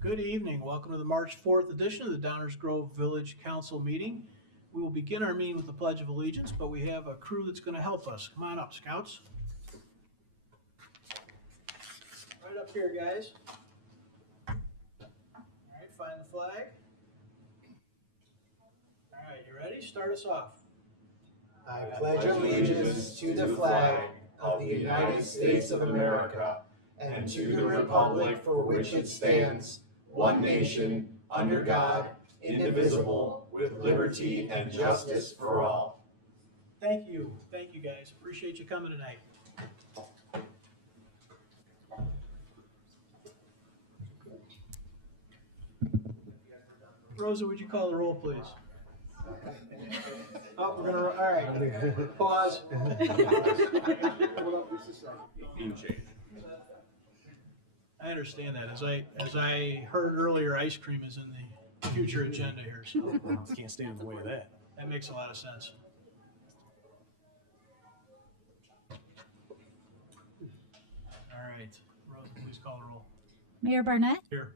Good evening. Welcome to the March 4th edition of the Downers Grove Village Council meeting. We will begin our meeting with the Pledge of Allegiance, but we have a crew that's going to help us. Come on up, Scouts. Right up here, guys. All right, find the flag. All right, you ready? Start us off. I pledge allegiance to the flag of the United States of America and to the republic for which it stands, one nation, under God, indivisible, with liberty and justice for all. Thank you. Thank you, guys. Appreciate you coming tonight. Rosa, would you call the roll, please? Oh, we're gonna, all right. Pause. I understand that. As I heard earlier, ice cream is in the future agenda here, so Can't stand in the way of that. that makes a lot of sense. All right, Rosa, please call the roll. Mayor Barnett, Here.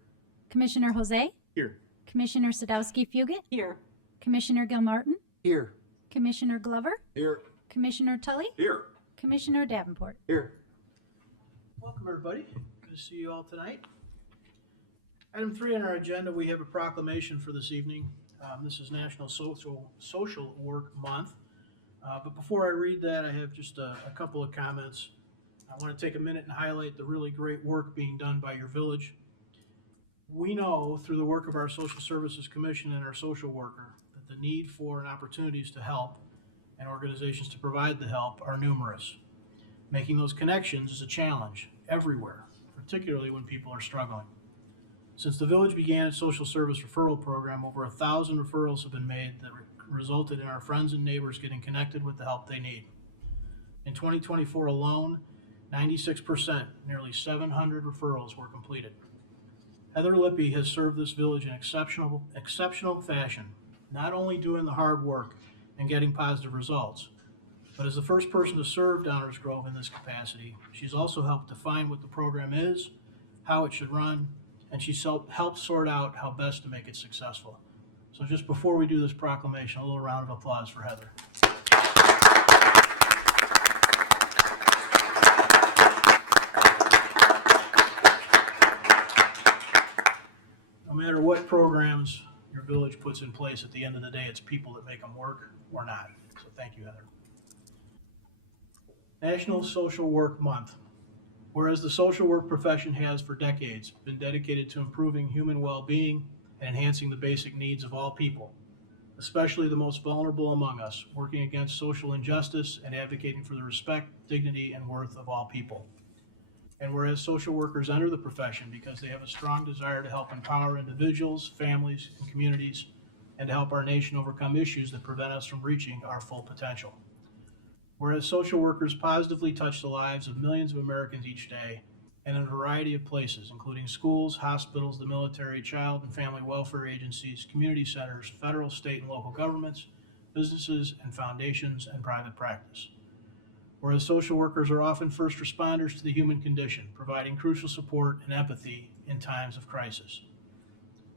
Commissioner Jose, Here. Commissioner Sadowski-Fugit, Here. Commissioner Gilmartin, Here. Commissioner Glover, Here. Commissioner Tully, Here. Commissioner Davenport. Here. Welcome, everybody. Good to see you all tonight. Item 3 on our agenda, we have a proclamation for this evening. This is National Social Work Month. But before I read that, I have just a couple of comments. I want to take a minute and highlight the really great work being done by your village. We know through the work of our Social Services Commission and our social worker that the need for and opportunities to help and organizations to provide the help are numerous. Making those connections is a challenge everywhere, particularly when people are struggling. Since the village began its social service referral program, over 1,000 referrals have been made that resulted in our friends and neighbors getting connected with the help they need. In 2024 alone, 96%, nearly 700 referrals were completed. Heather Lippy has served this village in exceptional fashion, not only doing the hard work and getting positive results, but as the first person to serve Downers Grove in this capacity, she's also helped define what the program is, how it should run, and she's helped sort out how best to make it successful. So just before we do this proclamation, a little round of applause for Heather. No matter what programs your village puts in place, at the end of the day, it's people that make them work or not. So thank you, Heather. National Social Work Month. Whereas the social work profession has for decades been dedicated to improving human well-being and enhancing the basic needs of all people, especially the most vulnerable among us, working against social injustice and advocating for the respect, dignity, and worth of all people. And whereas social workers enter the profession because they have a strong desire to help empower individuals, families, and communities, and to help our nation overcome issues that prevent us from reaching our full potential. Whereas social workers positively touch the lives of millions of Americans each day and in a variety of places, including schools, hospitals, the military, child and family welfare agencies, community centers, federal, state, and local governments, businesses, and foundations, and private practice. Whereas social workers are often first responders to the human condition, providing crucial support and empathy in times of crisis.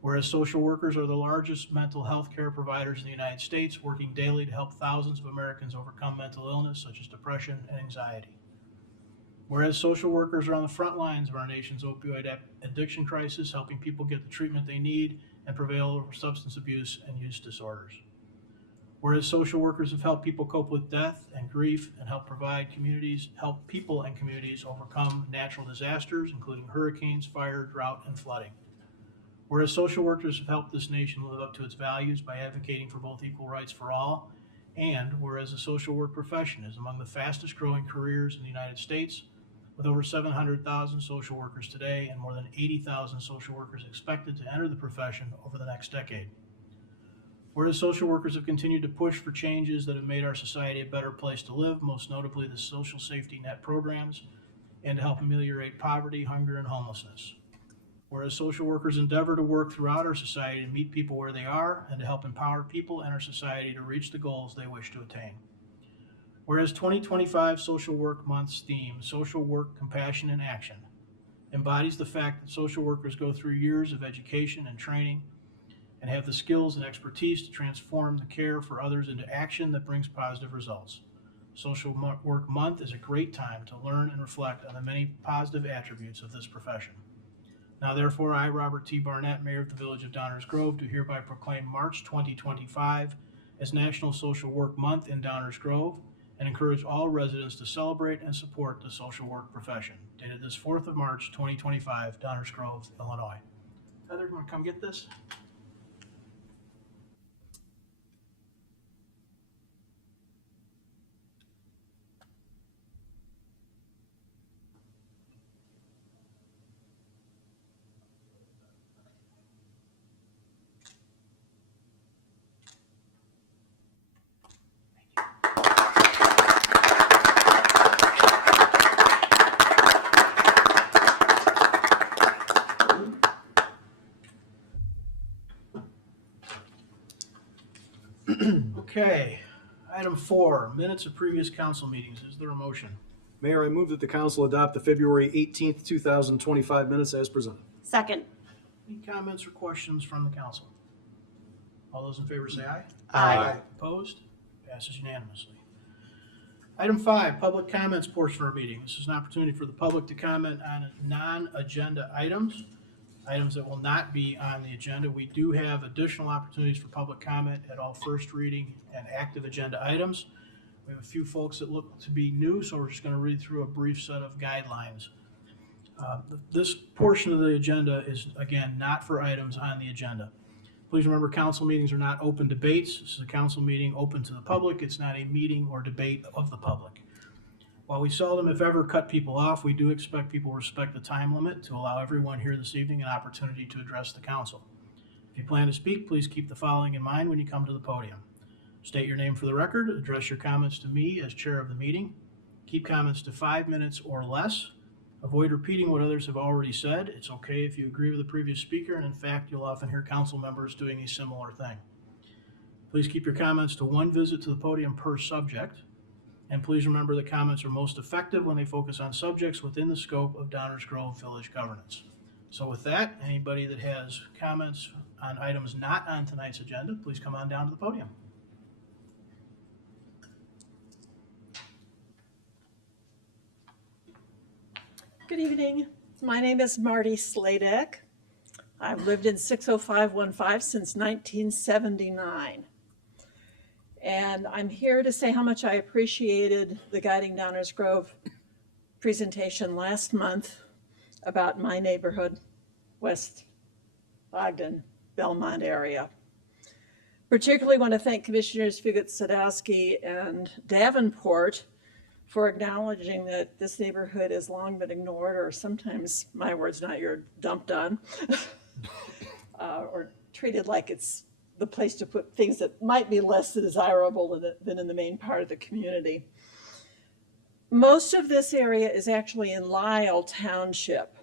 Whereas social workers are the largest mental health care providers in the United States, working daily to help thousands of Americans overcome mental illness such as depression and anxiety. Whereas social workers are on the front lines of our nation's opioid addiction crisis, helping people get the treatment they need and prevail over substance abuse and use disorders. Whereas social workers have helped people cope with death and grief and help people and communities overcome natural disasters, including hurricanes, fire, drought, and flooding. Whereas social workers have helped this nation live up to its values by advocating for both equal rights for all, and whereas the social work profession is among the fastest growing careers in the United States, with over 700,000 social workers today and more than 80,000 social workers expected to enter the profession over the next decade. Whereas social workers have continued to push for changes that have made our society a better place to live, most notably the social safety net programs, and to help ameliorate poverty, hunger, and homelessness. Whereas social workers endeavor to work throughout our society to meet people where they are and to help empower people in our society to reach the goals they wish to attain. Whereas 2025 Social Work Month's theme, Social Work, Compassion, and Action, embodies the fact that social workers go through years of education and training and have the skills and expertise to transform the care for others into action that brings positive results. Social Work Month is a great time to learn and reflect on the many positive attributes of this profession. Now therefore, I, Robert T. Barnett, Mayor of the Village of Downers Grove, do hereby proclaim March 2025 as National Social Work Month in Downers Grove and encourage all residents to celebrate and support the social work profession. Dated this 4th of March, 2025, Downers Grove, Illinois. Heather, you want to come get this? Okay, item 4, minutes of previous council meetings. Is there a motion? Mayor, I move that the council adopt the February 18th, 2025 minutes as presented. Second. Any comments or questions from the council? All those in favor say aye. Aye. Opposed? Passes unanimously. Item 5, public comments portion of our meeting. This is an opportunity for the public to comment on non-agenda items that will not be on the agenda. We do have additional opportunities for public comment at all first reading and active agenda items. We have a few folks that look to be new, so we're just going to read through a brief set of guidelines. This portion of the agenda is, again, not for items on the agenda. Please remember, council meetings are not open debates. This is a council meeting open to the public. It's not a meeting or debate of the public. While we seldom, if ever, cut people off, we do expect people to respect the time limit to allow everyone here this evening an opportunity to address the council. If you plan to speak, please keep the following in mind when you come to the podium. State your name for the record, address your comments to me as chair of the meeting. Keep comments to 5 minutes or less. Avoid repeating what others have already said. It's okay if you agree with the previous speaker, and in fact, you'll often hear council members doing a similar thing. Please keep your comments to 1 visit to the podium per subject. And please remember that comments are most effective when they focus on subjects within the scope of Downers Grove Village governance. So with that, anybody that has comments on items not on tonight's agenda, please come on down to the podium. Good evening. My name is Marty Sladek. I've lived in 60515 since 1979. And I'm here to say how much I appreciated the Guiding Downers Grove presentation last month about my neighborhood, West Ogden, Belmont area. Particularly want to thank Commissioners Fugit, Sadowski, and Davenport for acknowledging that this neighborhood has long been ignored, or sometimes, my words, not your, dumped on, or treated like it's the place to put things that might be less desirable than in the main part of the community. Most of this area is actually in Lyle Township,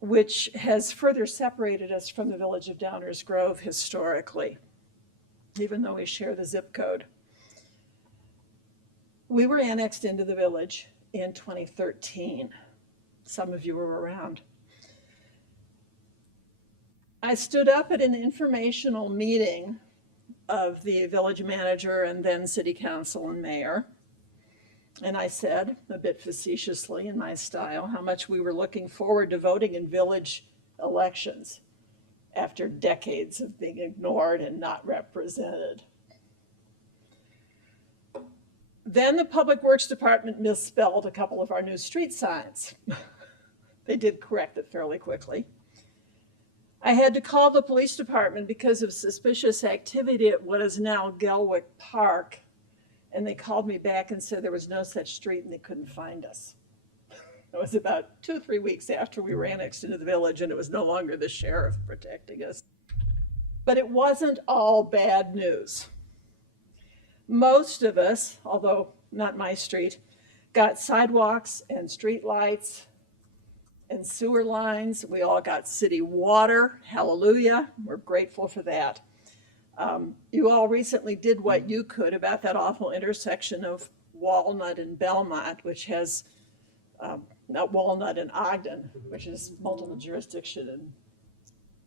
which has further separated us from the village of Downers Grove historically, even though we share the zip code. We were annexed into the village in 2013. Some of you were around. I stood up at an informational meeting of the village manager and then city council and mayor. And I said, a bit facetiously in my style, how much we were looking forward to voting in village elections after decades of being ignored and not represented. Then the Public Works Department misspelled a couple of our new street signs. They did correct it fairly quickly. I had to call the police department because of suspicious activity at what is now Gelwick Park. And they called me back and said there was no such street and they couldn't find us. It was about 2 or 3 weeks after we were annexed into the village, and it was no longer the sheriff protecting us. But it wasn't all bad news. Most of us, although not my street, got sidewalks and street lights and sewer lines. We all got city water. Hallelujah. We're grateful for that. You all recently did what you could about that awful intersection of Walnut and Belmont, which has not Walnut and Ogden, which is multiple jurisdiction and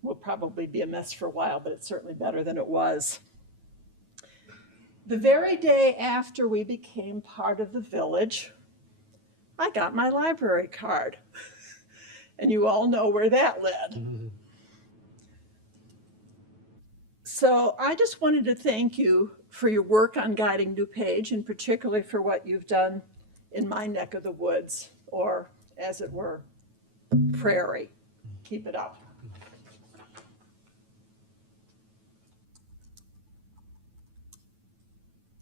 will probably be a mess for a while, but it's certainly better than it was. The very day after we became part of the village, I got my library card. And you all know where that led. So I just wanted to thank you for your work on guiding DuPage, and particularly for what you've done in my neck of the woods, or as it were, prairie. Keep it up.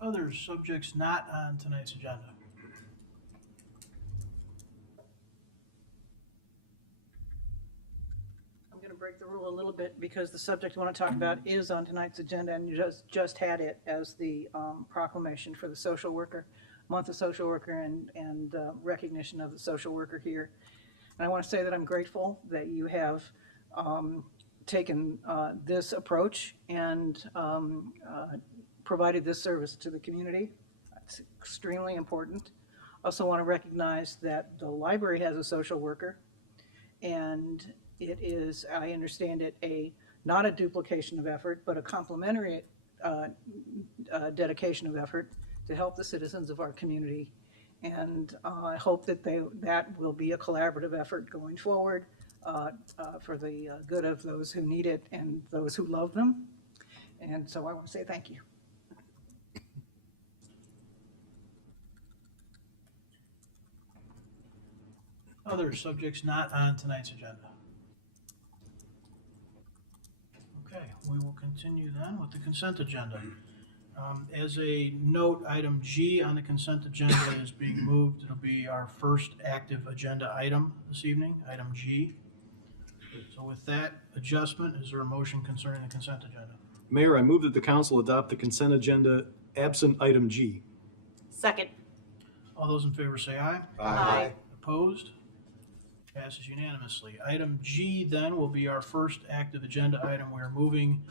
Other subjects not on tonight's agenda. I'm going to break the rule a little bit because the subject I want to talk about is on tonight's agenda, and you just had it as the proclamation for the social worker, month of social worker, and recognition of the social worker here. And I want to say that I'm grateful that you have taken this approach and provided this service to the community. It's extremely important. Also want to recognize that the library has a social worker, and it is, I understand it, not a duplication of effort, but a complementary dedication of effort to help the citizens of our community. And I hope that that will be a collaborative effort going forward for the good of those who need it and those who love them. And so I want to say thank you. Other subjects not on tonight's agenda. Okay, we will continue then with the consent agenda. As a note, item G on the consent agenda is being moved. It'll be our first active agenda item this evening, item G. So with that adjustment, is there a motion concerning the consent agenda? Mayor, I move that the council adopt the consent agenda absent item G. Second. All those in favor say aye. Aye. Opposed? Passes unanimously. Item G then will be our first active agenda item. We're moving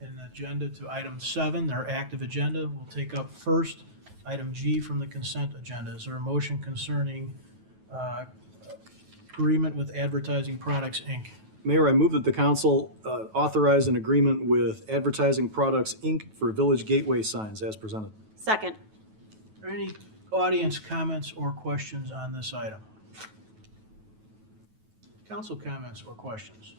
an agenda to item 7, our active agenda. We'll take up first item G from the consent agenda. Is there a motion concerning agreement with Advertising Products, Inc.? Mayor, I move that the council authorize an agreement with Advertising Products, Inc. for Village Gateway signs as presented. Second. Are there any audience comments or questions on this item? Council comments or questions?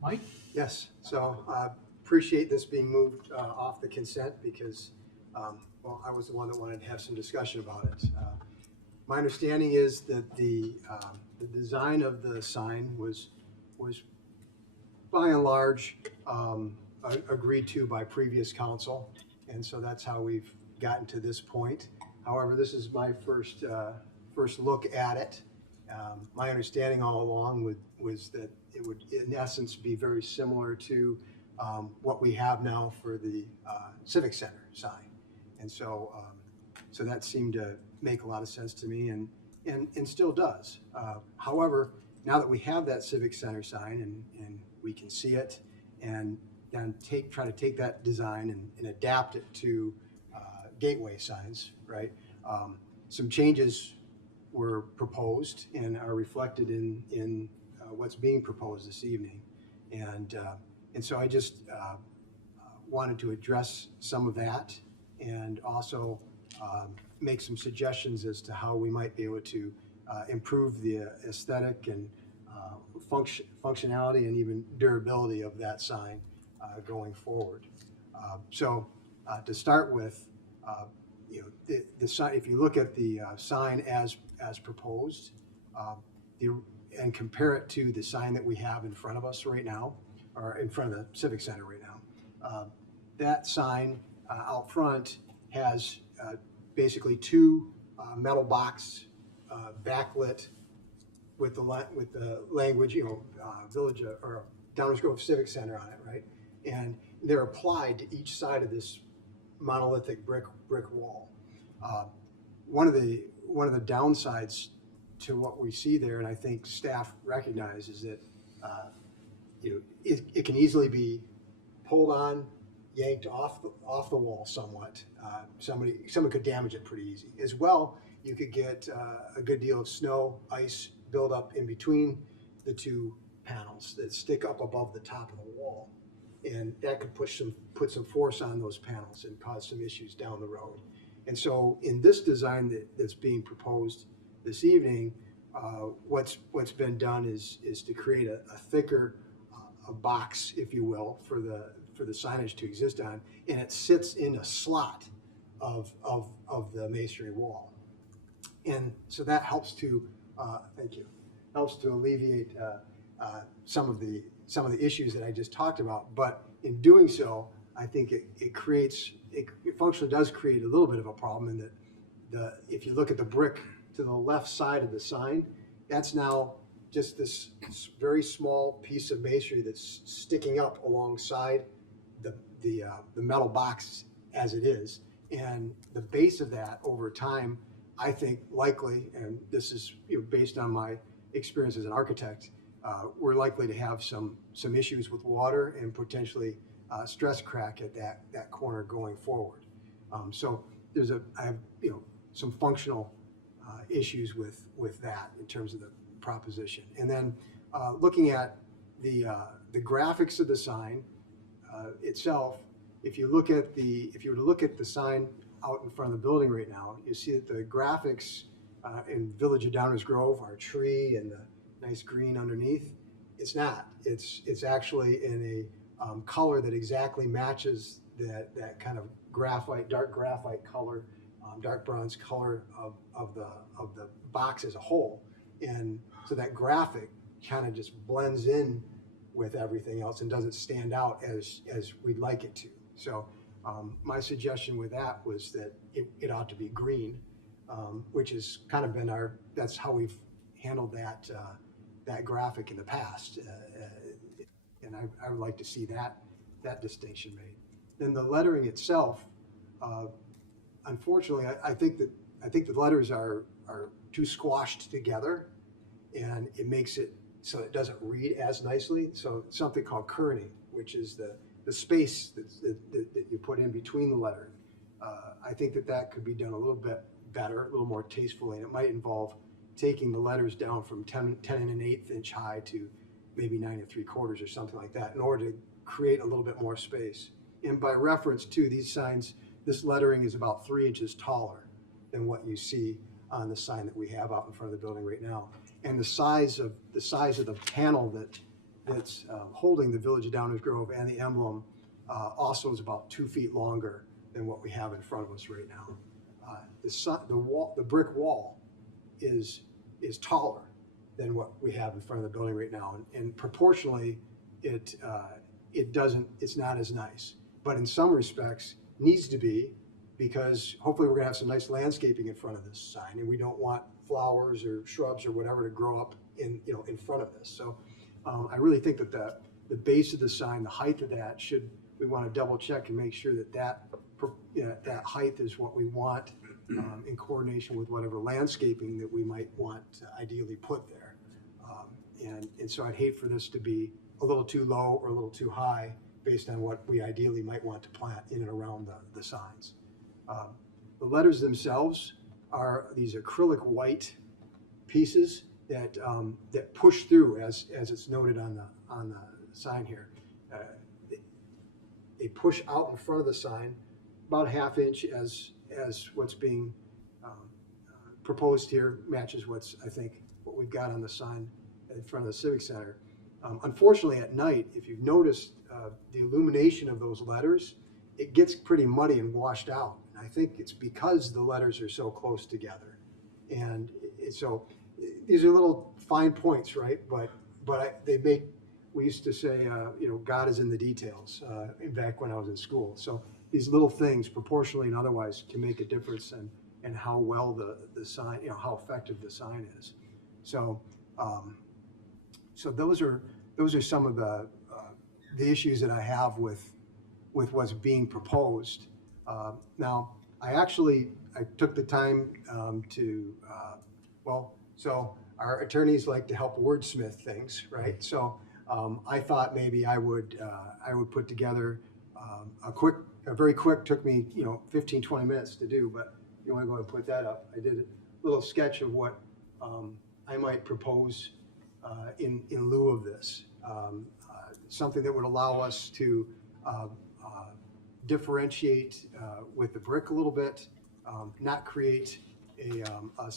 Mike? Yes, so I appreciate this being moved off the consent because, well, I was the one that wanted to have some discussion about it. My understanding is that the design of the sign was by and large agreed to by previous council, and so that's how we've gotten to this point. However, this is my first look at it. My understanding all along was that it would, in essence, be very similar to what we have now for the Civic Center sign, and so that seemed to make a lot of sense to me, and still does. However, now that we have that Civic Center sign and we can see it, and then try to take that design and adapt it to gateway signs, right? Some changes were proposed and are reflected in what's being proposed this evening, and so I just wanted to address some of that, and also make some suggestions as to how we might be able to improve the aesthetic and functionality and even durability of that sign going forward. So to start with, the sign, if you look at the sign as proposed, and compare it to the sign that we have in front of us right now, or in front of the Civic Center right now, that sign out front has basically two metal box backlit with the language, Village or Downers Grove Civic Center on it, right? And they're applied to each side of this monolithic brick wall. One of the downsides to what we see there, and I think staff recognizes that it can easily be pulled on, yanked off the wall somewhat. Someone could damage it pretty easy. As well, you could get a good deal of snow, ice buildup in between the two panels that stick up above the top of the wall. And that could put some force on those panels and cause some issues down the road. And so in this design that's being proposed this evening, what's been done is to create a thicker a box, if you will, for the signage to exist on, and it sits in a slot of the masonry wall. And so that helps to, thank you, helps to alleviate some of the issues that I just talked about. But in doing so, I think it functionally does create a little bit of a problem in that if you look at the brick to the left side of the sign, that's now just this very small piece of masonry that's sticking up alongside the metal box as it is. And the base of that over time, I think likely, and this is based on my experience as an architect, we're likely to have some issues with water and potentially stress crack at that corner going forward. So I have some functional issues with that in terms of the proposition. And then looking at the graphics of the sign itself, if you were to look at the sign out in front of the building right now, you see that the graphics in Village of Downers Grove, our tree and the nice green underneath, it's not. It's actually in a color that exactly matches that kind of dark graphite color, dark bronze color of the box as a whole. And so that graphic kind of just blends in with everything else and doesn't stand out as we'd like it to. So my suggestion with that was that it ought to be green, which has kind of been that's how we've handled that graphic in the past. And I would like to see that distinction made. Then the lettering itself, unfortunately, I think the letters are too squashed together, and it makes it so it doesn't read as nicely. So something called kerning, which is the space that you put in between the lettering. I think that could be done a little bit better, a little more tastefully, and it might involve taking the letters down from 10 1/8 inch high to maybe 9 3/4 or something like that in order to create a little bit more space. And by reference to these signs, this lettering is about 3 inches taller than what you see on the sign that we have out in front of the building right now. And the size of the panel that's holding the Village of Downers Grove and the emblem also is about 2 feet longer than what we have in front of us right now. The brick wall is taller than what we have in front of the building right now, and proportionally, it's not as nice. But in some respects, needs to be, because hopefully we're gonna have some nice landscaping in front of this sign, and we don't want flowers or shrubs or whatever to grow up in front of this. So I really think that the base of the sign, the height of that, we want to double check and make sure that height is what we want in coordination with whatever landscaping that we might want to ideally put there. And so I'd hate for this to be a little too low or a little too high based on what we ideally might want to plant in and around the signs. The letters themselves are these acrylic white pieces that push through, as it's noted on the sign here. They push out in front of the sign about a 1/2 inch as what's being proposed here matches what we've got on the sign in front of the Civic Center. Unfortunately, at night, if you've noticed the illumination of those letters, it gets pretty muddy and washed out. And I think it's because the letters are so close together. And so these are little fine points, right? But we used to say, God is in the details back when I was in school. So these little things, proportionally and otherwise, can make a difference in how well the sign, how effective the sign is. So those are some of the issues that I have with what's being proposed. Now, I took the time so our attorneys like to help wordsmith things, right? So I thought maybe I would put together a very quick, took me 15, 20 minutes to do, but you want to go ahead and put that up. I did a little sketch of what I might propose in lieu of this. Something that would allow us to differentiate with the brick a little bit, not create a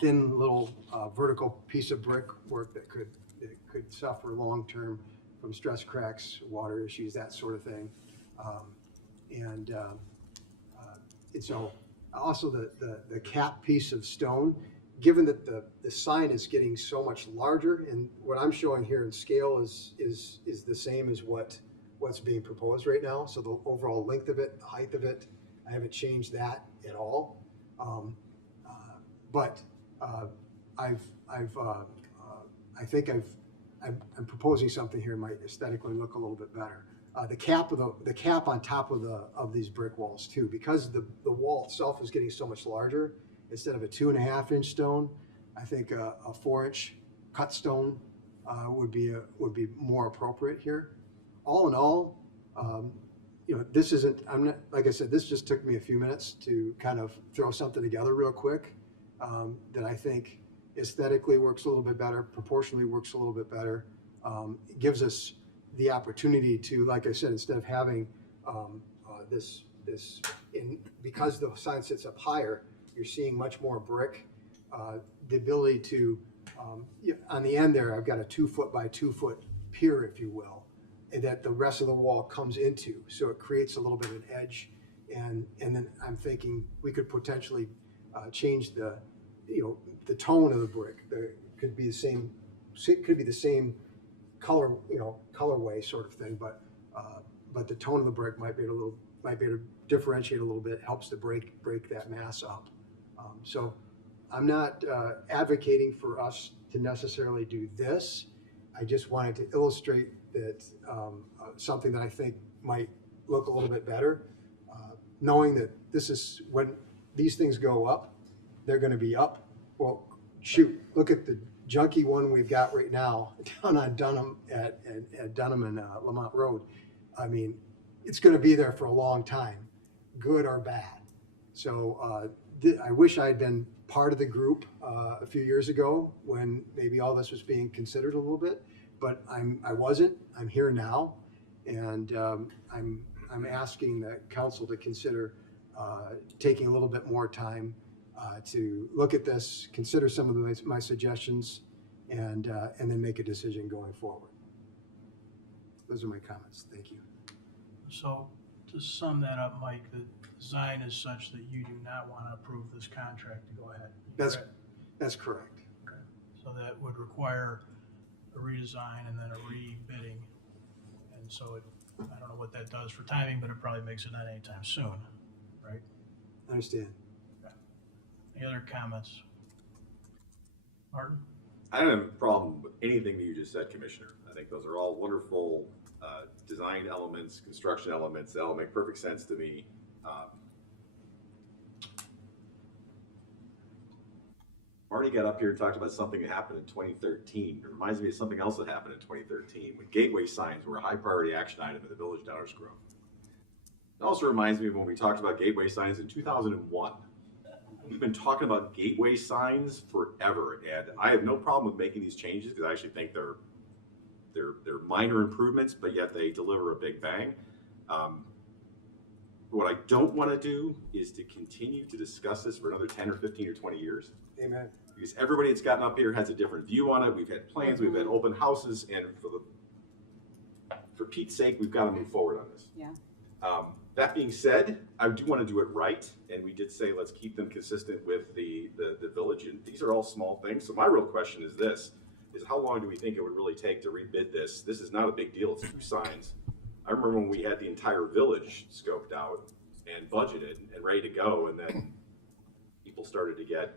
thin little vertical piece of brickwork that could suffer long-term from stress cracks, water issues, that sort of thing. And so also the cap piece of stone, given that the sign is getting so much larger, and what I'm showing here in scale is the same as what's being proposed right now. So the overall length of it, the height of it, I haven't changed that at all. But I think I'm proposing something here might aesthetically look a little bit better. The cap on top of these brick walls too, because the wall itself is getting so much larger. Instead of a 2.5-inch stone, I think a 4-inch cut stone would be more appropriate here. All in all, this isn't. I'm not, like I said, this just took me a few minutes to kind of throw something together real quick that I think aesthetically works a little bit better, proportionally works a little bit better. It gives us the opportunity to, like I said, instead of having because the sign sits up higher, you're seeing much more brick. The ability to, on the end there, I've got a 2-foot by 2-foot pier, if you will, and that the rest of the wall comes into. So it creates a little bit of an edge. And then I'm thinking we could potentially change the tone of the brick. Could be the same color, colorway sort of thing, but the tone of the brick might be able to differentiate a little bit, helps to break that mass up. So I'm not advocating for us to necessarily do this. I just wanted to illustrate that something that I think might look a little bit better, knowing that this is when these things go up, they're going to be up. Well, shoot, look at the junky one we've got right now down on Dunham at Dunham and Lamont Road. I mean, it's going to be there for a long time, good or bad. So I wish I'd been part of the group a few years ago when maybe all this was being considered a little bit, but I wasn't. I'm here now, and I'm asking the council to consider taking a little bit more time to look at this, consider some of my suggestions, and then make a decision going forward. Those are my comments. Thank you. So to sum that up, Mike, the design is such that you do not want to approve this contract to go ahead. That's correct. Okay. So that would require a redesign and then a re-bidding. And so I don't know what that does for timing, but it probably makes it not anytime soon, right? I understand. Okay. Any other comments? Martin? I don't have a problem with anything that you just said, Commissioner. I think those are all wonderful design elements, construction elements that all make perfect sense to me. Marty got up here and talked about something that happened in 2013. It reminds me of something else that happened in 2013 when gateway signs were a high priority action item in the Village of Downers Grove. It also reminds me of when we talked about gateway signs in 2001. We've been talking about gateway signs forever, and I have no problem with making these changes because I actually think they're minor improvements, but yet they deliver a big bang. What I don't want to do is to continue to discuss this for another 10 or 15 or 20 years. Amen. Because everybody that's gotten up here has a different view on it. We've had plans, we've had open houses, and for Pete's sake, we've got to move forward on this. Yeah. That being said, I do want to do it right, and we did say let's keep them consistent with the village, and these are all small things. So my real question is this, is how long do we think it would really take to rebid this? This is not a big deal, it's 2 signs. I remember when we had the entire village scoped out and budgeted and ready to go, and then people started to get,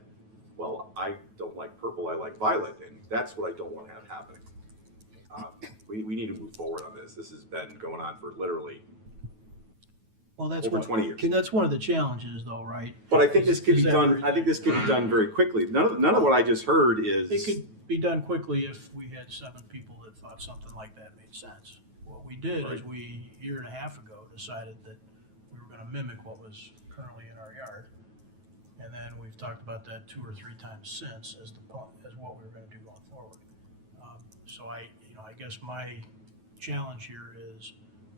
well, I don't like purple, I like violet, and that's what I don't want to have happening. We need to move forward on this. This has been going on for literally over 20 years. That's one of the challenges, though, right? But I think this could be done. I think this could be done very quickly. None of what I just heard is. It could be done quickly if we had 7 people that thought something like that made sense. What we did is we, a year and a half ago, decided that we were going to mimic what was currently in our yard. And then we've talked about that 2 or 3 times since as as what we were gonna do going forward. So I guess my challenge here is,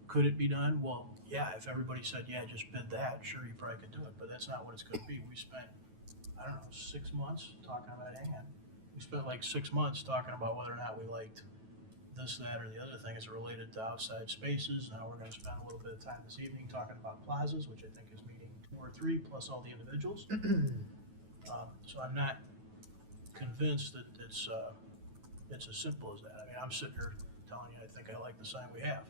could it be done? Well, yeah, if everybody said, yeah, just bid that, sure, you probably could do it, but that's not what it's gonna be. We spent, I don't know, 6 months talking about, we spent like 6 months talking about whether or not we liked this, that, or the other thing as it related to outside spaces. Now we're gonna spend a little bit of time this evening talking about plazas, which I think is meeting 2 or 3 plus all the individuals. So I'm not convinced that it's as simple as that. I mean, I'm sitting here telling you, I think I like the sign we have,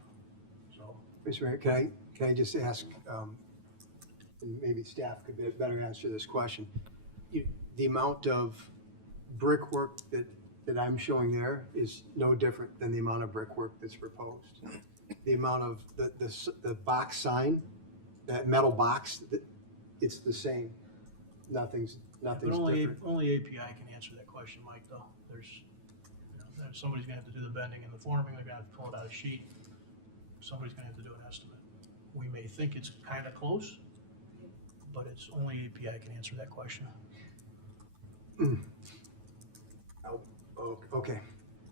so. Mr. Mayor, can I just ask, and maybe staff could better answer this question. The amount of brickwork that I'm showing there is no different than the amount of brickwork that's proposed. The amount of the box sign, that metal box, it's the same. Nothing's But only different. API can answer that question, Mike, though. Somebody's gonna have to do the bending and the forming, they're gonna have to pull it out of sheet. Somebody's gonna have to do an estimate. We may think it's kinda close, but it's only API can answer that question. Oh, okay.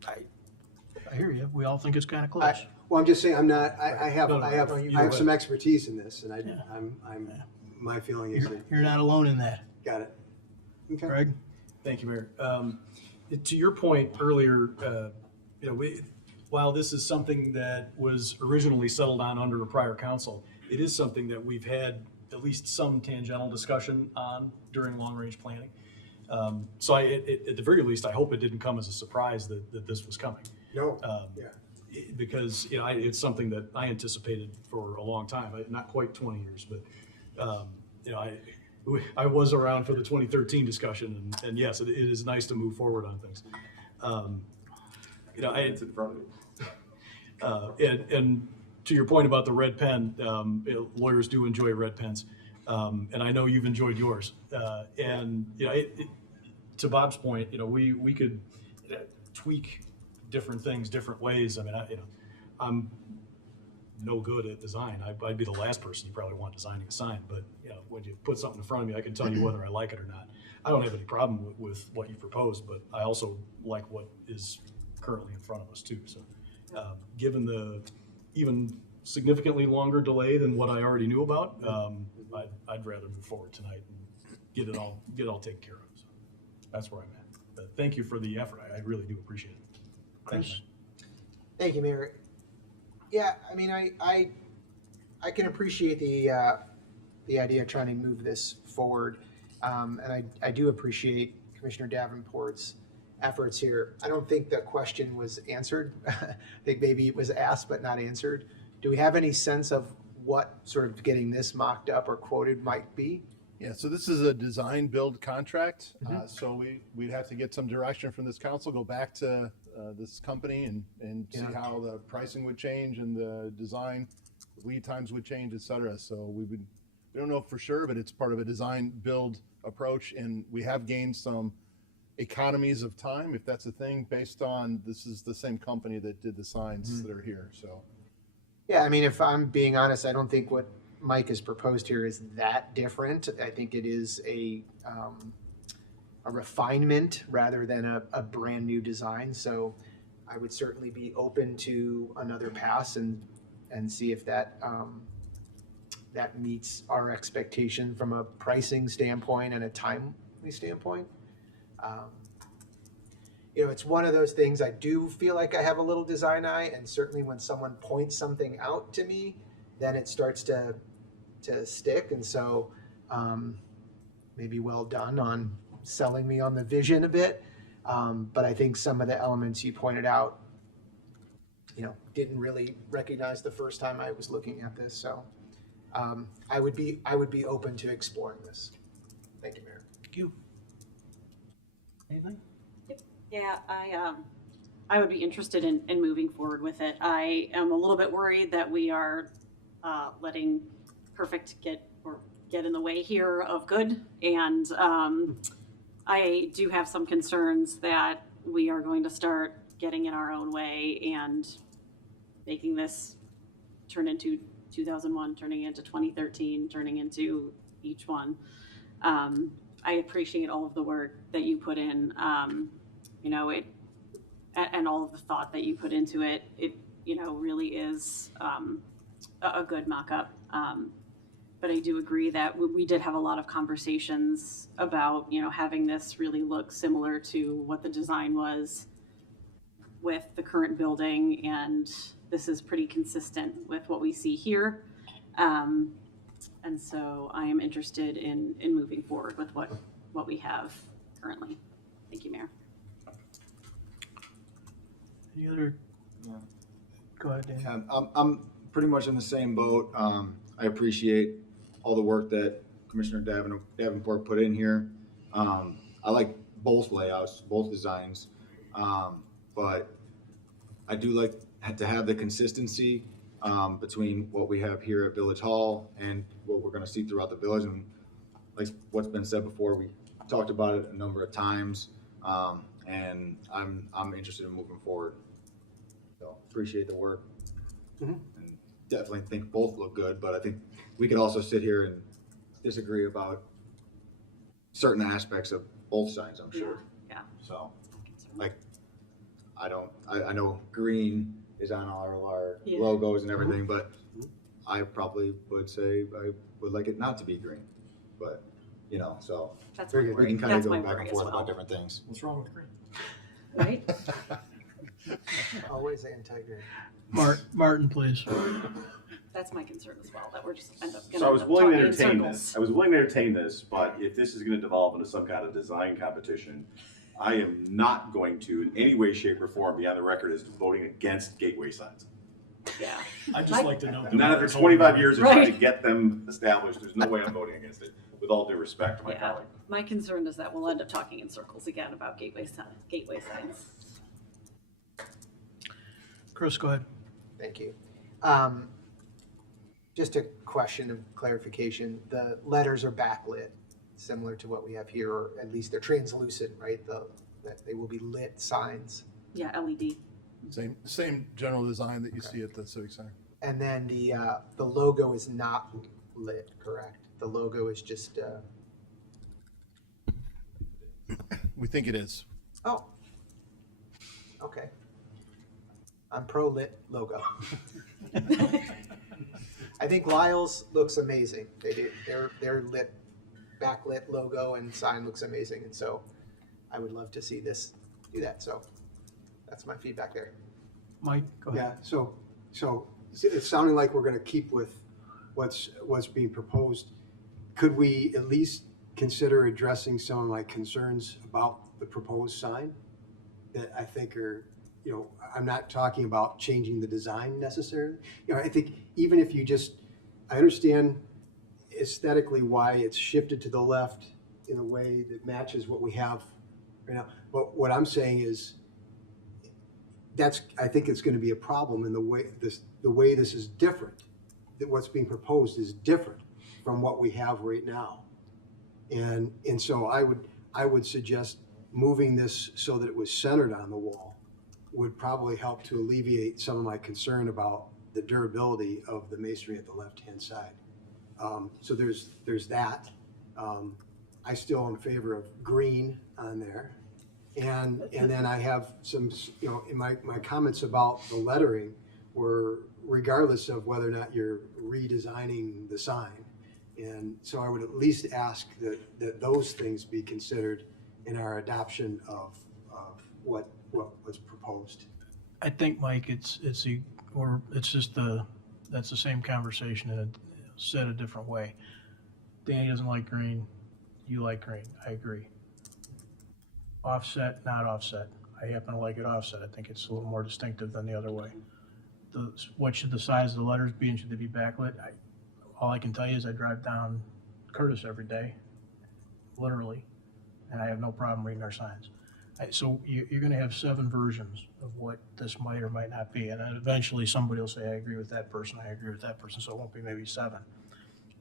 I hear you. We all think it's kinda close. Well, I'm just saying, I'm not, I have No, you go some ahead. expertise in this, and Yeah. my feeling is that, You're not alone in that. got it. Okay. Greg? Thank you, Mayor. To your point earlier, while this is something that was originally settled on under a prior council, it is something that we've had at least some tangential discussion on during long-range planning. So at the very least, I hope it didn't come as a surprise that this was coming. No, yeah. Because, it's something that I anticipated for a long time, not quite 20 years, but, I was around for the 2013 discussion, and yes, it is nice to move forward on things. It's in front of you. And to your point about the red pen, lawyers do enjoy red pens, and I know you've enjoyed yours. And to Bob's point, we could tweak different things different ways. I mean, I'm no good at design. I'd be the last person you probably want designing a sign, but when you put something in front of me, I can tell you whether I like it or not. I don't have any problem with what you proposed, but I also like what is currently in front of us too. So, given the even significantly longer delay than what I already knew about, I'd rather move forward tonight and get it all taken care of. So that's where I'm at. But thank you for the effort. I really do appreciate it. Thanks. Chris? Thank you, Mayor. Yeah, I mean, I can appreciate the idea of trying to move this forward, and I do appreciate Commissioner Davenport's efforts here. I don't think the question was answered. I think maybe it was asked but not answered. Do we have any sense of what sort of getting this mocked up or quoted might be? Yeah, so this is a design build contract. So we'd have to get some direction from this council, go back to this company and see how the pricing would change and the design lead times would change, et cetera. So we don't know for sure, but it's part of a design build approach. And we have gained some economies of time, if that's a thing, based on this is the same company that did the signs that are here. So Yeah, I mean, if I'm being honest, I don't think what Mike has proposed here is that different. I think it is a refinement rather than a brand new design. So I would certainly be open to another pass and see if that that meets our expectation from a pricing standpoint and a timely standpoint. It's one of those things, I do feel like I have a little design eye, and certainly when someone points something out to me, then it starts to stick. And so maybe well done on selling me on the vision a bit. But I think some of the elements you pointed out, didn't really recognize the first time I was looking at this. So I would be open to exploring this. Thank you, Mayor. Thank you. Anything? Yeah, I would be interested in moving forward with it. I am a little bit worried that we are letting perfect get in the way here of good, and I do have some concerns that we are going to start getting in our own way and making this turn into 2001, turning into 2013, turning into each one. I appreciate all of the work that you put in, you know, and all of the thought that you put into it. It, you know, really is a good mock-up. But I do agree that we did have a lot of conversations about, you know, having this really look similar to what the design was with the current building, and this is pretty consistent with what we see here. And so I am interested in moving forward with what we have currently. Thank you, Mayor. Any other? Go ahead, Dan. I'm pretty much in the same boat. I appreciate all the work that Commissioner Davenport put in here. I like both layouts, both designs, but I do like to have the consistency between what we have here at Village Hall and what we're going to see throughout the village. And like what's been said before, we talked about it a number of times, and I'm interested in moving forward. So appreciate the work. Mhm. And definitely think both look good, but I think we could also sit here and disagree about certain aspects of both sides, I'm sure. Yeah. So, like, I know green is on all of our Yeah. logos and everything, but I probably would say I would like it not to be green. But, you know, so That's Very my good. we worry. can kind of That's go my back worry and as forth well. about different things. What's wrong with green? Right? Always anti-green. Martin, please. That's my concern as well, that we're just end up So I was willing to talking in entertain circles. this. I was willing to entertain this, but if this is gonna devolve into some kind of design competition, I am not going to, in any way, shape, or form, be on the record as voting against gateway signs. Yeah. I'd just like to know. Not after 25 years of trying to Right. get them established, there's no way I'm voting against it, with all due respect to my Yeah. colleague. My concern is that we'll end up talking in circles again about gateway signs. Chris, go ahead. Thank you. Just a question of clarification. The letters are backlit, similar to what we have here, or at least they're translucent, right? That they will be lit signs. Yeah, LED. Same general design that you see at the Civic Center. And then the logo is not lit, correct? The logo is just, We think it is. oh, okay. I'm pro-lit logo. I think Lyle's looks amazing. Their lit, backlit logo and sign looks amazing, and so I would love to see this do that. So that's my feedback there. Mike, go ahead. Yeah, so it's sounding like we're gonna keep with what's being proposed. Could we at least consider addressing some of my concerns about the proposed sign? That I think are, you know, I'm not talking about changing the design necessarily. You know, I think even if you just, I understand aesthetically why it's shifted to the left in a way that matches what we have right now. But what I'm saying is, I think it's going to be a problem in the way this is different. That what's being proposed is different from what we have right now, and so I would suggest moving this so that it was centered on the wall would probably help to alleviate some of my concern about the durability of the masonry at the left-hand side. So there's that. I still am in favor of green on there. And then I have some, you know, in my comments about the lettering were regardless of whether or not you're redesigning the sign. And so I would at least ask that those things be considered in our adoption of what was proposed. I think, Mike, that's the same conversation and said a different way. Danny doesn't like green, you like green, I agree. Offset, not offset. I happen to like it offset. I think it's a little more distinctive than the other way. What should the size of the letters be and should they be backlit? All I can tell you is I drive down Curtis every day, literally, and I have no problem reading our signs. So you're gonna have 7 versions of what this might or might not be, and then eventually somebody will say, I agree with that person, I agree with that person, so it won't be maybe 7.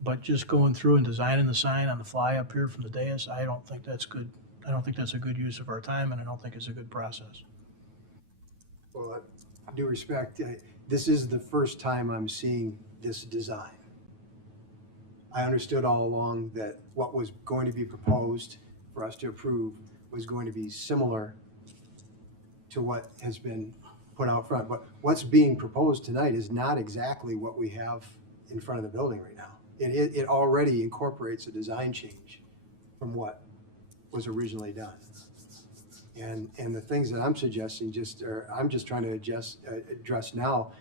But just going through and designing the sign on the fly up here from the dais, I don't think that's good. I don't think that's a good use of our time, and I don't think it's a good process. Well, due respect, this is the first time I'm seeing this design. I understood all along that what was going to be proposed for us to approve was going to be similar to what has been put out front. But what's being proposed tonight is not exactly what we have in front of the building right now. It already incorporates a design change from what was originally done. And the things that I'm suggesting I'm just trying to address now,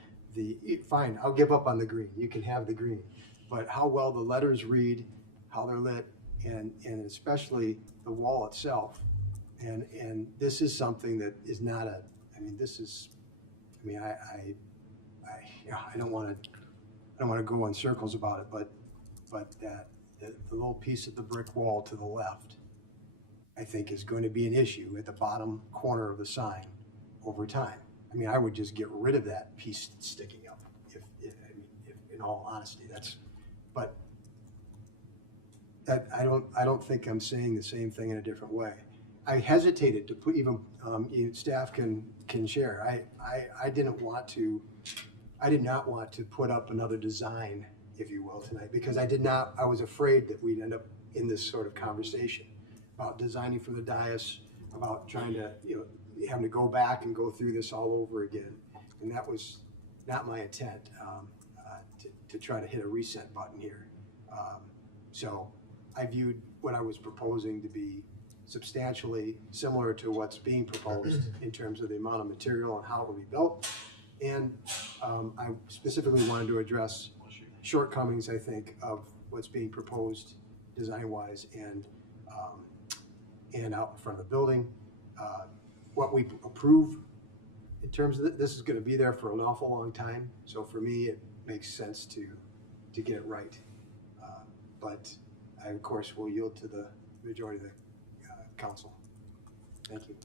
fine, I'll give up on the green. You can have the green. But how well the letters read, how they're lit, and especially the wall itself. And this is something that is not I don't want to go in circles about it, but that the little piece of the brick wall to the left, I think, is going to be an issue at the bottom corner of the sign over time. I mean, I would just get rid of that piece sticking up, if in all honesty, but that I don't think I'm saying the same thing in a different way. I hesitated to put staff can share. I did not want to put up another design, if you will, tonight, because I was afraid that we'd end up in this sort of conversation about designing for the dais, about trying to, having to go back and go through this all over again. And that was not my intent, to try to hit a reset button here. So I viewed what I was proposing to be substantially similar to what's being proposed in terms of the amount of material and how it will be built. And I specifically wanted to address shortcomings, I think, of what's being proposed design-wise and out in front of the building. What we approve in terms of this is going to be there for an awful long time. So for me, it makes sense to get it right. But I, of course, will yield to the majority of the council. Thank you.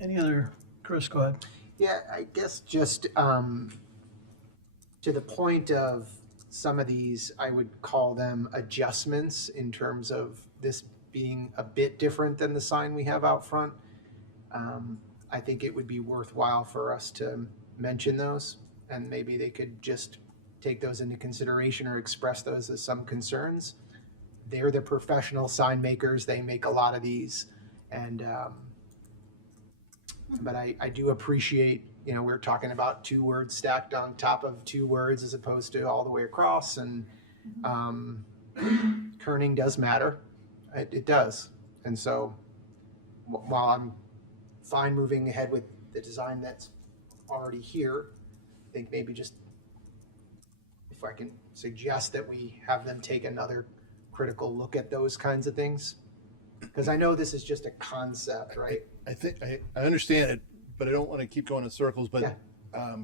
Any other, Chris, go ahead. Yeah, I guess just to the point of some of these, I would call them adjustments in terms of this being a bit different than the sign we have out front. I think it would be worthwhile for us to mention those, and maybe they could just take those into consideration or express those as some concerns. They're the professional sign makers. They make a lot of these. And, but I do appreciate, we're talking about 2 words stacked on top of 2 words as opposed to all the way across. And kerning does matter. It does. And so while I'm fine moving ahead with the design that's already here, I think maybe just if I can suggest that we have them take another critical look at those kinds of things, because I know this is just a concept, right? I think I understand it, but I don't want to keep going in circles. But Yeah.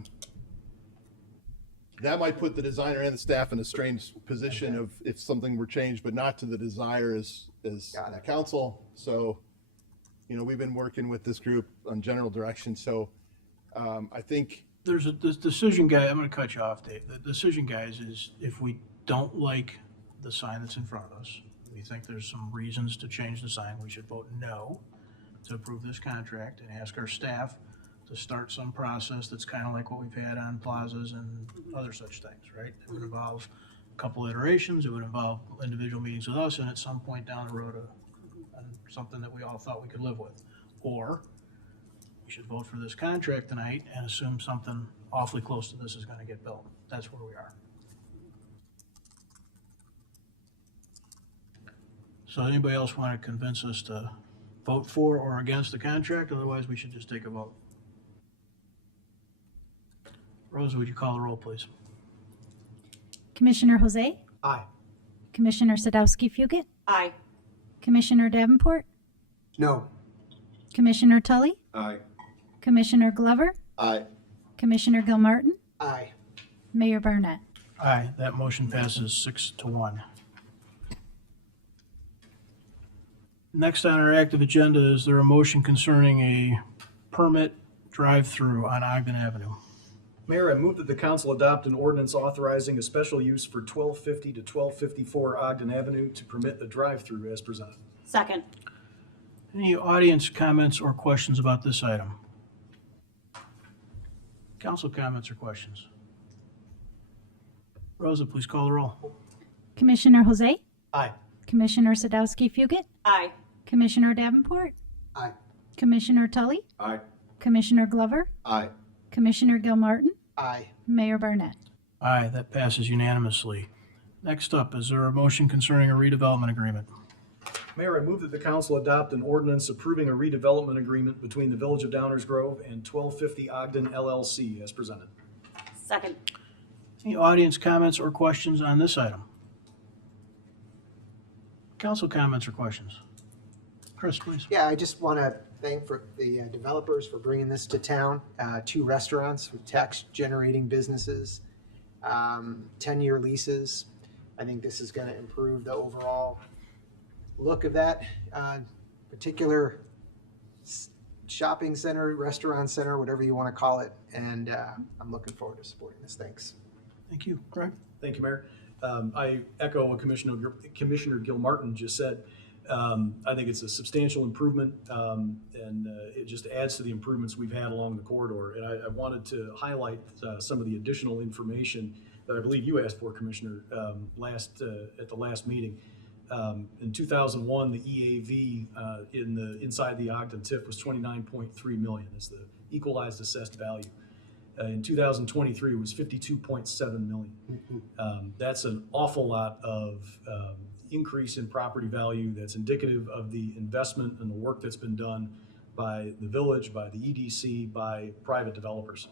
That might put the designer and the staff in a strange position of if something were changed, but not to the desire as the council. So, we've been working with this group on general direction. So, I think There's this decision guy, I'm going to cut you off, Dave. The decision, guys, is if we don't like the sign that's in front of us, we think there's some reasons to change the sign, we should vote no to approve this contract and ask our staff to start some process that's kind of like what we've had on plazas and other such things, right? It would involve a couple iterations, it would involve individual meetings with us, and at some point down the road, something that we all thought we could live with. Or we should vote for this contract tonight and assume something awfully close to this is going to get built. That's where we are. So anybody else want to convince us to vote for or against the contract? Otherwise, we should just take a vote. Rosa, would you call the roll, please? Commissioner Jose? Aye. Commissioner Sadowski-Fugit? Aye. Commissioner Davenport? No. Commissioner Tully? Aye. Commissioner Glover? Aye. Commissioner Gilmartin? Aye. Mayor Barnett? Aye, that motion passes 6-1. Next on our active agenda, is there a motion concerning a permit drive-through on Ogden Avenue? Mayor, I move that the council adopt an ordinance authorizing a special use for 1250 to 1254 Ogden Avenue to permit a drive-through as presented. Second. Any audience comments or questions about this item? Council comments or questions? Rosa, please call the roll. Commissioner Jose? Aye. Commissioner Sadowski Fugit? Aye. Commissioner Davenport? Aye. Commissioner Tully? Aye. Commissioner Glover? Aye. Commissioner Gilmartin? Aye. Mayor Barnett? Aye, that passes unanimously. Next up, is there a motion concerning a redevelopment agreement? Mayor, I move that the council adopt an ordinance approving a redevelopment agreement between the Village of Downers Grove and 1250 Ogden LLC as presented. Second. Any audience comments or questions on this item? Council comments or questions? Chris, please. Yeah, I just want to thank for the developers for bringing this to town. 2 restaurants with tax-generating businesses, 10-year leases. I think this is going to improve the overall look of that particular shopping center, restaurant center, whatever you want to call it. And I'm looking forward to supporting this. Thanks. Thank you. Greg? Thank you, Mayor. I echo what Commissioner Gilmartin just said. I think it's a substantial improvement, and it just adds to the improvements we've had along the corridor. And I wanted to highlight some of the additional information that I believe you asked for, Commissioner, at the last meeting. In 2001, the EAV inside the Ogden TIF was $29.3 million as the equalized assessed value. In 2023, it was $52.7 million. That's an awful lot of increase in property value that's indicative of the investment and the work that's been done by the village, by the EDC, by private developers,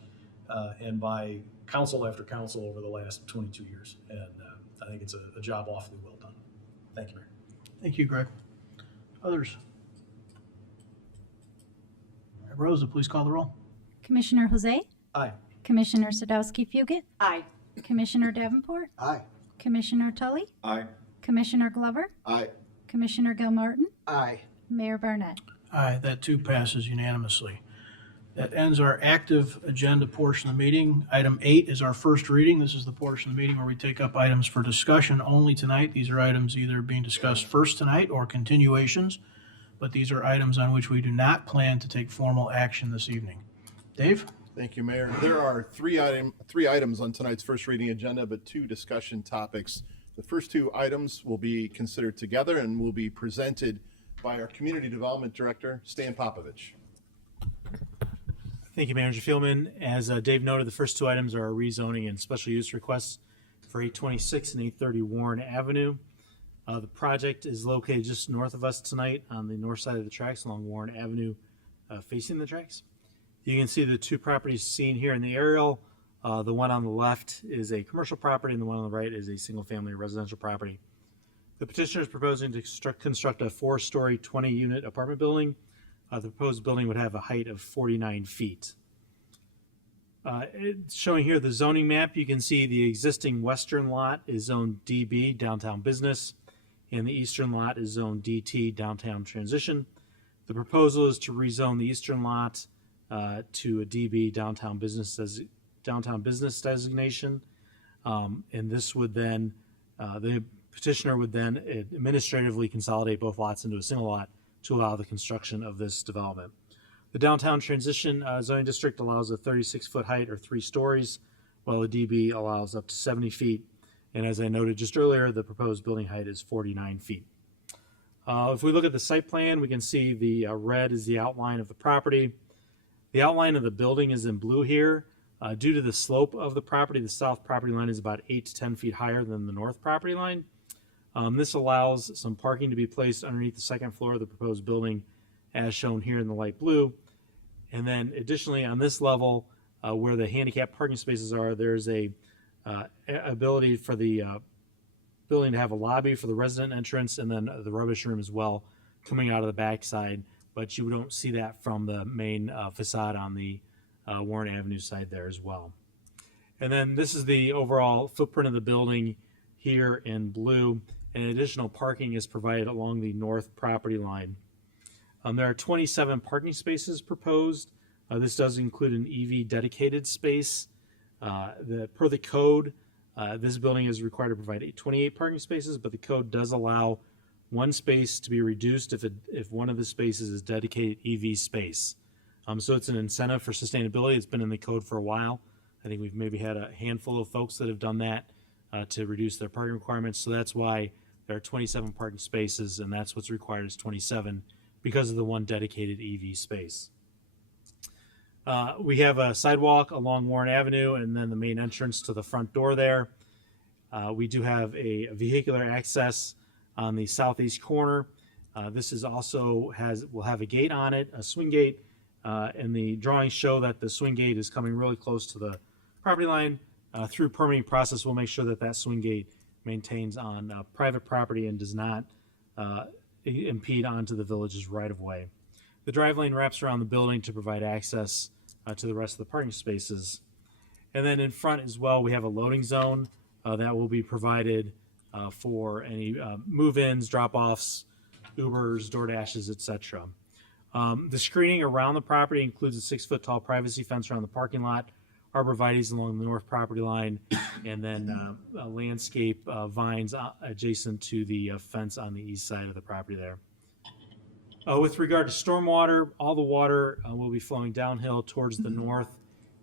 and by council after council over the last 22 years. And I think it's a job awfully well done. Thank you, Mayor. Thank you, Greg. Others? Rosa, please call the roll. Commissioner Jose? Aye. Commissioner Sadowski Fugit? Aye. Commissioner Davenport? Aye. Commissioner Tully? Aye. Commissioner Glover? Aye. Commissioner Gilmartin? Aye. Mayor Barnett? Aye, that too passes unanimously. That ends our active agenda portion of the meeting. Item 8 is our first reading. This is the portion of the meeting where we take up items for discussion only tonight. These are items either being discussed first tonight or continuations, but these are items on which we do not plan to take formal action this evening. Dave? Thank you, Mayor. There are three items on tonight's first reading agenda, but 2 discussion topics. The first 2 items will be considered together and will be presented by our Community Development Director, Stan Popovich. Thank you, Manager Fieldman. As Dave noted, the first 2 items are rezoning and special use requests for 826 and 830 Warren Avenue. The project is located just north of us tonight on the north side of the tracks along Warren Avenue, facing the tracks. You can see the 2 properties seen here in the aerial. The one on the left is a commercial property and the one on the right is a single-family residential property. The petitioner is proposing to construct a 4-story, 20-unit apartment building. The proposed building would have a height of 49 feet. Showing here the zoning map, you can see the existing western lot is zoned DB, Downtown Business, and the eastern lot is zoned DT, Downtown Transition. The proposal is to rezone the eastern lot to a DB, Downtown Business designation, and this would then, the petitioner would then administratively consolidate both lots into a single lot to allow the construction of this development. The Downtown Transition zoning district allows a 36-foot height or 3 stories, while the DB allows up to 70 feet. And as I noted just earlier, the proposed building height is 49 feet. If we look at the site plan, we can see the red is the outline of the property. The outline of the building is in blue here. Due to the slope of the property, the south property line is about 8 to 10 feet higher than the north property line. This allows some parking to be placed underneath the second floor of the proposed building, as shown here in the light blue. And then additionally on this level, where the handicap parking spaces are, there's a ability for the building to have a lobby for the resident entrance and then the rubbish room as well coming out of the backside, but you don't see that from the main facade on the Warren Avenue side there as well. And then this is the overall footprint of the building here in blue, and additional parking is provided along the north property line. There are 27 parking spaces proposed. This does include an EV dedicated space. Per the code, this building is required to provide 28 parking spaces, but the code does allow 1 space to be reduced if one of the spaces is dedicated EV space. So it's an incentive for sustainability. It's been in the code for a while. I think we've maybe had a handful of folks that have done that to reduce their parking requirements. So that's why there are 27 parking spaces, and that's what's required is 27 because of the one dedicated EV space. We have a sidewalk along Warren Avenue and then the main entrance to the front door there. We do have a vehicular access on the southeast corner. This is also will have a gate on it, a swing gate, and the drawings show that the swing gate is coming really close to the property line. Through permitting process, we'll make sure that that swing gate maintains on private property and does not impede onto the village's right-of-way. The drive lane wraps around the building to provide access to the rest of the parking spaces. And then in front as well, we have a loading zone that will be provided for any move-ins, drop-offs, Ubers, DoorDashes, etc. The screening around the property includes a 6-foot-tall privacy fence around the parking lot, arborvitaes along the north property line, and then landscape vines adjacent to the fence on the east side of the property there. With regard to stormwater, all the water will be flowing downhill towards the north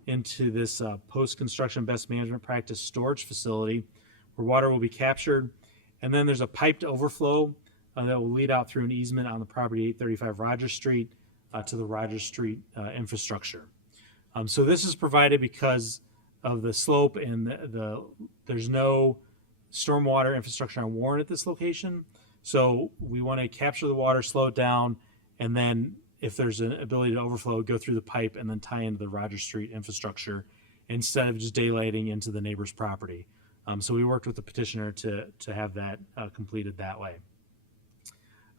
into this post-construction best management practice storage facility where water will be captured. And then there's a piped overflow that will lead out through an easement on the property 835 Rogers Street to the Rogers Street infrastructure. So this is provided because of the slope and there's no stormwater infrastructure on Warren at this location. So we want to capture the water, slow it down, and then if there's an ability to overflow, go through the pipe and then tie into the Rogers Street infrastructure instead of just daylighting into the neighbor's property. So we worked with the petitioner to have that completed that way.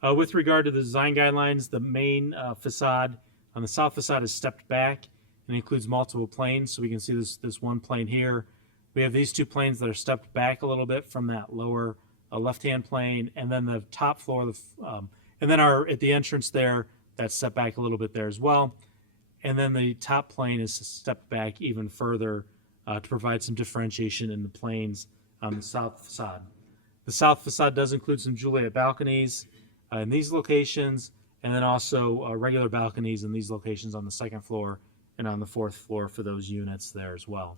With regard to the design guidelines, the main facade on the south facade is stepped back and includes multiple planes. So we can see this one plane here. We have these two planes that are stepped back a little bit from that lower left-hand plane, and then the top floor, and then at the entrance there, that's set back a little bit there as well. And then the top plane is stepped back even further to provide some differentiation in the planes on the south facade. The south facade does include some Juliet balconies in these locations, and then also regular balconies in these locations on the second floor and on the fourth floor for those units there as well.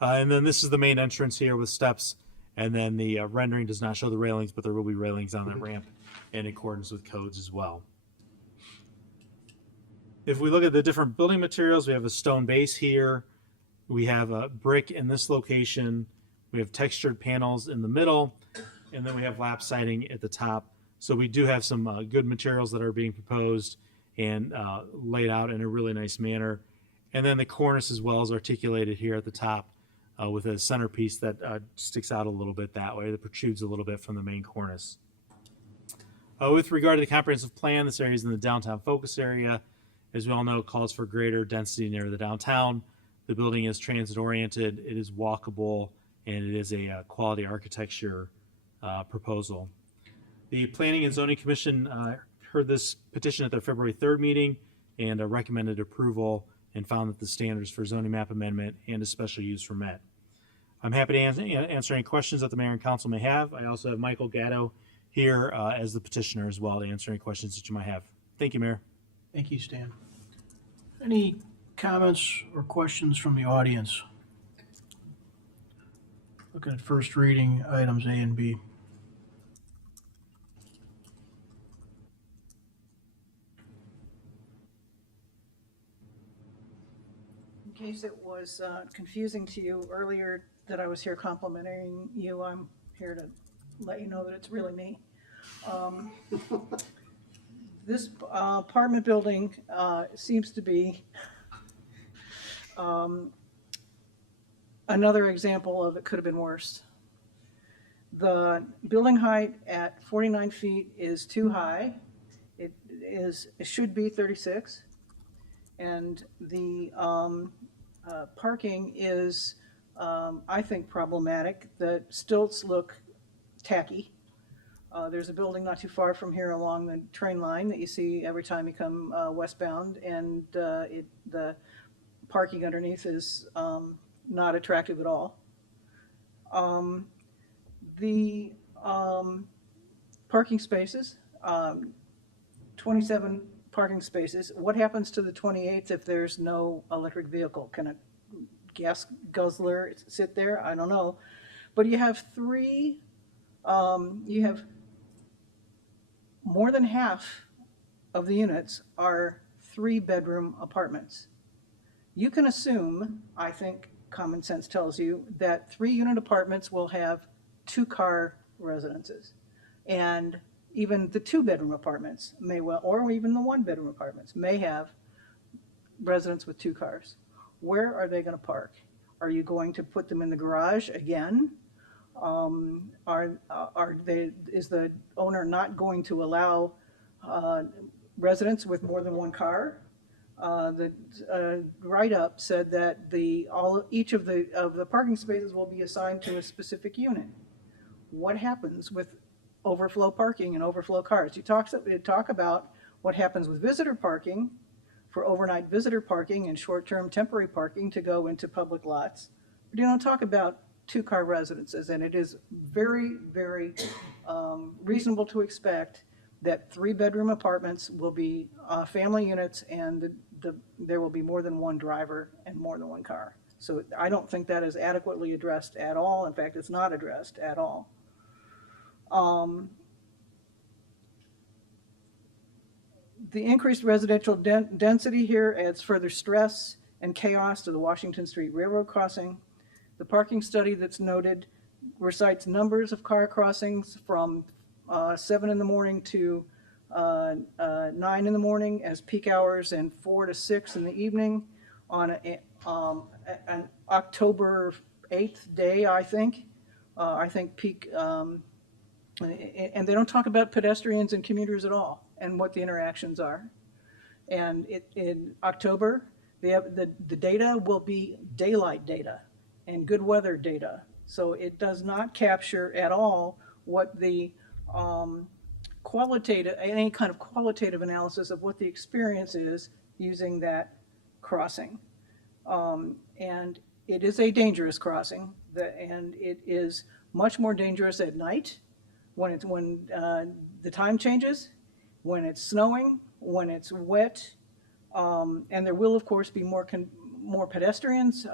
And then this is the main entrance here with steps, and then the rendering does not show the railings, but there will be railings on that ramp in accordance with codes as well. If we look at the different building materials, we have a stone base here. We have a brick in this location. We have textured panels in the middle, and then we have lap siding at the top. So we do have some good materials that are being proposed and laid out in a really nice manner. And then the cornice as well is articulated here at the top with a centerpiece that sticks out a little bit that way, that protrudes a little bit from the main cornice. With regard to the comprehensive plan, this area is in the downtown focus area. As we all know, it calls for greater density near the downtown. The building is transit-oriented, it is walkable, and it is a quality architecture proposal. The Planning and Zoning Commission heard this petition at their February 3rd meeting and recommended approval and found that the standards for zoning map amendment and a special use were met. I'm happy to answer any questions that the mayor and council may have. I also have Michael Gatto here as the petitioner as well to answer any questions that you might have. Thank you, Mayor. Thank you, Stan. Any comments or questions from the audience? Looking at first reading items A and B. In case it was confusing to you earlier that I was here complimenting you, I'm here to let you know that it's really me. This apartment building seems to be another example of it could have been worse. The building height at 49 feet is too high. It should be 36. And the parking is, I think, problematic. The stilts look tacky. There's a building not too far from here along the train line that you see every time you come westbound, and the parking underneath is not attractive at all. The parking spaces, 27 parking spaces. What happens to the 28th if there's no electric vehicle? gas guzzler sit there, I don't know. But you have you have more than half of the units are 3-bedroom apartments. You can assume, I think common sense tells you, that 3-unit apartments will have 2-car residences. And even the 2-bedroom apartments may well, or even the 1-bedroom apartments may have residents with 2 cars. Where are they going to park? Are you going to put them in the garage again? Is the owner not going to allow residents with more than 1 car? The write-up said that each of the parking spaces will be assigned to a specific unit. What happens with overflow parking and overflow cars? You talk about what happens with visitor parking, for overnight visitor parking and short-term temporary parking to go into public lots. But you don't talk about 2-car residences, and it is very, very reasonable to expect that 3-bedroom apartments will be family units, and there will be more than 1 driver and more than 1 car. So I don't think that is adequately addressed at all. In fact, it's not addressed at all. The increased residential density here adds further stress and chaos to the Washington Street Railroad crossing. The parking study that's noted recites numbers of car crossings from 7 in the morning to 9 in the morning as peak hours and 4 to 6 in the evening on an October 8th day, I think. I think peak, and they don't talk about pedestrians and commuters at all and what the interactions are. And in October, the data will be daylight data and good weather data. So it does not capture at all what the any kind of qualitative analysis of what the experience is using that crossing. And it is a dangerous crossing, and it is much more dangerous at night when the time changes, when it's snowing, when it's wet, and there will of course be more pedestrians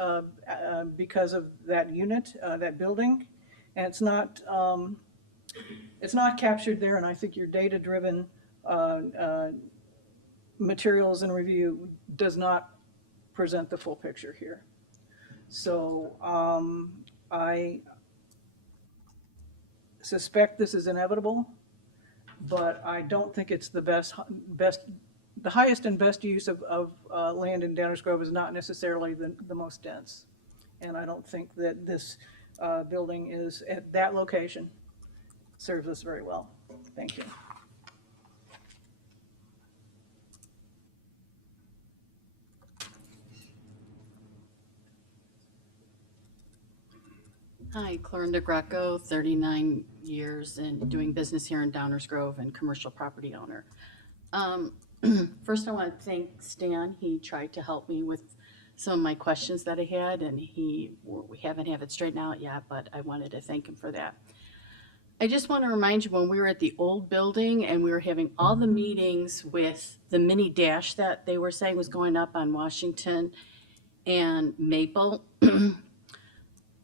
because of that unit, that building, and it's not captured there. And I think your data-driven materials and review does not present the full picture here. So I suspect this is inevitable, but I don't think it's the the highest and best use of land in Downers Grove is not necessarily the most dense. And I don't think that this building is at that location serves us very well. Thank you. Hi, Clorinda Greco, 39 years in doing business here in Downers Grove and commercial property owner. First, I want to thank Stan. He tried to help me with some of my questions that I had, and we haven't have it straightened out yet, but I wanted to thank him for that. I just want to remind you, when we were at the old building and we were having all the meetings with the mini dash that they were saying was going up on Washington and Maple,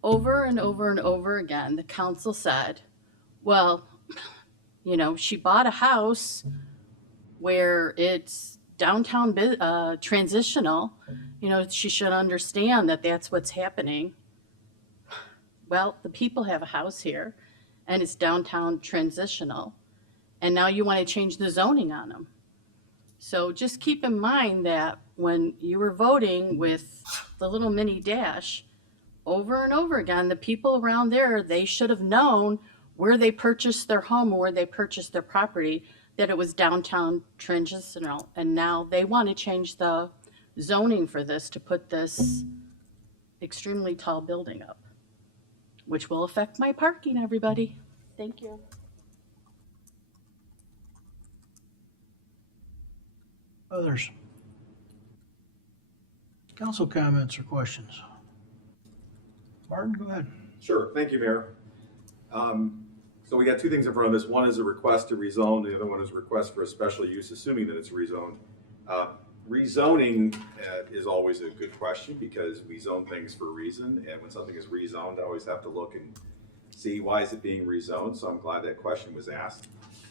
over and over and over again, the council said, well, you know, she bought a house where it's downtown transitional, you know, she should understand that that's what's happening. Well, the people have a house here and it's downtown transitional, and now you want to change the zoning on them. So just keep in mind that when you were voting with the little mini dash, over and over again, the people around there, they should have known where they purchased their home or where they purchased their property, that it was downtown transitional. And now they want to change the zoning for this to put this extremely tall building up, which will affect my parking, everybody. Thank you. Others? Council comments or questions? Martin, go ahead. Sure, thank you, Mayor. So we got 2 things in front of us. One is a request to rezone, the other one is a request for a special use, assuming that it's rezoned. Rezoning is always a good question because we zone things for a reason, and when something is rezoned, I always have to look and see why is it being rezoned, so I'm glad that question was asked.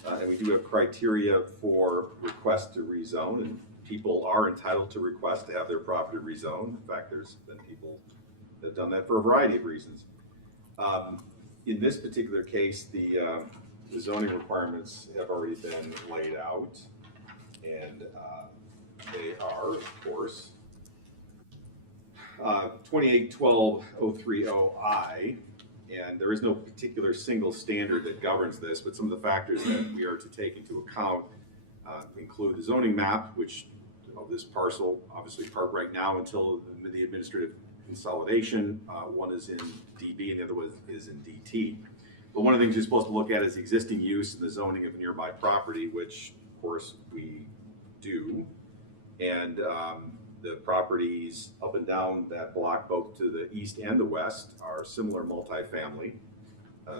And we do have criteria for requests to rezone, and people are entitled to request to have their property rezoned. In fact, there's been people that have done that for a variety of reasons. In this particular case, the zoning requirements have already been laid out, and they are, of course, 2812.030I, and there is no particular single standard that governs this, but some of the factors that we are to take into account include the zoning map, which of this parcel, obviously part right now until the administrative consolidation. One is in DB and the other one is in DT. But one of the things you're supposed to look at is existing use and the zoning of nearby property, which of course we do. And the properties up and down that block, both to the east and the west, are similar multifamily.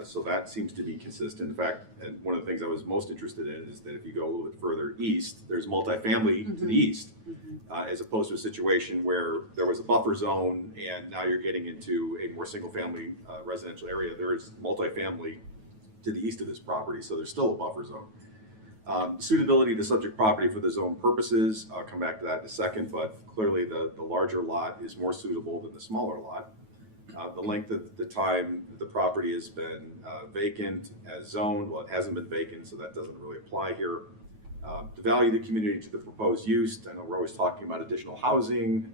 So that seems to be consistent. In fact, and one of the things I was most interested in is that if you go a little bit further east, there's multifamily to the east, as opposed to a situation where there was a buffer zone and now you're getting into a more single-family residential area. There is multifamily to the east of this property, so there's still a buffer zone. Suitability of the subject property for the zone purposes, I'll come back to that in a second, but clearly the larger lot is more suitable than the smaller lot. The length of the time the property has been vacant as zoned, well, it hasn't been vacant, so that doesn't really apply here. The value of the community to the proposed use, I know we're always talking about additional housing,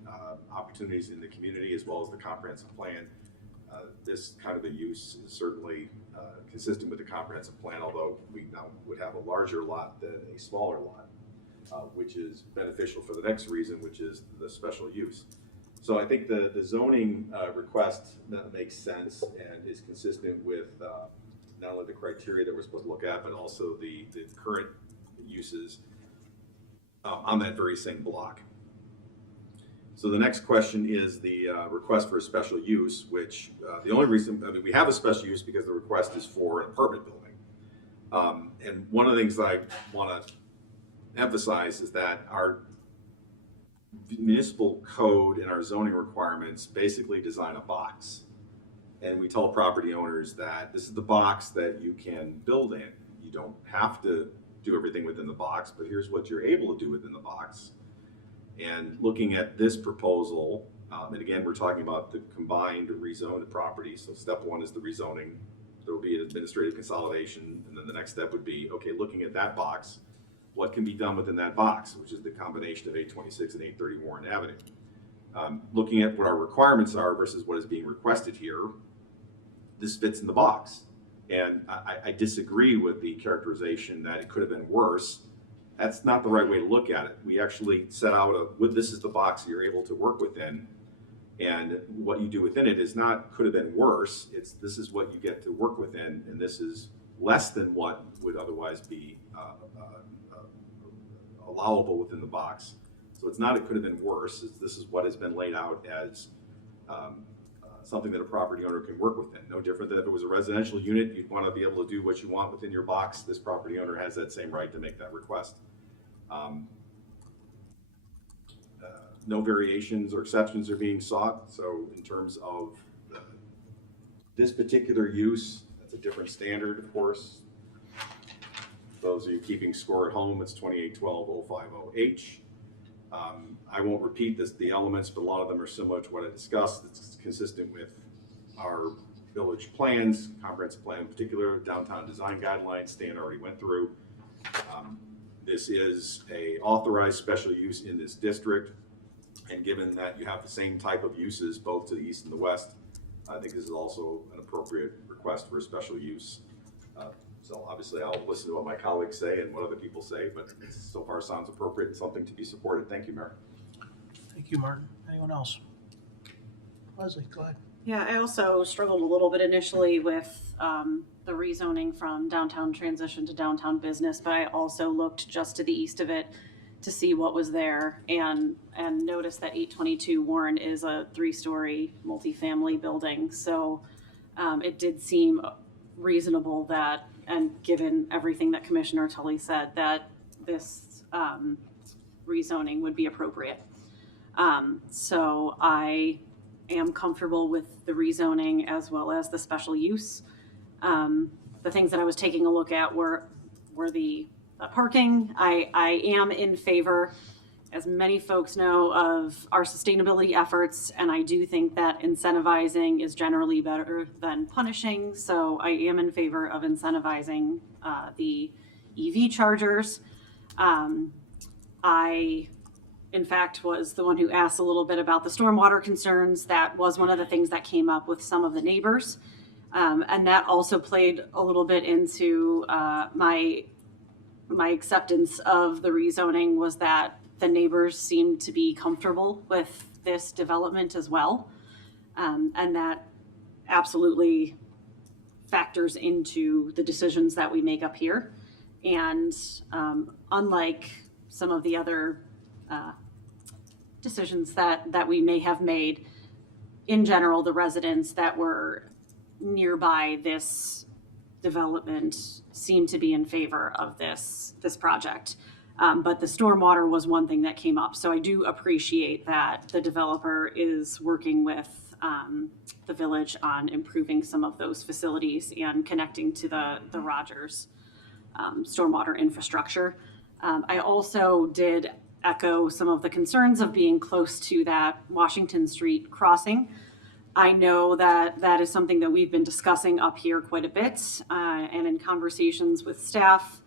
opportunities in the community, as well as the comprehensive plan. This kind of a use is certainly consistent with the comprehensive plan, although we now would have a larger lot than a smaller lot, which is beneficial for the next reason, which is the special use. So I think the zoning request makes sense and is consistent with not only the criteria that we're supposed to look at, but also the current uses on that very same block. So the next question is the request for a special use, which the only reason, I mean, we have a special use because the request is for an apartment building. And one of the things I want to emphasize is that our municipal code and our zoning requirements basically design a box. And we tell property owners that this is the box that you can build in. You don't have to do everything within the box, but here's what you're able to do within the box. And looking at this proposal, and again, we're talking about the combined rezoned property. So step one is the rezoning. There will be an administrative consolidation. And then the next step would be, okay, looking at that box, what can be done within that box, which is the combination of 826 and 830 Warren Avenue. Looking at what our requirements are versus what is being requested here, this fits in the box. And I disagree with the characterization that it could have been worse. That's not the right way to look at it. We actually set out this is the box you're able to work within. And what you do within it is not could have been worse. It's this is what you get to work within, and this is less than what would otherwise be allowable within the box. So it's not it could have been worse. This is what has been laid out as something that a property owner can work within. No different than if it was a residential unit, you'd want to be able to do what you want within your box. This property owner has that same right to make that request. No variations or exceptions are being sought. So in terms of this particular use, that's a different standard, of course. Those of you keeping score at home, it's 2812.050H. I won't repeat the elements, but a lot of them are similar to what I discussed. It's consistent with our village plans, comprehensive plan in particular, downtown design guidelines Stan already went through. This is a authorized special use in this district, and given that you have the same type of uses both to the east and the west, I think this is also an appropriate request for a special use. So obviously I'll listen to what my colleagues say and what other people say, but it so far sounds appropriate and something to be supported. Thank you, Mayor. Thank you, Martin. Anyone else? Leslie, go ahead. Yeah, I also struggled a little bit initially with the rezoning from downtown transition to downtown business, but I also looked just to the east of it to see what was there and noticed that 822 Warren is a 3-story multifamily building. So it did seem reasonable that, and given everything that Commissioner Tully said, that this rezoning would be appropriate. So I am comfortable with the rezoning as well as the special use. The things that I was taking a look at were the parking. I am in favor, as many folks know, of our sustainability efforts, and I do think that incentivizing is generally better than punishing. So I am in favor of incentivizing the EV chargers. I, in fact, was the one who asked a little bit about the stormwater concerns. That was one of the things that came up with some of the neighbors. And that also played a little bit into my acceptance of the rezoning, was that the neighbors seemed to be comfortable with this development as well. And that absolutely factors into the decisions that we make up here. And unlike some of the other decisions that we may have made, in general, the residents that were nearby this development seem to be in favor of this project. But the stormwater was one thing that came up. So I do appreciate that the developer is working with the village on improving some of those facilities and connecting to the Rogers stormwater infrastructure. I also did echo some of the concerns of being close to that Washington Street crossing. I know that that is something that we've been discussing up here quite a bit, and in conversations with staff.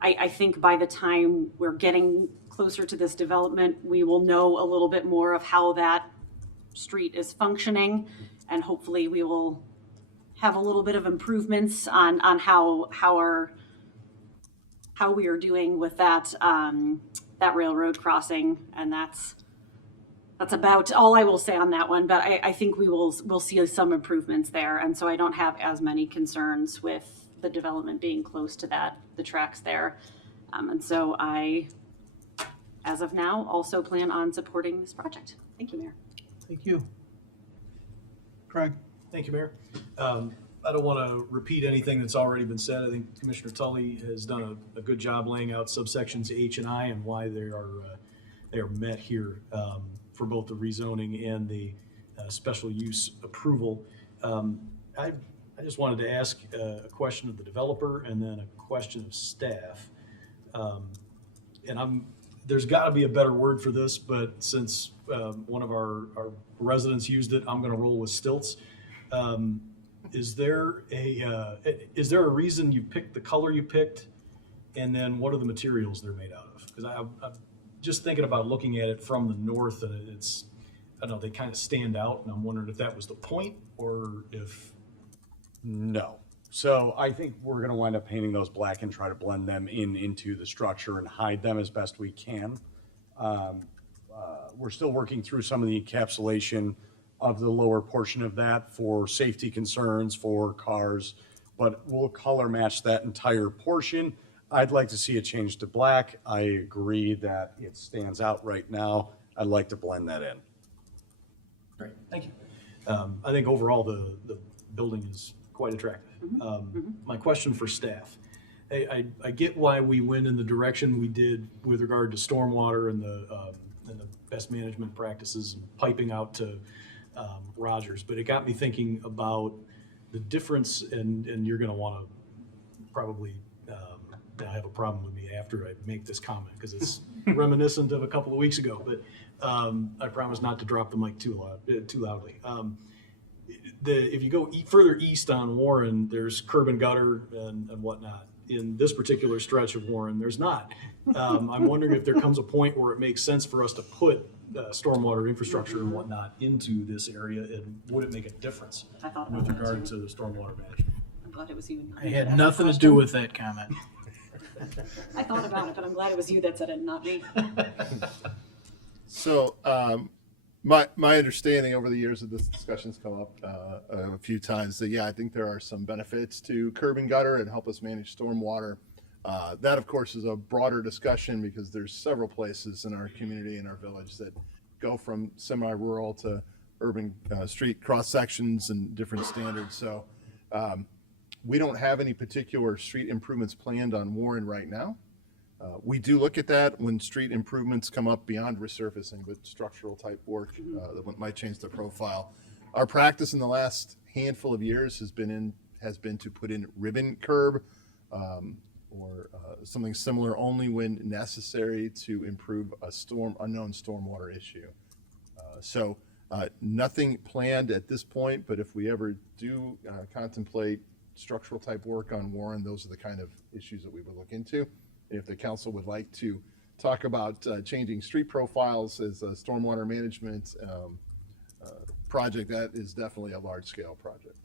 I think by the time we're getting closer to this development, we will know a little bit more of how that street is functioning, and hopefully we will have a little bit of improvements on how we are doing with that that railroad crossing, and that's about all I will say on that one. But I think we'll see some improvements there, and so I don't have as many concerns with the development being close to the tracks there. And so I, as of now, also plan on supporting this project. Thank you, Mayor. Thank you. Craig? Thank you, Mayor. I don't want to repeat anything that's already been said. I think Commissioner Tully has done a good job laying out subsections H and I and why they are met here for both the rezoning and the special use approval. I just wanted to ask a question of the developer and then a question of staff. And there's got to be a better word for this, but since one of our residents used it, I'm going to roll with stilts. Is there a reason you picked the color you picked, and then what are the materials they're made out of? Because I'm just thinking about looking at it from the north, and it's, I don't know, they kind of stand out, and I'm wondering if that was the point or if. No. So I think we're going to wind up painting those black and try to blend them into the structure and hide them as best we can. We're still working through some of the encapsulation of the lower portion of that for safety concerns for cars, but we'll color match that entire portion. I'd like to see it change to black. I agree that it stands out right now. I'd like to blend that in. Great, thank you. I think overall the building is quite attractive. My question for staff, I get why we went in the direction we did with regard to stormwater and the best management practices and piping out to Rogers, but it got me thinking about the difference, and you're going to want to probably have a problem with me after I make this comment because it's reminiscent of a couple of weeks ago, but I promise not to drop the mic too loudly. If you go further east on Warren, there's curb and gutter and whatnot. In this particular stretch of Warren, there's not. I'm wondering if there comes a point where it makes sense for us to put stormwater infrastructure and whatnot into this area, and would it make a difference with regard to the stormwater management? I'm glad it was you. I had nothing to do with that comment. I thought about it, but I'm glad it was you that said it, not me. So my understanding over the years that this discussion's come up a few times, that yeah, I think there are some benefits to curb and gutter and help us manage stormwater. That of course is a broader discussion because there's several places in our community, in our village, that go from semi-rural to urban street cross sections and different standards. So we don't have any particular street improvements planned on Warren right now. We do look at that when street improvements come up beyond resurfacing, but structural type work that might change the profile. Our practice in the last handful of years has been to put in ribbon curb or something similar only when necessary to improve a unknown stormwater issue. So nothing planned at this point, but if we ever do contemplate structural type work on Warren, those are the kind of issues that we would look into. If the council would like to talk about changing street profiles as a stormwater management project, that is definitely a large scale project.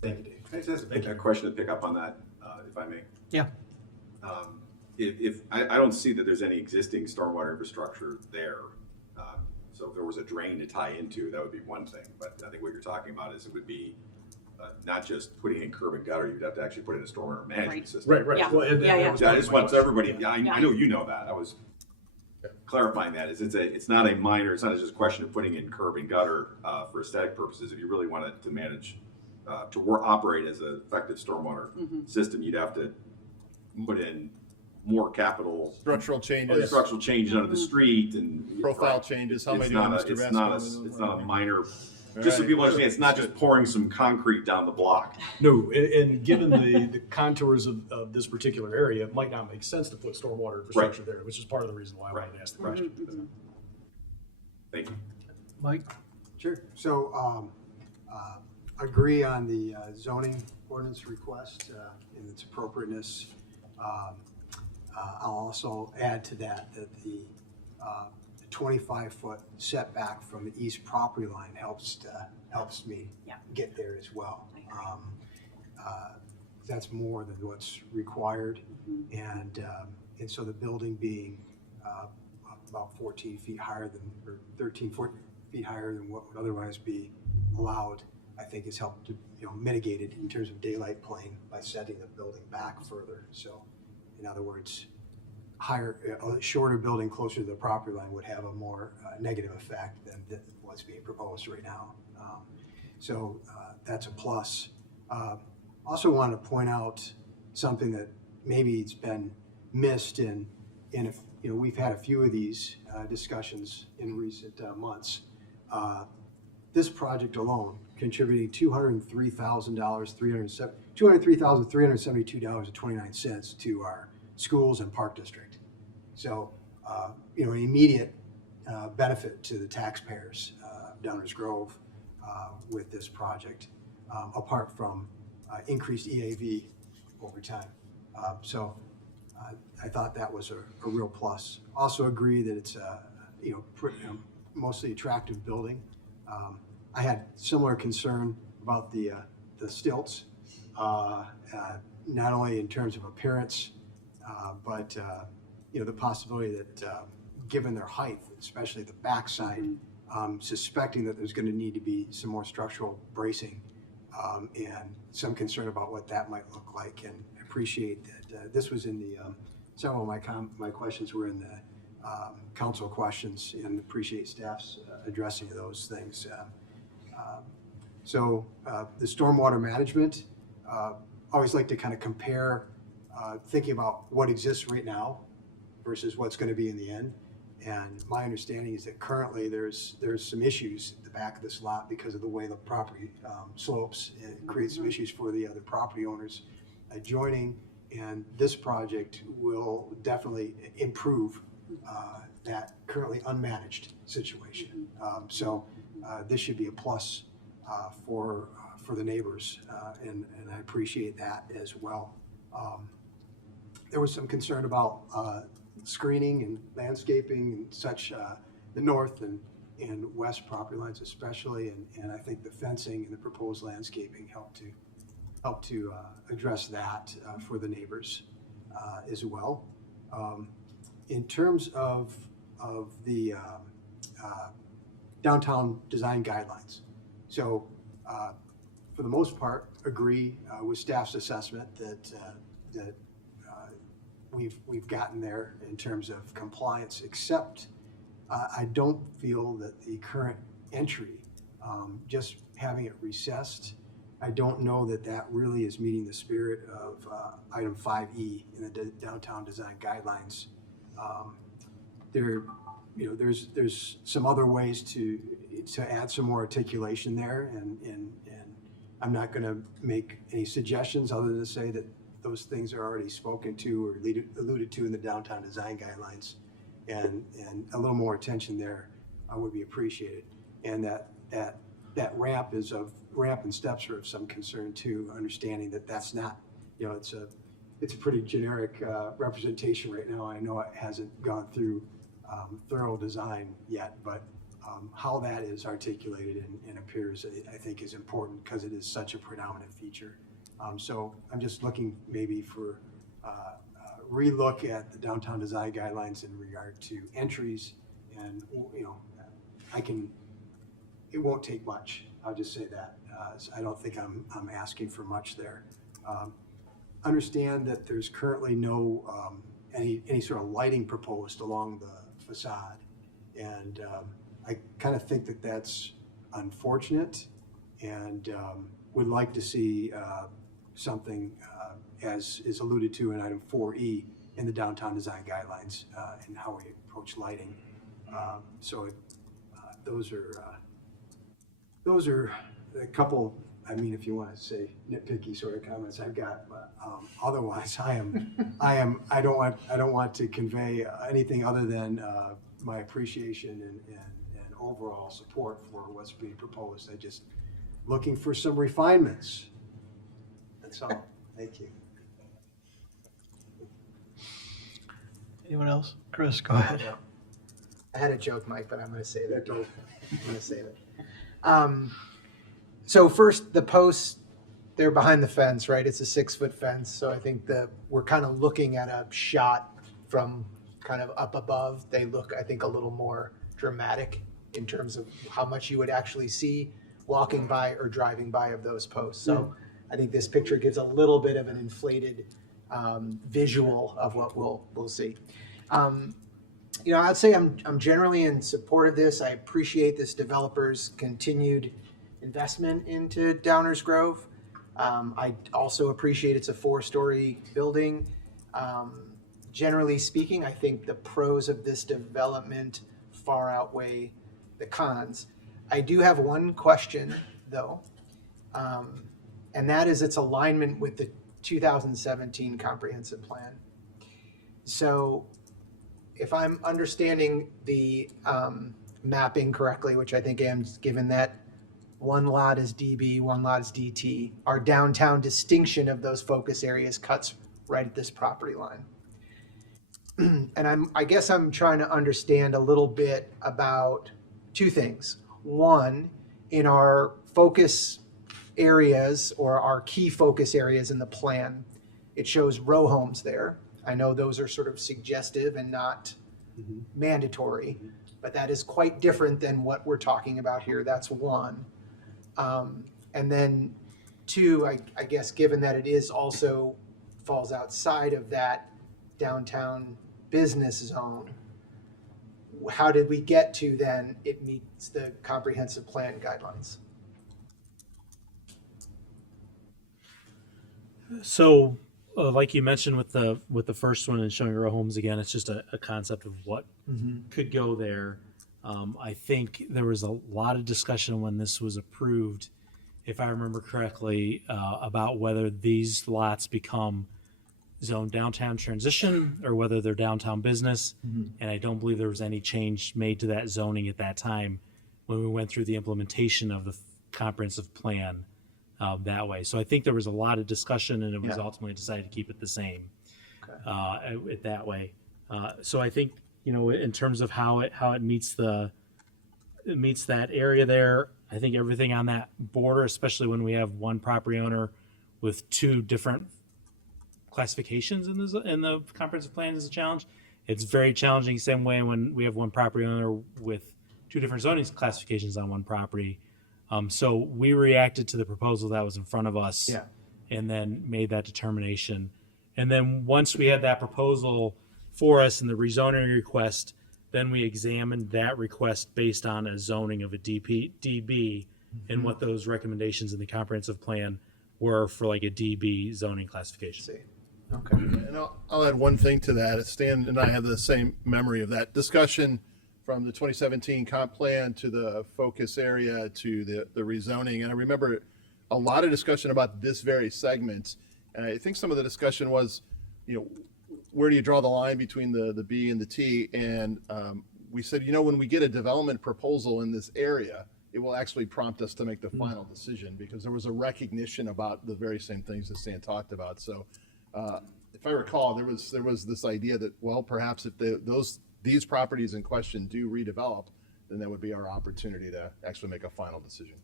Thank you, Dave. Can I just ask a question to pick up on that, if I may? Yeah. If I don't see that there's any existing stormwater infrastructure there, so if there was a drain to tie into, that would be one thing. But I think what you're talking about is it would be not just putting in curb and gutter, you'd have to actually put in a stormwater management system. Right. Yeah. Well, and Yeah. That is what everybody, I Yeah. know you know that. I was clarifying that. It's not a minor, it's not just a question of putting in curb and gutter for aesthetic purposes. If you really wanted to manage, operate as an effective stormwater system, you'd have to put in more capital. Structural changes. Structural changes under the street and. Profile changes. How am I It's doing, not Mr. a- It's not a minor, just so right. people understand, it's not just pouring some concrete down the block. No, and given the contours of this particular area, it might not make sense to put stormwater infrastructure there, which is part of the reason why I wanted to ask the question. Thank you. Mike? Sure. So, agree on the zoning ordinance request and its appropriateness. I'll also add to that the 25-foot setback from the east property line helps me get there as well. That's more than what's required, and so the building being about 14 feet higher than, or 13 feet higher than what would otherwise be allowed, I think has helped to mitigate it in terms of daylight plane by setting the building back further. So, in other words, a shorter building closer to the property line would have a more negative effect than what's being proposed right now. So that's a plus. Also want to point out something that maybe it's been missed in if we've had a few of these discussions in recent months. This project alone contributing $203,372.29 to our schools and park district. So, an immediate benefit to the taxpayers of Downers Grove with this project, apart from increased EAV over time. So, I thought that was a real plus. Also agree that it's a mostly attractive building. I had similar concern about the stilts, not only in terms of appearance, but the possibility that given their height, especially the backside, suspecting that there's going to need to be some more structural bracing, and some concern about what that might look like. And I appreciate that this was in the several of my questions were in the council questions, and appreciate staff's addressing of those things. So the stormwater management, always like to kind of compare thinking about what exists right now versus what's going to be in the end. And my understanding is that currently there's some issues at the back of this lot because of the way the property slopes. It creates some issues for the other property owners adjoining, and this project will definitely improve that currently unmanaged situation. So this should be a plus for the neighbors, and I appreciate that as well. There was some concern about screening and landscaping and such, the north and west property lines especially, and I think the fencing and the proposed landscaping help to address that for the neighbors as well. In terms of the downtown design guidelines, so for the most part agree with staff's assessment that we've gotten there in terms of compliance, except I don't feel that the current entry, just having it recessed I don't know that that really is meeting the spirit of item 5E in the downtown design guidelines. There's some other ways to add some more articulation there, and I'm not going to make any suggestions other than to say that those things are already spoken to or alluded to in the downtown design guidelines, and a little more attention there would be appreciated. And that ramp and steps are of some concern too, understanding that that's not, it's a pretty generic representation right now. I know it hasn't gone through thorough design yet, but how that is articulated and appears, I think, is important because it is such a predominant feature. So I'm just looking maybe for relook at the downtown design guidelines in regard to entries, and it won't take much. I'll just say that. So I don't think I'm asking for much there. Understand that there's currently no any sort of lighting proposed along the facade, and I kind of think that that's unfortunate, and would like to see something as is alluded to in item 4E in the downtown design guidelines and how we approach lighting. Those are a couple, if you want to say nitpicky sort of comments I've got, but otherwise I don't want to convey anything other than my appreciation and overall support for what's being proposed. I just looking for some refinements. That's all. Thank you. Anyone else? Chris, go ahead. I had a joke, Mike, but I'm going to save it. I'm going to save it. So first, the posts, they're behind the fence, right? It's a 6-foot fence. So I think that we're kind of looking at a shot from kind of up above. They look, I think, a little more dramatic in terms of how much you would actually see walking by or driving by of those posts. So I think this picture gives a little bit of an inflated visual of what we'll see. I'd say I'm generally in support of this. I appreciate this developer's continued investment into Downers Grove. I also appreciate it's a 4-story building. Generally speaking, I think the pros of this development far outweigh the cons. I do have one question, though, and that is its alignment with the 2017 comprehensive plan. So if I'm understanding the mapping correctly, which I think I am, given that one lot is DB, one lot is DT, our downtown distinction of those focus areas cuts right at this property line. And I guess I'm trying to understand a little bit about two things. One, in our focus areas or our key focus areas in the plan, it shows row homes there. I know those are sort of suggestive and not mandatory, but that is quite different than what we're talking about here. That's one. And then two, I guess, given that it is also falls outside of that downtown business zone, how did we get to then it meets the comprehensive plan guidelines? So, like you mentioned with the first one and showing row homes again, it's just a concept of what could go there. I think there was a lot of discussion when this was approved, if I remember correctly, about whether these lots become zone downtown transition or whether they're downtown business. And I don't believe there was any change made to that zoning at that time when we went through the implementation of the comprehensive plan that way. So I think there was a lot of discussion, and it was ultimately decided to keep it the same that way. So I think, in terms of how it meets that area there, I think everything on that border, especially when we have one property owner with two different classifications in the comprehensive plan, is a challenge. It's very challenging same way when we have one property owner with two different zoning classifications on one property. So we reacted to the proposal that was in front of us and then made that determination. And then once we had that proposal for us in the rezoning request, then we examined that request based on a zoning of a DB and what those recommendations in the comprehensive plan were for like a DB zoning classification. Okay. And I'll add one thing to that. Stan and I have the same memory of that discussion from the 2017 comp plan to the focus area to the rezoning. And I remember a lot of discussion about this very segment. And I think some of the discussion was, where do you draw the line between the B and the T? And we said, when we get a development proposal in this area, it will actually prompt us to make the final decision, because there was a recognition about the very same things that Stan talked about. So if I recall, there was this idea that, well, perhaps if these properties in question do redevelop, then that would be our opportunity to actually make a final decision.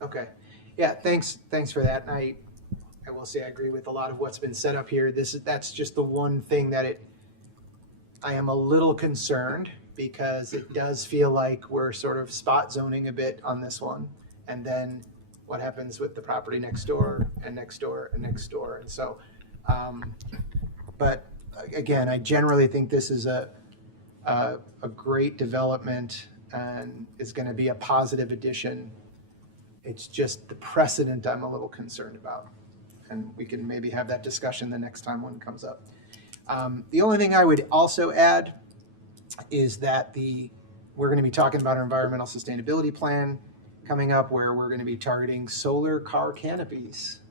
Okay. Yeah, thanks for that. And I will say I agree with a lot of what's been set up here. That's just the one thing that I am a little concerned, because it does feel like we're sort of spot zoning a bit on this one. And then what happens with the property next door and next door and next door. And so, but again, I generally think this is a great development and is going to be a positive addition. It's just the precedent I'm a little concerned about. And we can maybe have that discussion the next time one comes up. The only thing I would also add is that we're going to be talking about our environmental sustainability plan coming up, where we're going to be targeting solar car canopies.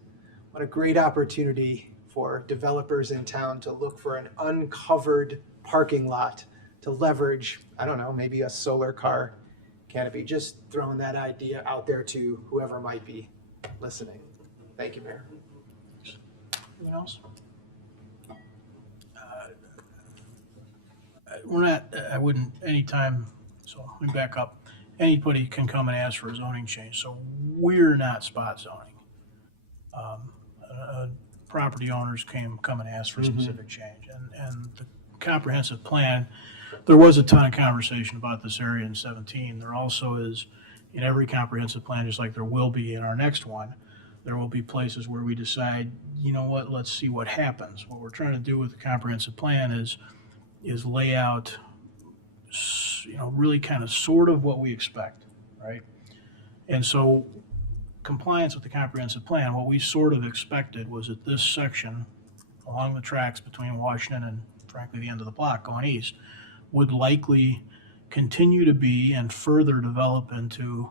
What a great opportunity for developers in town to look for an uncovered parking lot to leverage, I don't know, maybe a solar car canopy. Just throwing that idea out there to whoever might be listening. Thank you, Mayor. Anyone else? I wouldn't, anytime, so let me back up. Anybody can come and ask for a zoning change, so we're not spot zoning. Property owners come and ask for specific change. And the comprehensive plan, there was a ton of conversation about this area in 17. There also is, in every comprehensive plan, just like there will be in our next one, there will be places where we decide, let's see what happens. What we're trying to do with the comprehensive plan is lay out, really kind of sort of what we expect, right? And so compliance with the comprehensive plan, what we sort of expected was that this section along the tracks between Washington and frankly the end of the block going east would likely continue to be and further develop into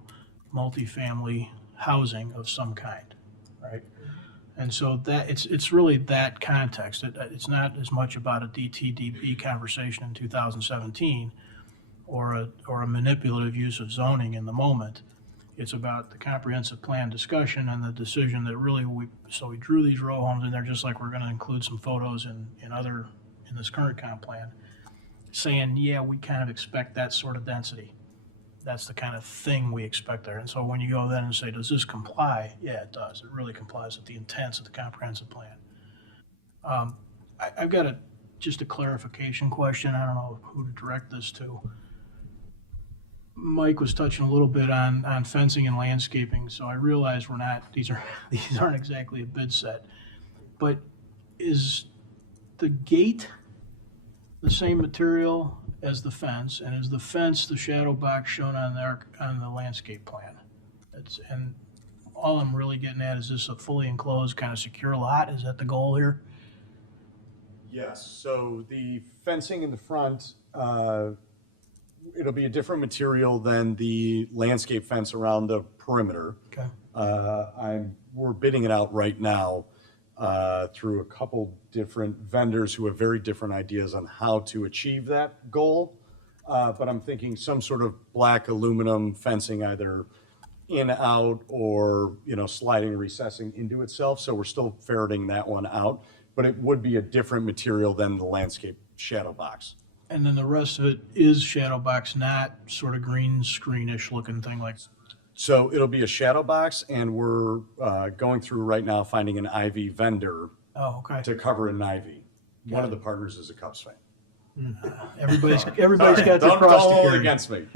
multifamily housing of some kind, right? And so that it's really that context. It's not as much about a DTDP conversation in 2017 or a manipulative use of zoning in the moment. It's about the comprehensive plan discussion and the decision that really we drew these row homes in there, just like we're going to include some photos in this current comp plan, saying, yeah, we kind of expect that sort of density. That's the kind of thing we expect there. And so when you go then and say, does this comply? Yeah, it does. It really complies with the intents of the comprehensive plan. I've got just a clarification question. I don't know who to direct this to. Mike was touching a little bit on fencing and landscaping, so I realize these aren't exactly a bid set. But is the gate the same material as the fence, and is the fence the shadow box shown on the landscape plan? And all I'm really getting at, is this a fully enclosed kind of secure lot? Is that the goal here? Yes, so the fencing in the front, it'll be a different material than the landscape fence around the perimeter. Okay. We're bidding it out right now through a couple different vendors who have very different ideas on how to achieve that goal. But I'm thinking some sort of black aluminum fencing, either in, out, or sliding, recessing into itself. So we're still ferreting that one out, but it would be a different material than the landscape shadow box. And then the rest of it is shadow box, not sort of green screenish looking thing like. So it'll be a shadow box, and we're going through right now finding an ivy vendor to cover an ivy. One of the partners is a Cubs fan. Everybody's got their Don't cross to hold carry. against me.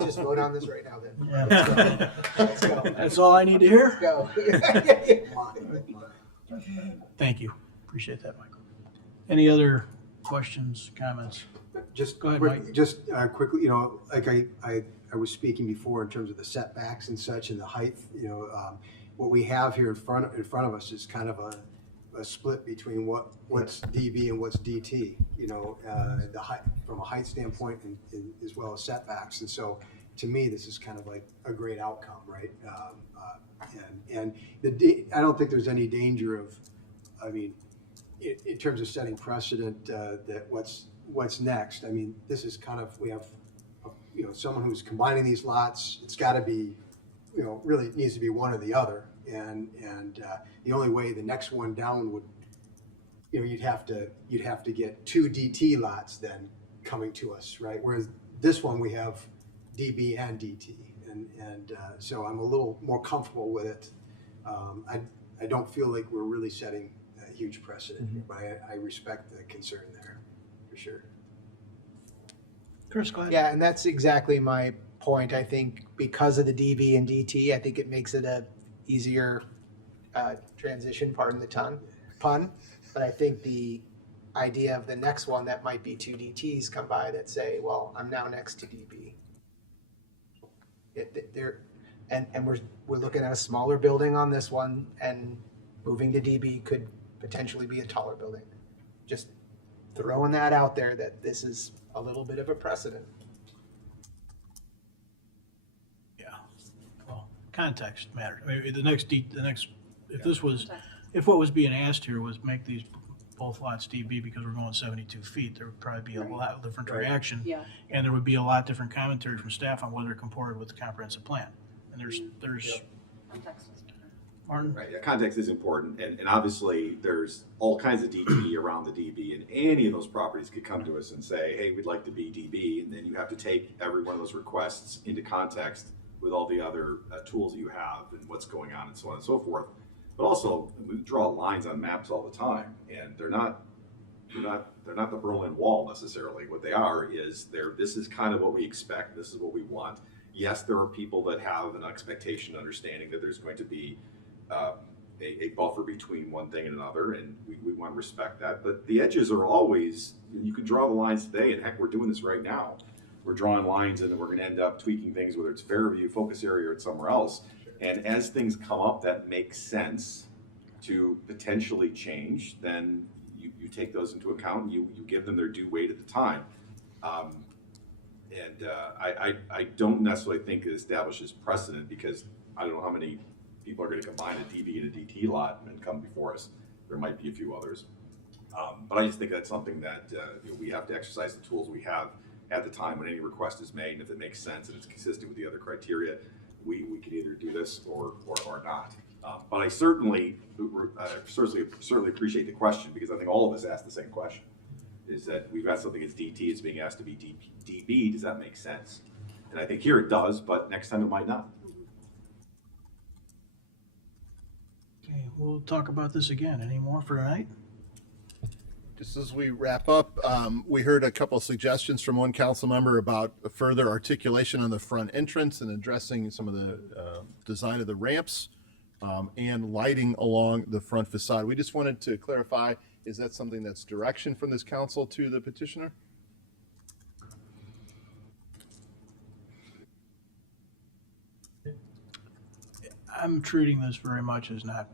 Just vote on this right now then. Yeah. Let's go. That's all I need to hear? Go. Thank you. Appreciate that, Michael. Any other questions, comments? Just Go ahead, quick- Mike. Just quickly, like I I was speaking before in terms of the setbacks and such and the height, what we have here in front of us is kind of a split between what's DB and what's DT, the height, from a height standpoint and as well as setbacks. And so to me, this is kind of like a great outcome, right? I don't think there's any danger of, in terms of setting precedent, that what's next. I mean, this is kind of, we have, someone who's combining these lots. It's got to be, really it needs to be one or the other. And the only way the next one down would, you'd have to get 2 DT lots then coming to us, right? Whereas this one, we have DB and DT. And so I'm a little more comfortable with it. I don't feel like we're really setting a huge precedent, but I respect the concern there, for sure. Chris, go ahead. Yeah, and that's exactly my point. I think because of the DB and DT, I think it makes it a easier transition, pardon the pun. But I think the idea of the next one that might be 2 DTs come by that say, well, I'm now next to DB. And we're looking at a smaller building on this one, and moving to DB could potentially be a taller building. Just throwing that out there, that this is a little bit of a precedent. Yeah, well, context matters. I mean, if what was being asked here was make these both lots DB because we're going 72 feet, there would probably be a lot different reaction. Yeah. And there would be a lot different commentary from staff on whether it comported with the comprehensive plan. And there's Martin? Right, yeah, context is important, and obviously there's all kinds of DT around the DB, and any of those properties could come to us and say, hey, we'd like to be DB, and then you have to take every one of those requests into context with all the other tools that you have and what's going on and so on and so forth. But also, we draw lines on maps all the time, and they're not the Berlin Wall necessarily. What they are is this is kind of what we expect, this is what we want. Yes, there are people that have an expectation, understanding that there's going to be a buffer between one thing and another, and we want to respect that. But the edges are always, you can draw the lines today, and heck, we're doing this right now. We're drawing lines, and then we're going to end up tweaking things, whether it's Fairview, focus area, or it's somewhere else. And as things come up that make sense to potentially change, then you take those into account, and you give them their due weight at the time. I don't necessarily think it establishes precedent, because I don't know how many people are going to combine a DB and a DT lot and come before us. There might be a few others. But I just think that's something that we have to exercise the tools we have at the time when any request is made, and if it makes sense and it's consistent with the other criteria, we can either do this or not. But I certainly appreciate the question, because I think all of us ask the same question, is that we've got something as DT, it's being asked to be DB, does that make sense? And I think here it does, but next time it might not. Okay, we'll talk about this again. Any more for tonight? Just as we wrap up, we heard a couple of suggestions from one council member about a further articulation on the front entrance and addressing some of the design of the ramps and lighting along the front facade. We just wanted to clarify, is that something that's direction from this council to the petitioner? I'm treating this very much as not,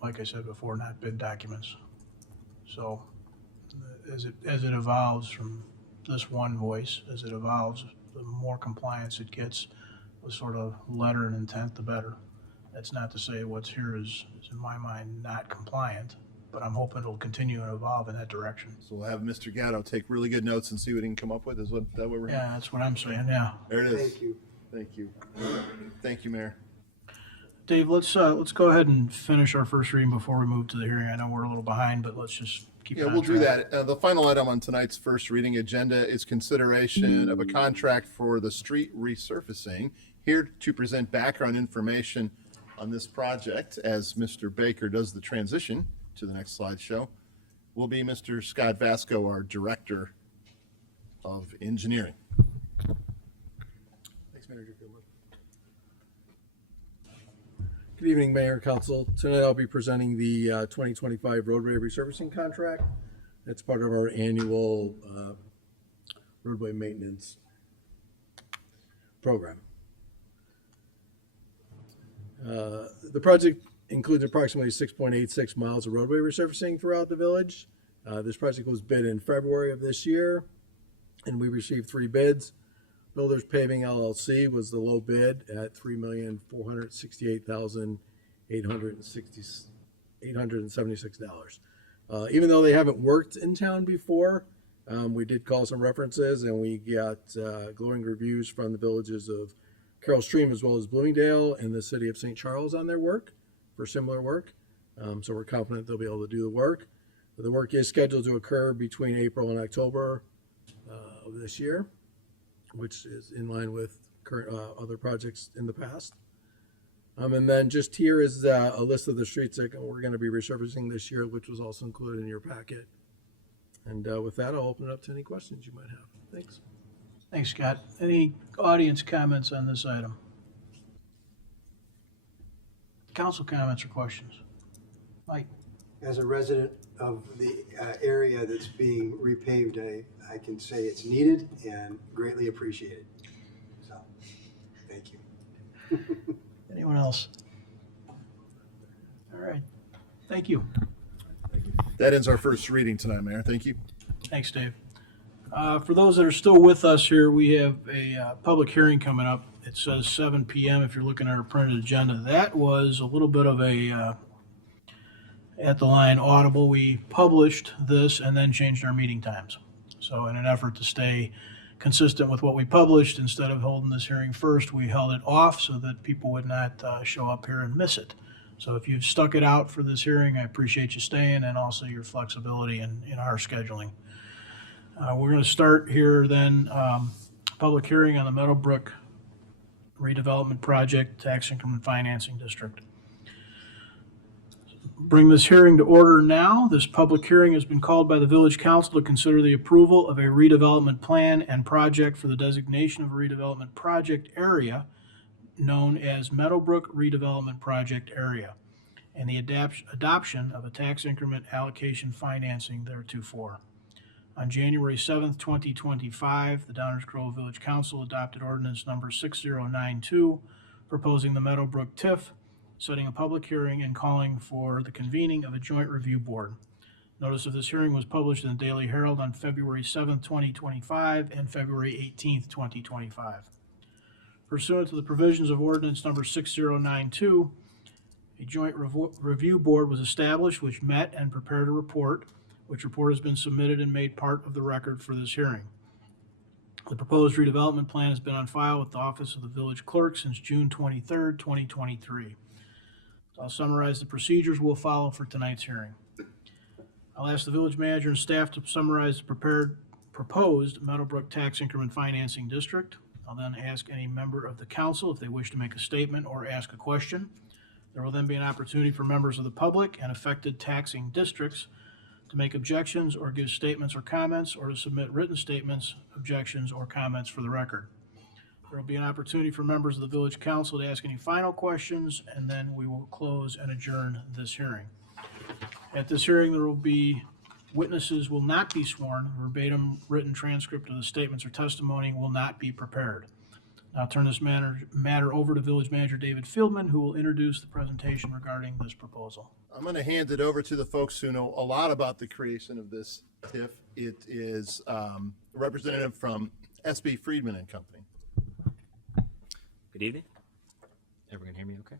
like I said before, not bid documents. So as it evolves from this one voice, as it evolves, the more compliance it gets, the sort of letter and intent, the better. That's not to say what's here is in my mind not compliant, but I'm hoping it'll continue and evolve in that direction. So we'll have Mr. Gatto take really good notes and see what he can come up with. Is that what we're? Yeah, that's what I'm saying. Yeah. There it is. Thank you. Thank you. Thank you, Mayor. Dave, let's go ahead and finish our first reading before we move to the hearing. I know we're a little behind, but let's just keep it Yeah, on we'll do track. that. The final item on tonight's first reading agenda is consideration of a contract for the street resurfacing. Here to present background information on this project, as Mr. Baker does the transition to the next slideshow, will be Mr. Scott Vasco, our Director of Engineering. Thanks, Manager Gilmore. Good evening, Mayor, Council. Tonight I'll be presenting the 2025 roadway resurfacing contract. That's part of our annual roadway maintenance. program. The project includes approximately 6.86 miles of roadway resurfacing throughout the village. This project was bid in February of this year, and we received 3 bids. Builders Paving LLC was the low bid at $3,468,876. Even though they haven't worked in town before, we did call some references, and we got glowing reviews from the villages of Carroll Stream as well as Bloomingdale and the city of St. Charles on their work for similar work. So we're confident they'll be able to do the work. The work is scheduled to occur between April and October of this year, which is in line with current other projects in the past. And then just here is a list of the streets that we're going to be resurfacing this year, which was also included in your packet. And with that, I'll open it up to any questions you might have. Thanks. Thanks, Scott. Any audience comments on this item? Council comments or questions? Mike? As a resident of the area that's being repaved, I can say it's needed and greatly appreciated. So, thank you. Anyone else? All right. Thank you. That ends our first reading tonight, Mayor. Thank you. Thanks, Dave. For those that are still with us here, we have a public hearing coming up. It says 7 p.m. if you're looking at our printed agenda. That was a little bit of a at the line audible. We published this and then changed our meeting times. So in an effort to stay consistent with what we published, instead of holding this hearing first, we held it off so that people would not show up here and miss it. So if you've stuck it out for this hearing, I appreciate you staying and also your flexibility in our scheduling. We're going to start here then, public hearing on the Meadowbrook redevelopment project, tax increment financing district. Bring this hearing to order now. This public hearing has been called by the Village Council to consider the approval of a redevelopment plan and project for the designation of a redevelopment project area known as Meadowbrook Redevelopment Project Area, and the adoption of a tax increment allocation financing theretofore. On January 7th, 2025, the Downers Grove Village Council adopted ordinance number 6092, proposing the Meadowbrook TIF, setting a public hearing and calling for the convening of a joint review board. Notice of this hearing was published in the Daily Herald on February 7th, 2025 and February 18th, 2025. Pursuant to the provisions of ordinance number 6092, a joint review board was established which met and prepared a report, which report has been submitted and made part of the record for this hearing. The proposed redevelopment plan has been on file with the Office of the Village Clerk since June 23rd, 2023. So I'll summarize the procedures we'll follow for tonight's hearing. I'll ask the village manager and staff to summarize the proposed Meadowbrook Tax Increment Financing District. I'll then ask any member of the council if they wish to make a statement or ask a question. There will then be an opportunity for members of the public and affected taxing districts to make objections or give statements or comments, or to submit written statements, objections, or comments for the record. There will be an opportunity for members of the village council to ask any final questions, and then we will close and adjourn this hearing. At this hearing, there will be witnesses will not be sworn. Verbatim written transcript of the statements or testimony will not be prepared. Now I'll turn this matter over to Village Manager David Fieldman, who will introduce the presentation regarding this proposal. I'm going to hand it over to the folks who know a lot about the creation of this TIF. It is a representative from SB Friedman and Company. Good evening. Everyone hear me okay?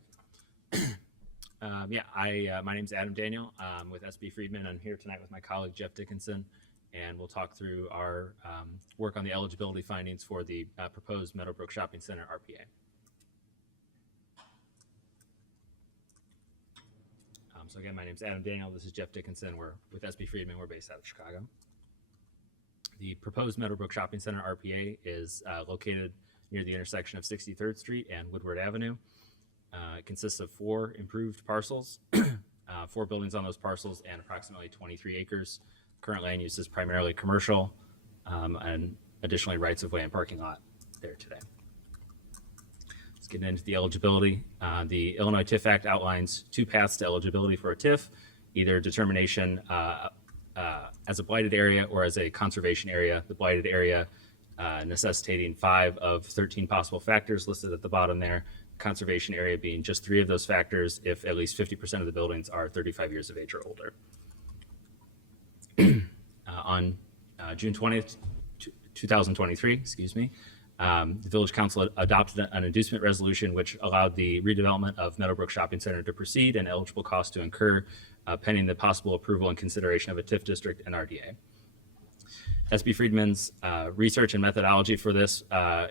My name's Adam Daniel. I'm with SB Friedman. I'm here tonight with my colleague Jeff Dickinson, and we'll talk through our work on the eligibility findings for the proposed Meadowbrook Shopping Center RPA. So again, my name's Adam Daniel. This is Jeff Dickinson. We're with SB Friedman. We're based out of Chicago. The proposed Meadowbrook Shopping Center RPA is located near the intersection of 63rd Street and Woodward Avenue. It consists of 4 improved parcels, 4 buildings on those parcels, and approximately 23 acres. Current land use is primarily commercial, and additionally rights-of-way and parking lot there today. Let's get into the eligibility. The Illinois TIF Act outlines 2 paths to eligibility for a TIF, either determination as a blighted area or as a conservation area. The blighted area necessitating 5 of 13 possible factors listed at the bottom there. Conservation area being just 3 of those factors if at least 50% of the buildings are 35 years of age or older. On June 20th, 2023, excuse me, the Village Council adopted an inducement resolution which allowed the redevelopment of Meadowbrook Shopping Center to proceed and eligible costs to incur pending the possible approval and consideration of a TIF district and RDA. SB Friedman's research and methodology for this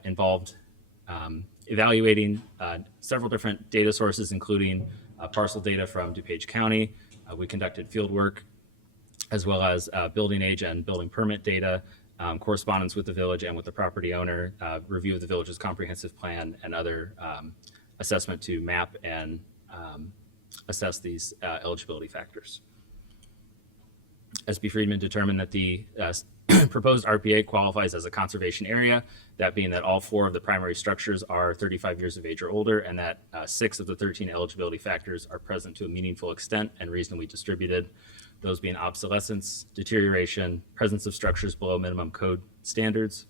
involved evaluating several different data sources, including parcel data from DuPage County. We conducted field work, as well as building age and building permit data, correspondence with the village and with the property owner, review of the village's comprehensive plan, and other assessment to map and assess these eligibility factors. SB Friedman determined that the proposed RPA qualifies as a conservation area, that being that all 4 of the primary structures are 35 years of age or older, and that 6 of the 13 eligibility factors are present to a meaningful extent and reasonably distributed. Those being obsolescence, deterioration, presence of structures below minimum code standards,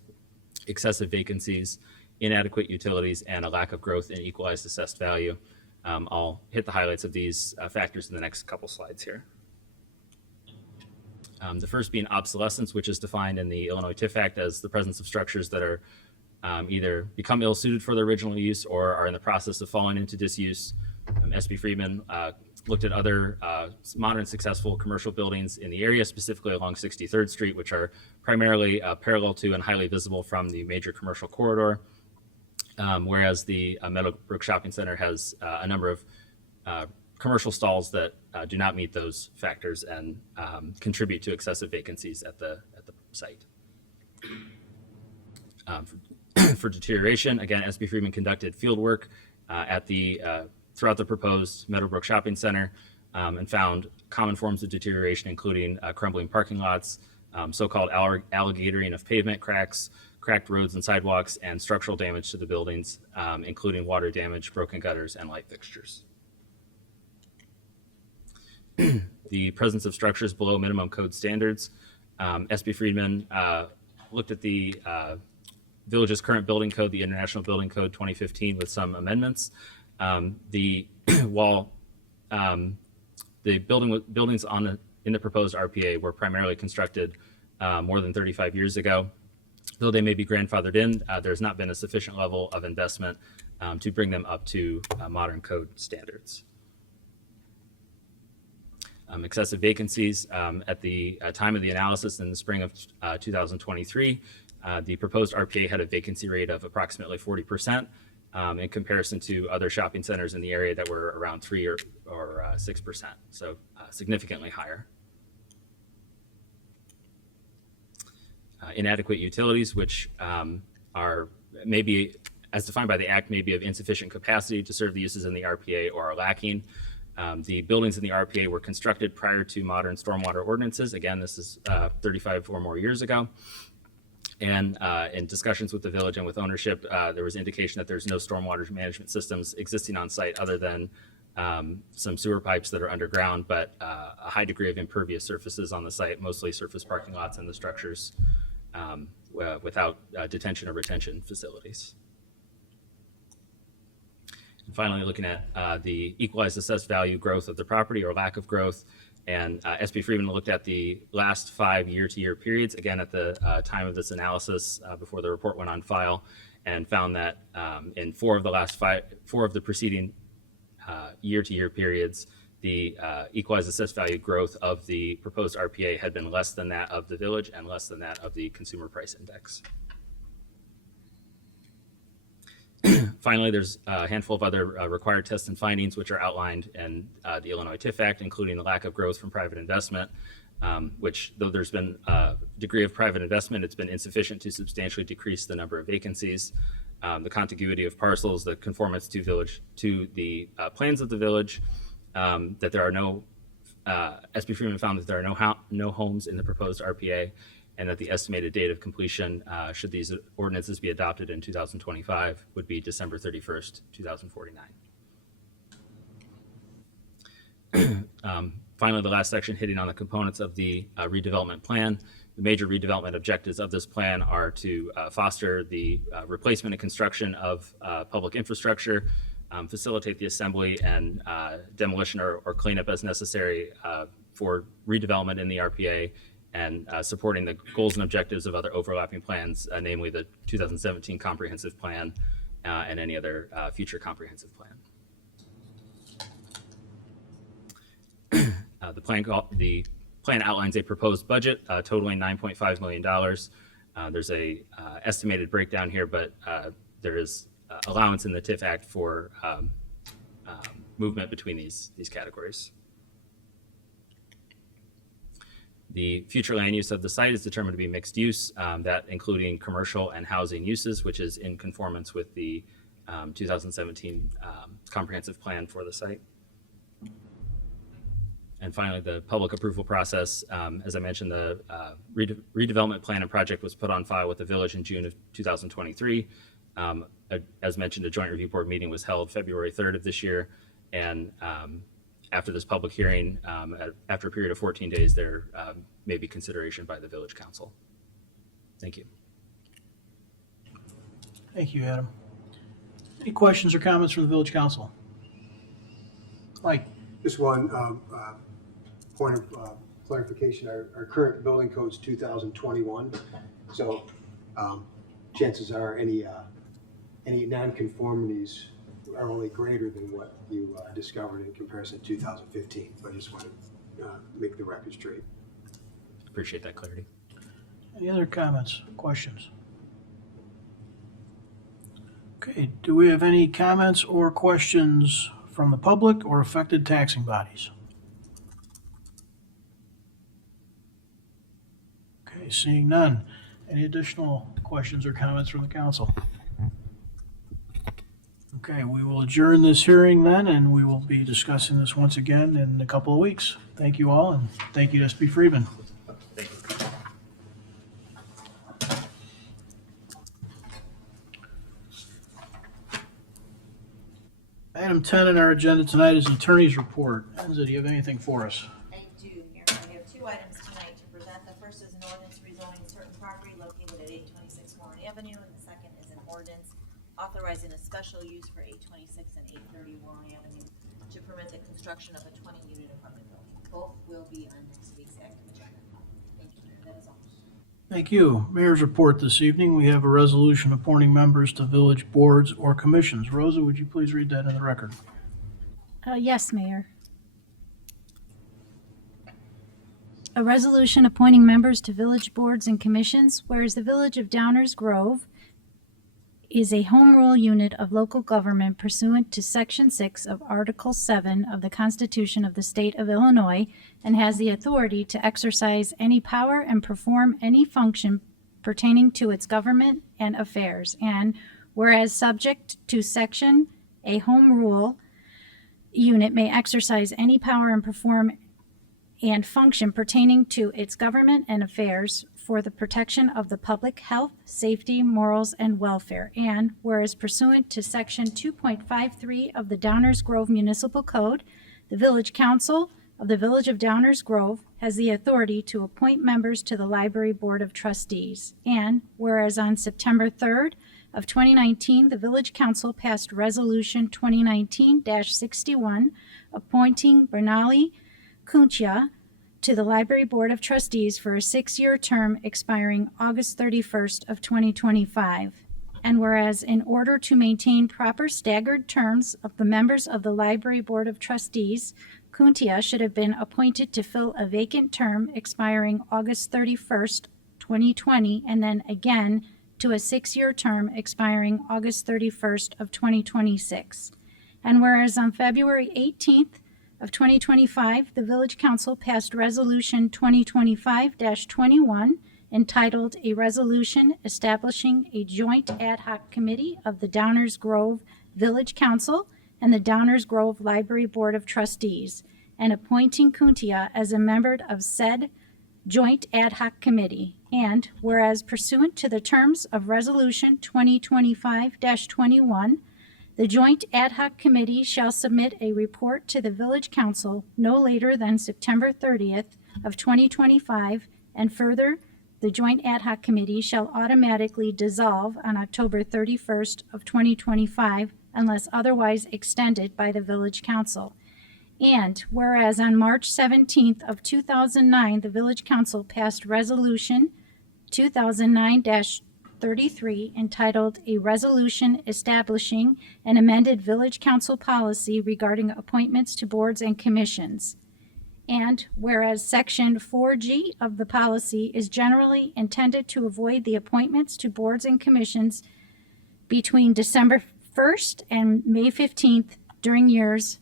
excessive vacancies, inadequate utilities, and a lack of growth in equalized assessed value. I'll hit the highlights of these factors in the next couple slides here. The first being obsolescence, which is defined in the Illinois TIF Act as the presence of structures that are either become ill-suited for their original use or are in the process of falling into disuse. SB Friedman looked at other modern successful commercial buildings in the area, specifically along 63rd Street, which are primarily parallel to and highly visible from the major commercial corridor, whereas the Meadowbrook Shopping Center has a number of commercial stalls that do not meet those factors and contribute to excessive vacancies at the site. For deterioration, again, SB Friedman conducted field work throughout the proposed Meadowbrook Shopping Center and found common forms of deterioration, including crumbling parking lots, so-called alligatoring of pavement cracks, cracked roads and sidewalks, and structural damage to the buildings, including water damage, broken gutters, and light fixtures. The presence of structures below minimum code standards. SB Friedman looked at the village's current building code, the International Building Code 2015, with some amendments. While the buildings in the proposed RPA were primarily constructed more than 35 years ago, though they may be grandfathered in, there's not been a sufficient level of investment to bring them up to modern code standards. Excessive vacancies. At the time of the analysis in the spring of 2023, the proposed RPA had a vacancy rate of approximately 40% in comparison to other shopping centers in the area that were around 3 or 6%, so significantly higher. Inadequate utilities, which are maybe, as defined by the Act, may be of insufficient capacity to serve the uses in the RPA or are lacking. The buildings in the RPA were constructed prior to modern stormwater ordinances. Again, this is 35 or more years ago. And in discussions with the village and with ownership, there was indication that there's no stormwater management systems existing on site other than some sewer pipes that are underground, but a high degree of impervious surfaces on the site, mostly surface parking lots and the structures without detention or retention facilities. And finally, looking at the equalized assessed value growth of the property or lack of growth. And SB Friedman looked at the last 5 year-to-year periods, again at the time of this analysis before the report went on file, and found that in 4 of the preceding year-to-year periods, the equalized assessed value growth of the proposed RPA had been less than that of the village and less than that of the consumer price index. Finally, there's a handful of other required tests and findings which are outlined in the Illinois TIF Act, including the lack of growth from private investment, which, though there's been a degree of private investment, it's been insufficient to substantially decrease the number of vacancies. The contiguity of parcels, the conformance to the plans of the village, that there are no, SB Friedman found that there are no homes in the proposed RPA, and that the estimated date of completion, should these ordinances be adopted in 2025, would be December 31st, 2049. Finally, the last section hitting on the components of the redevelopment plan. The major redevelopment objectives of this plan are to foster the replacement and construction of public infrastructure, facilitate the assembly and demolition or cleanup as necessary for redevelopment in the RPA, and supporting the goals and objectives of other overlapping plans, namely the 2017 comprehensive plan and any other future comprehensive plan. The plan outlines a proposed budget totaling $9.5 million. There's a estimated breakdown here, but there is allowance in the TIF Act for movement between these categories. The future land use of the site is determined to be mixed use, that including commercial and housing uses, which is in conformance with the 2017 comprehensive plan for the site. And finally, the public approval process. As I mentioned, the redevelopment plan and project was put on file with the village in June of 2023. As mentioned, a joint review board meeting was held February 3rd of this year. And after this public hearing, after a period of 14 days, there may be consideration by the village council. Thank you. Thank you, Adam. Any questions or comments from the village council? Mike? Just one point of clarification. Our current building code is 2021. So chances are any nonconformities are only greater than what you discovered in comparison to 2015. So I just want to make the record straight. Appreciate that clarity. Any other comments, questions? Okay, do we have any comments or questions from the public or affected taxing bodies? Okay, seeing none. Any additional questions or comments from the council? Okay, we will adjourn this hearing then, and we will be discussing this once again in a couple of weeks. Thank you all, and thank you to SB Friedman. Item 10 on our agenda tonight is attorney's report. Enza, do you have anything for us? I do, Mayor. I have two items tonight to present. The first is an ordinance rezoning certain property located at 826 Warren Avenue, and the second is an ordinance authorizing a special use for 826 and 830 Warren Avenue to permit the construction of a 20-unit apartment building. Both will be on next week's active agenda. Thank you, Mayor. That is all. Thank you. Mayor's report this evening. We have a resolution appointing members to village boards or commissions. Rosa, would you please read that in the record? Yes, Mayor. A resolution appointing members to village boards and commissions, whereas the village of Downers Grove is a home rule unit of local government pursuant to Section 6 of Article 7 of the Constitution of the State of Illinois, and has the authority to exercise any power and perform any function pertaining to its government and affairs. And whereas subject to section, a home rule unit may exercise any power and perform and function pertaining to its government and affairs for the protection of the public health, safety, morals, and welfare. And whereas pursuant to section 2.53 of the Downers Grove Municipal Code, the Village Council of the Village of Downers Grove has the authority to appoint members to the Library Board of Trustees. And whereas on September 3rd of 2019, the Village Council passed Resolution 2019-61 appointing Bernali Kuntia to the Library Board of Trustees for a 6-year term expiring August 31st of 2025. And whereas in order to maintain proper staggered terms of the members of the Library Board of Trustees, Kuntia should have been appointed to fill a vacant term expiring August 31st, 2020, and then again to a 6-year term expiring August 31st of 2026. And whereas on February 18th of 2025, the Village Council passed Resolution 2025-21 entitled A Resolution Establishing a Joint Ad Hoc Committee of the Downers Grove Village Council and the Downers Grove Library Board of Trustees, and appointing Kuntia as a member of said Joint Ad Hoc Committee. And whereas pursuant to the terms of Resolution 2025-21, the Joint Ad Hoc Committee shall submit a report to the Village Council no later than September 30th of 2025, and further the Joint Ad Hoc Committee shall automatically dissolve on October 31st of 2025 unless otherwise extended by the Village Council. And whereas on March 17th of 2009, the Village Council passed Resolution 2009-33 entitled A Resolution Establishing an Amended Village Council Policy Regarding Appointments to Boards and Commissions. And whereas Section 4G of the policy is generally intended to avoid the appointments to boards and commissions between December 1st and May 15th during years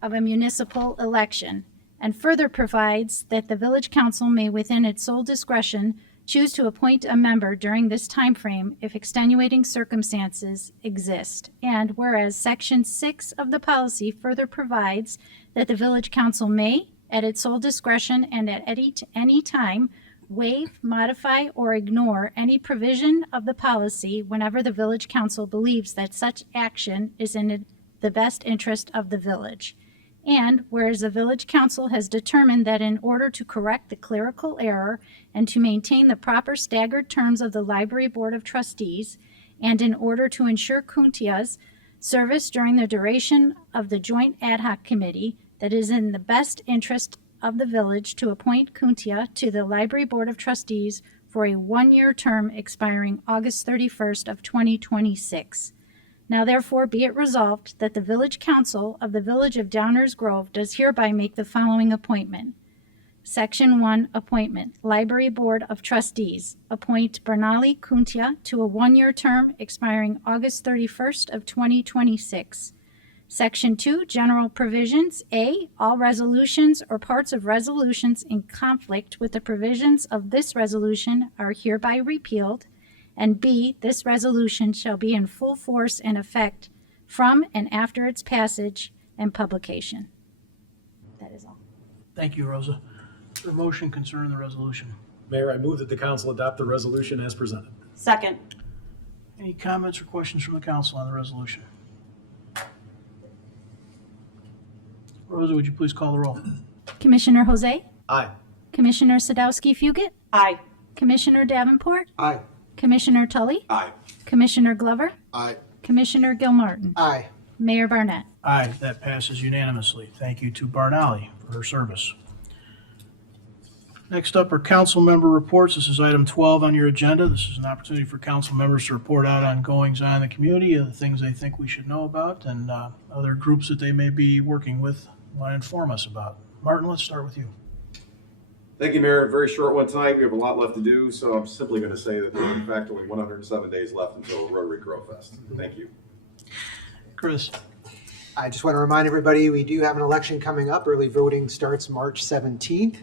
of a municipal election, and further provides that the Village Council may within its sole discretion choose to appoint a member during this time frame if extenuating circumstances exist. And whereas Section 6 of the policy further provides that the Village Council may, at its sole discretion and at any time, waive, modify, or ignore any provision of the policy whenever the Village Council believes that such action is in the best interest of the village. And whereas the Village Council has determined that in order to correct the clerical error and to maintain the proper staggered terms of the Library Board of Trustees, and in order to ensure Kuntia's service during the duration of the Joint Ad Hoc Committee, that is in the best interest of the village to appoint Kuntia to the Library Board of Trustees for a one-year term expiring August 31st of 2026. Now therefore be it resolved that the Village Council of the Village of Downers Grove does hereby make the following appointment. Section 1, appointment. Library Board of Trustees. Appoint Bernali Kuntia to a one-year term expiring August 31st of 2026. Section 2, general provisions. A, all resolutions or parts of resolutions in conflict with the provisions of this resolution are hereby repealed. And B, this resolution shall be in full force and effect from and after its passage and publication. That is all. Thank you, Rosa. Is there a motion concerning the resolution? Mayor, I move that the council adopt the resolution as presented. Second. Any comments or questions from the council on the resolution? Rosa, would you please call the roll? Commissioner Jose? Aye. Commissioner Sadowski-Fugit? Aye. Commissioner Davenport? Aye. Commissioner Tully? Aye. Commissioner Glover? Aye. Commissioner Gilmartin? Aye. Mayor Barnett? Aye, that passes unanimously. Thank you to Barnali for her service. Next up are council member reports. This is item 12 on your agenda. This is an opportunity for council members to report out on goings-on in the community, the things they think we should know about, and other groups that they may be working with want to inform us about. Martin, let's start with you. Thank you, Mayor. Very short one tonight. We have a lot left to do, so I'm simply going to say that there's in fact only 107 days left until Rotary Grow Fest. Thank you. Chris. I just want to remind everybody, we do have an election coming up. Early voting starts March 17th.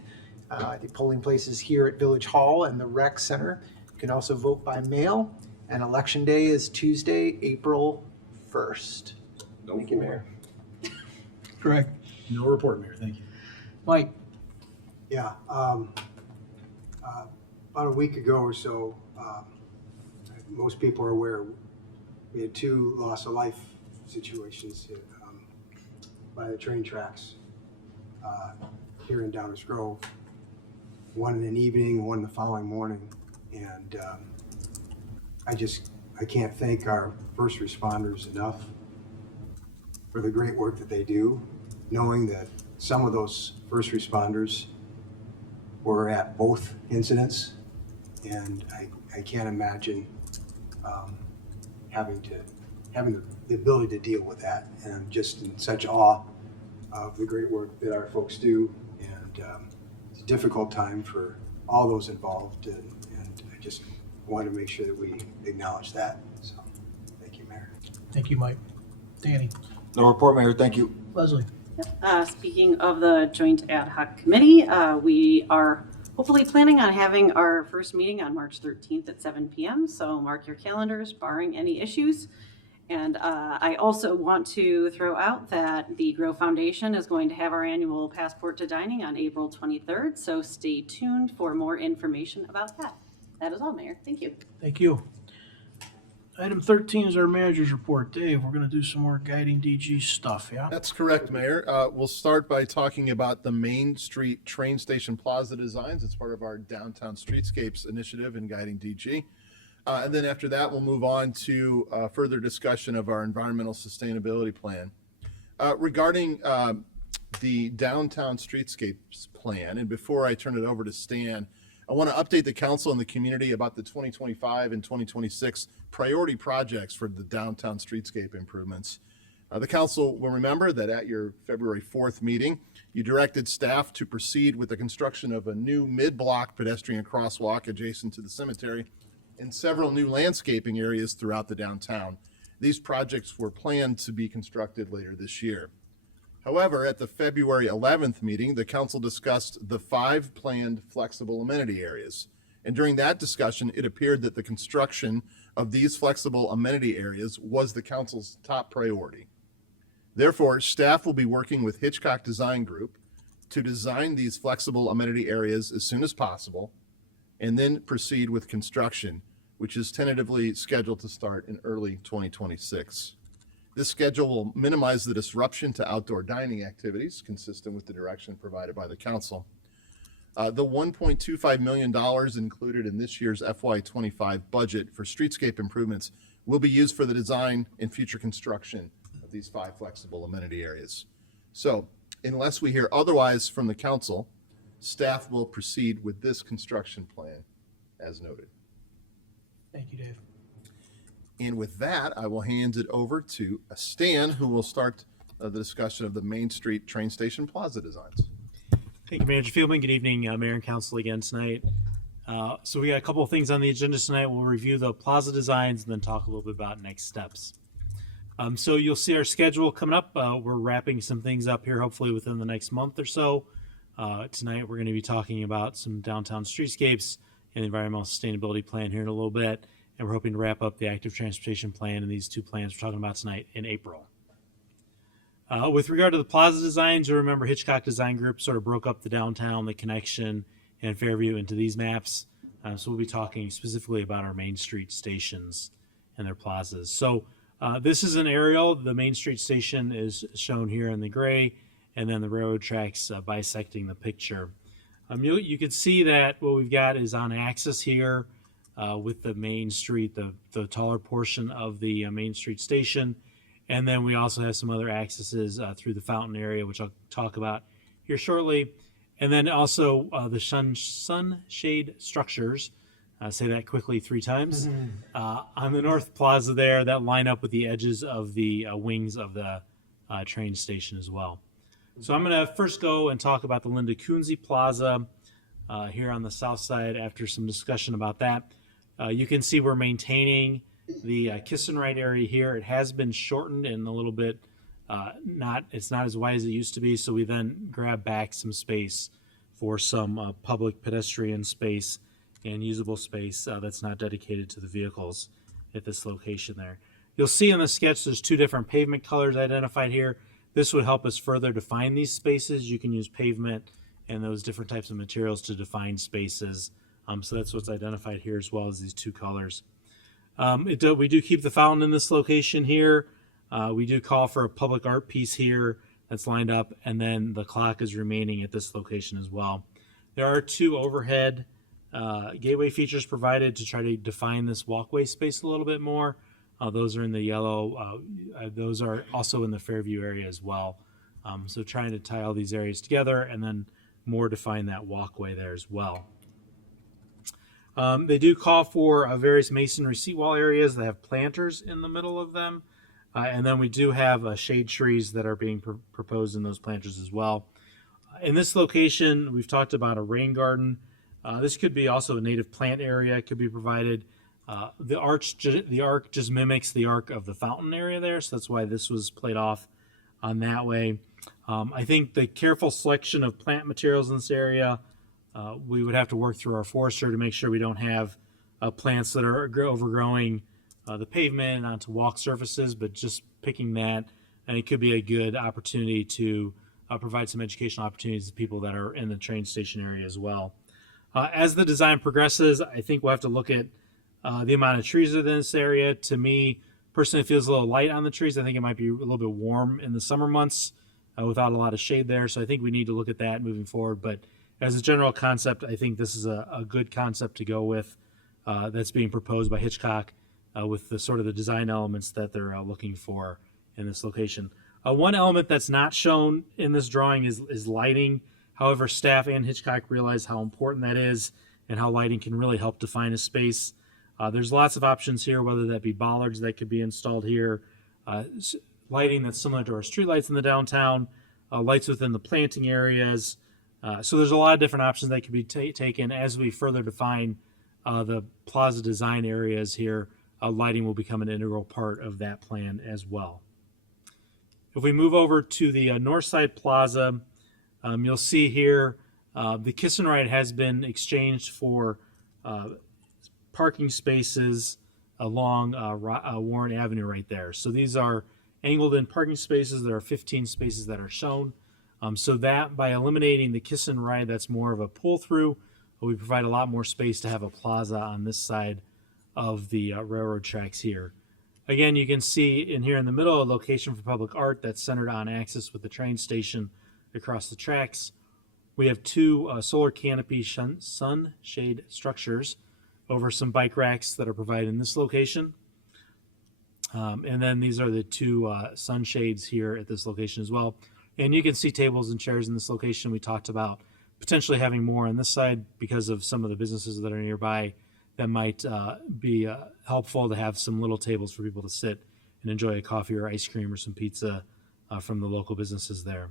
The polling places here at Village Hall and the Rec Center. You can also vote by mail, and Election Day is Tuesday, April 1st. Thank you, Mayor. Correct. No report, Mayor. Thank you. Mike. Yeah, about a week ago or so, most people are aware, we had two loss of life situations by the train tracks here in Downers Grove. One in an evening, one the following morning. And I can't thank our first responders enough for the great work that they do, knowing that some of those first responders were at both incidents, and I can't imagine having the ability to deal with that. And I'm just in such awe of the great work that our folks do, and it's a difficult time for all those involved, and I just want to make sure that we acknowledge that. So, thank you, Mayor. Thank you, Mike. Danny. No report, Mayor. Thank you. Leslie. Speaking of the Joint Ad Hoc Committee, we are hopefully planning on having our first meeting on March 13th at 7 p.m. So mark your calendars, barring any issues. And I also want to throw out that the Grow Foundation is going to have our annual Passport to Dining on April 23rd. So stay tuned for more information about that. That is all, Mayor. Thank you. Thank you. Item 13 is our manager's report. Dave, we're going to do some more guiding DG stuff, yeah? That's correct, Mayor. We'll start by talking about the Main Street Train Station Plaza designs. It's part of our Downtown Streetscapes initiative in Guiding DG. And then after that, we'll move on to further discussion of our environmental sustainability plan. Regarding the Downtown Streetscapes plan, and before I turn it over to Stan, I want to update the council and the community about the 2025 and 2026 priority projects for the downtown streetscape improvements. The council will remember that at your February 4th meeting, you directed staff to proceed with the construction of a new mid-block pedestrian crosswalk adjacent to the cemetery and several new landscaping areas throughout the downtown. These projects were planned to be constructed later this year. However, at the February 11th meeting, the council discussed the 5 planned flexible amenity areas. And during that discussion, it appeared that the construction of these flexible amenity areas was the council's top priority. Therefore, staff will be working with Hitchcock Design Group to design these flexible amenity areas as soon as possible, and then proceed with construction, which is tentatively scheduled to start in early 2026. This schedule will minimize the disruption to outdoor dining activities, consistent with the direction provided by the council. The $1.25 million included in this year's FY25 budget for streetscape improvements will be used for the design and future construction of these 5 flexible amenity areas. So, unless we hear otherwise from the council, staff will proceed with this construction plan as noted. Thank you, Dave. And with that, I will hand it over to Stan, who will start the discussion of the Main Street Train Station Plaza designs. Thank you, Manager Fieldman. Good evening, Mayor and Council again tonight. So we got a couple of things on the agenda tonight. We'll review the plaza designs and then talk a little bit about next steps. So you'll see our schedule coming up. We're wrapping some things up here, hopefully within the next month or so. Tonight, we're going to be talking about some downtown streetscapes and the environmental sustainability plan here in a little bit. And we're hoping to wrap up the active transportation plan and these 2 plans we're talking about tonight in April. With regard to the plaza designs, you remember Hitchcock Design Group sort of broke up the downtown, the connection, and Fairview into these maps. So we'll be talking specifically about our Main Street stations and their plazas. So this is an aerial. The Main Street station is shown here in the gray, and then the railroad tracks bisecting the picture. You can see that what we've got is on axis here with the Main Street, the taller portion of the Main Street station. And then we also have some other accesses through the fountain area, which I'll talk about here shortly. And then also the sunshade structures, say that quickly 3 times, on the North Plaza there that line up with the edges of the wings of the train station as well. So I'm going to first go and talk about the Linda Kunze Plaza here on the south side after some discussion about that. You can see we're maintaining the kiss and ride area here. It has been shortened and a little bit, it's not as wide as it used to be, so we then grab back some space for some public pedestrian space and usable space that's not dedicated to the vehicles at this location there. You'll see in the sketch there's 2 different pavement colors identified here. This would help us further define these spaces. You can use pavement and those different types of materials to define spaces. So that's what's identified here, as well as these 2 colors. We do keep the fountain in this location here. We do call for a public art piece here that's lined up, and then the clock is remaining at this location as well. There are 2 overhead gateway features provided to try to define this walkway space a little bit more. Those are in the yellow. Those are also in the Fairview area as well. So trying to tie all these areas together and then more define that walkway there as well. They do call for various masonry seat wall areas that have planters in the middle of them. And then we do have shade trees that are being proposed in those planters as well. In this location, we've talked about a rain garden. This could be also a native plant area. It could be provided. The arc just mimics the arc of the fountain area there, so that's why this was played off on that way. I think the careful selection of plant materials in this area, we would have to work through our forester to make sure we don't have plants that are overgrowing the pavement and onto walk surfaces, but just picking that, and it could be a good opportunity to provide some educational opportunities to people that are in the train station area as well. As the design progresses, I think we'll have to look at the amount of trees within this area. To me, personally, it feels a little light on the trees. I think it might be a little bit warm in the summer months without a lot of shade there. So I think we need to look at that moving forward. But as a general concept, I think this is a good concept to go with that's being proposed by Hitchcock with the sort of the design elements that they're looking for in this location. One element that's not shown in this drawing is lighting. However, staff and Hitchcock realize how important that is and how lighting can really help define a space. There's lots of options here, whether that be bollards that could be installed here, lighting that's similar to our streetlights in the downtown, lights within the planting areas. So there's a lot of different options that could be taken as we further define the plaza design areas here. Lighting will become an integral part of that plan as well. If we move over to the north side plaza, you'll see here the kiss and ride has been exchanged for parking spaces along Warren Avenue right there. So these are angled in parking spaces. There are 15 spaces that are shown. So that by eliminating the kiss and ride, that's more of a pull through. We provide a lot more space to have a plaza on this side of the railroad tracks here. Again, you can see in here in the middle a location for public art that's centered on access with the train station across the tracks. We have two solar canopy sunshade structures over some bike racks that are provided in this location. And then these are the two sunshades here at this location as well. And you can see tables and chairs in this location. We talked about potentially having more on this side because of some of the businesses that are nearby. That might be helpful to have some little tables for people to sit and enjoy a coffee or ice cream or some pizza from the local businesses there.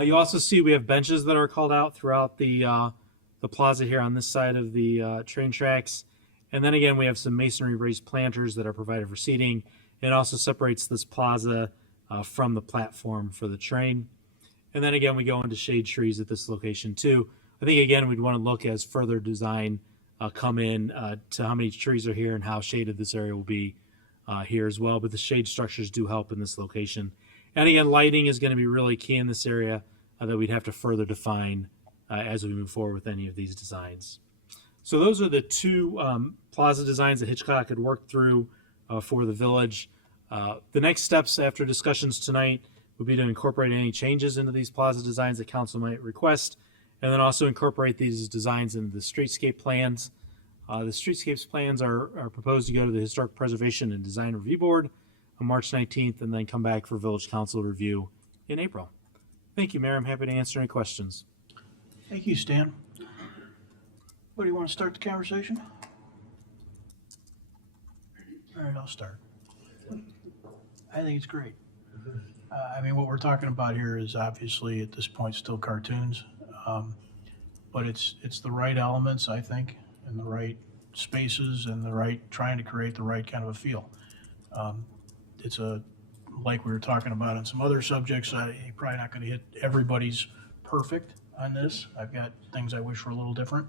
You also see we have benches that are called out throughout the plaza here on this side of the train tracks. And then again, we have some masonry raised planters that are provided for seating. It also separates this plaza from the platform for the train. And then again, we go into shade trees at this location too. I think again, we'd want to look as further design come in to how many trees are here and how shaded this area will be here as well. But the shade structures do help in this location. And again, lighting is going to be really key in this area that we'd have to further define as we move forward with any of these designs. So those are the two plaza designs that Hitchcock had worked through for the village. The next steps after discussions tonight would be to incorporate any changes into these plaza designs that council might request, and then also incorporate these designs into the streetscape plans. The streetscapes plans are proposed to go to the Historic Preservation and Design Review Board on March 19th and then come back for Village Council review in April. Thank you, Mayor. I'm happy to answer any questions. Thank you, Stan. What, do you want to start the conversation? All right, I'll start. I think it's great. I mean, what we're talking about here is obviously at this point still cartoons, but it's the right elements, I think, and the right spaces and the right, trying to create the right kind of a feel. It's like we were talking about on some other subjects, you're probably not going to hit everybody's perfect on this. I've got things I wish were a little different,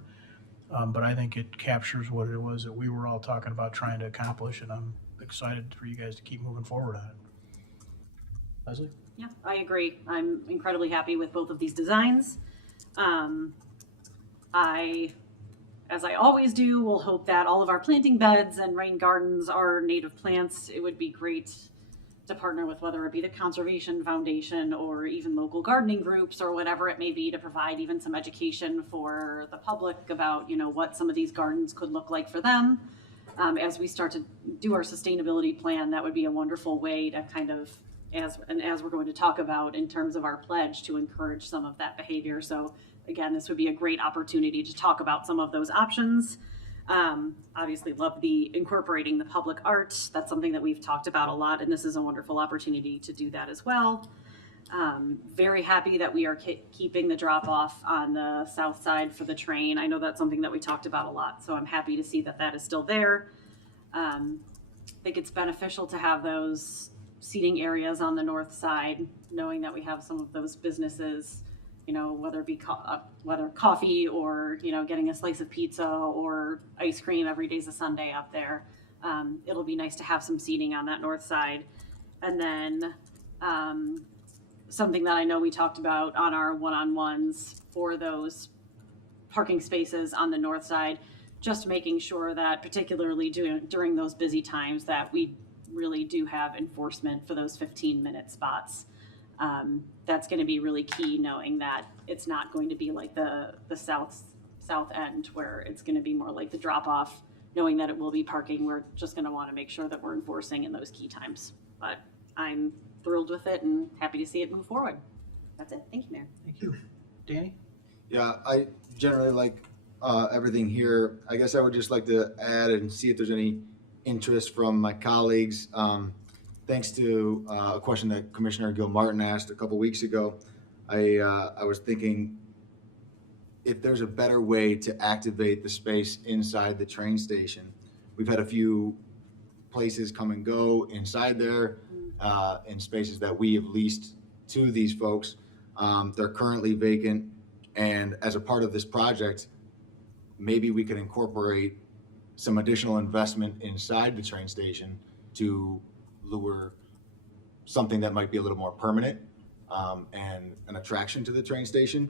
but I think it captures what it was that we were all talking about trying to accomplish, and I'm excited for you guys to keep moving forward on it. Leslie? Yeah, I agree. I'm incredibly happy with both of these designs. As I always do, will hope that all of our planting beds and rain gardens are native plants. It would be great to partner with whether it be the Conservation Foundation or even local gardening groups or whatever it may be to provide even some education for the public about, you know, what some of these gardens could look like for them. As we start to do our sustainability plan, that would be a wonderful way to kind of, as we're going to talk about in terms of our pledge, to encourage some of that behavior. So again, this would be a great opportunity to talk about some of those options. Obviously love the incorporating the public art. That's something that we've talked about a lot, and this is a wonderful opportunity to do that as well. Very happy that we are keeping the drop off on the south side for the train. I know that's something that we talked about a lot, so I'm happy to see that that is still there. I think it's beneficial to have those seating areas on the north side, knowing that we have some of those businesses, you know, whether it be whether coffee or, you know, getting a slice of pizza or ice cream every day's a Sunday up there. It'll be nice to have some seating on that north side. And then something that I know we talked about on our one-on-ones for those parking spaces on the north side, just making sure that particularly during those busy times that we really do have enforcement for those 15-minute spots. That's going to be really key, knowing that it's not going to be like the south end where it's going to be more like the drop off, knowing that it will be parking. We're just going to want to make sure that we're enforcing in those key times. But I'm thrilled with it and happy to see it move forward. That's it. Thank you, Mayor. Thank you. Danny? Yeah, I generally like everything here. I guess I would just like to add and see if there's any interest from my colleagues. Thanks to a question that Commissioner Gilmartin asked a couple weeks ago, I was thinking if there's a better way to activate the space inside the train station. We've had a few places come and go inside there in spaces that we have leased to these folks. They're currently vacant, and as a part of this project, maybe we could incorporate some additional investment inside the train station to lure something that might be a little more permanent and an attraction to the train station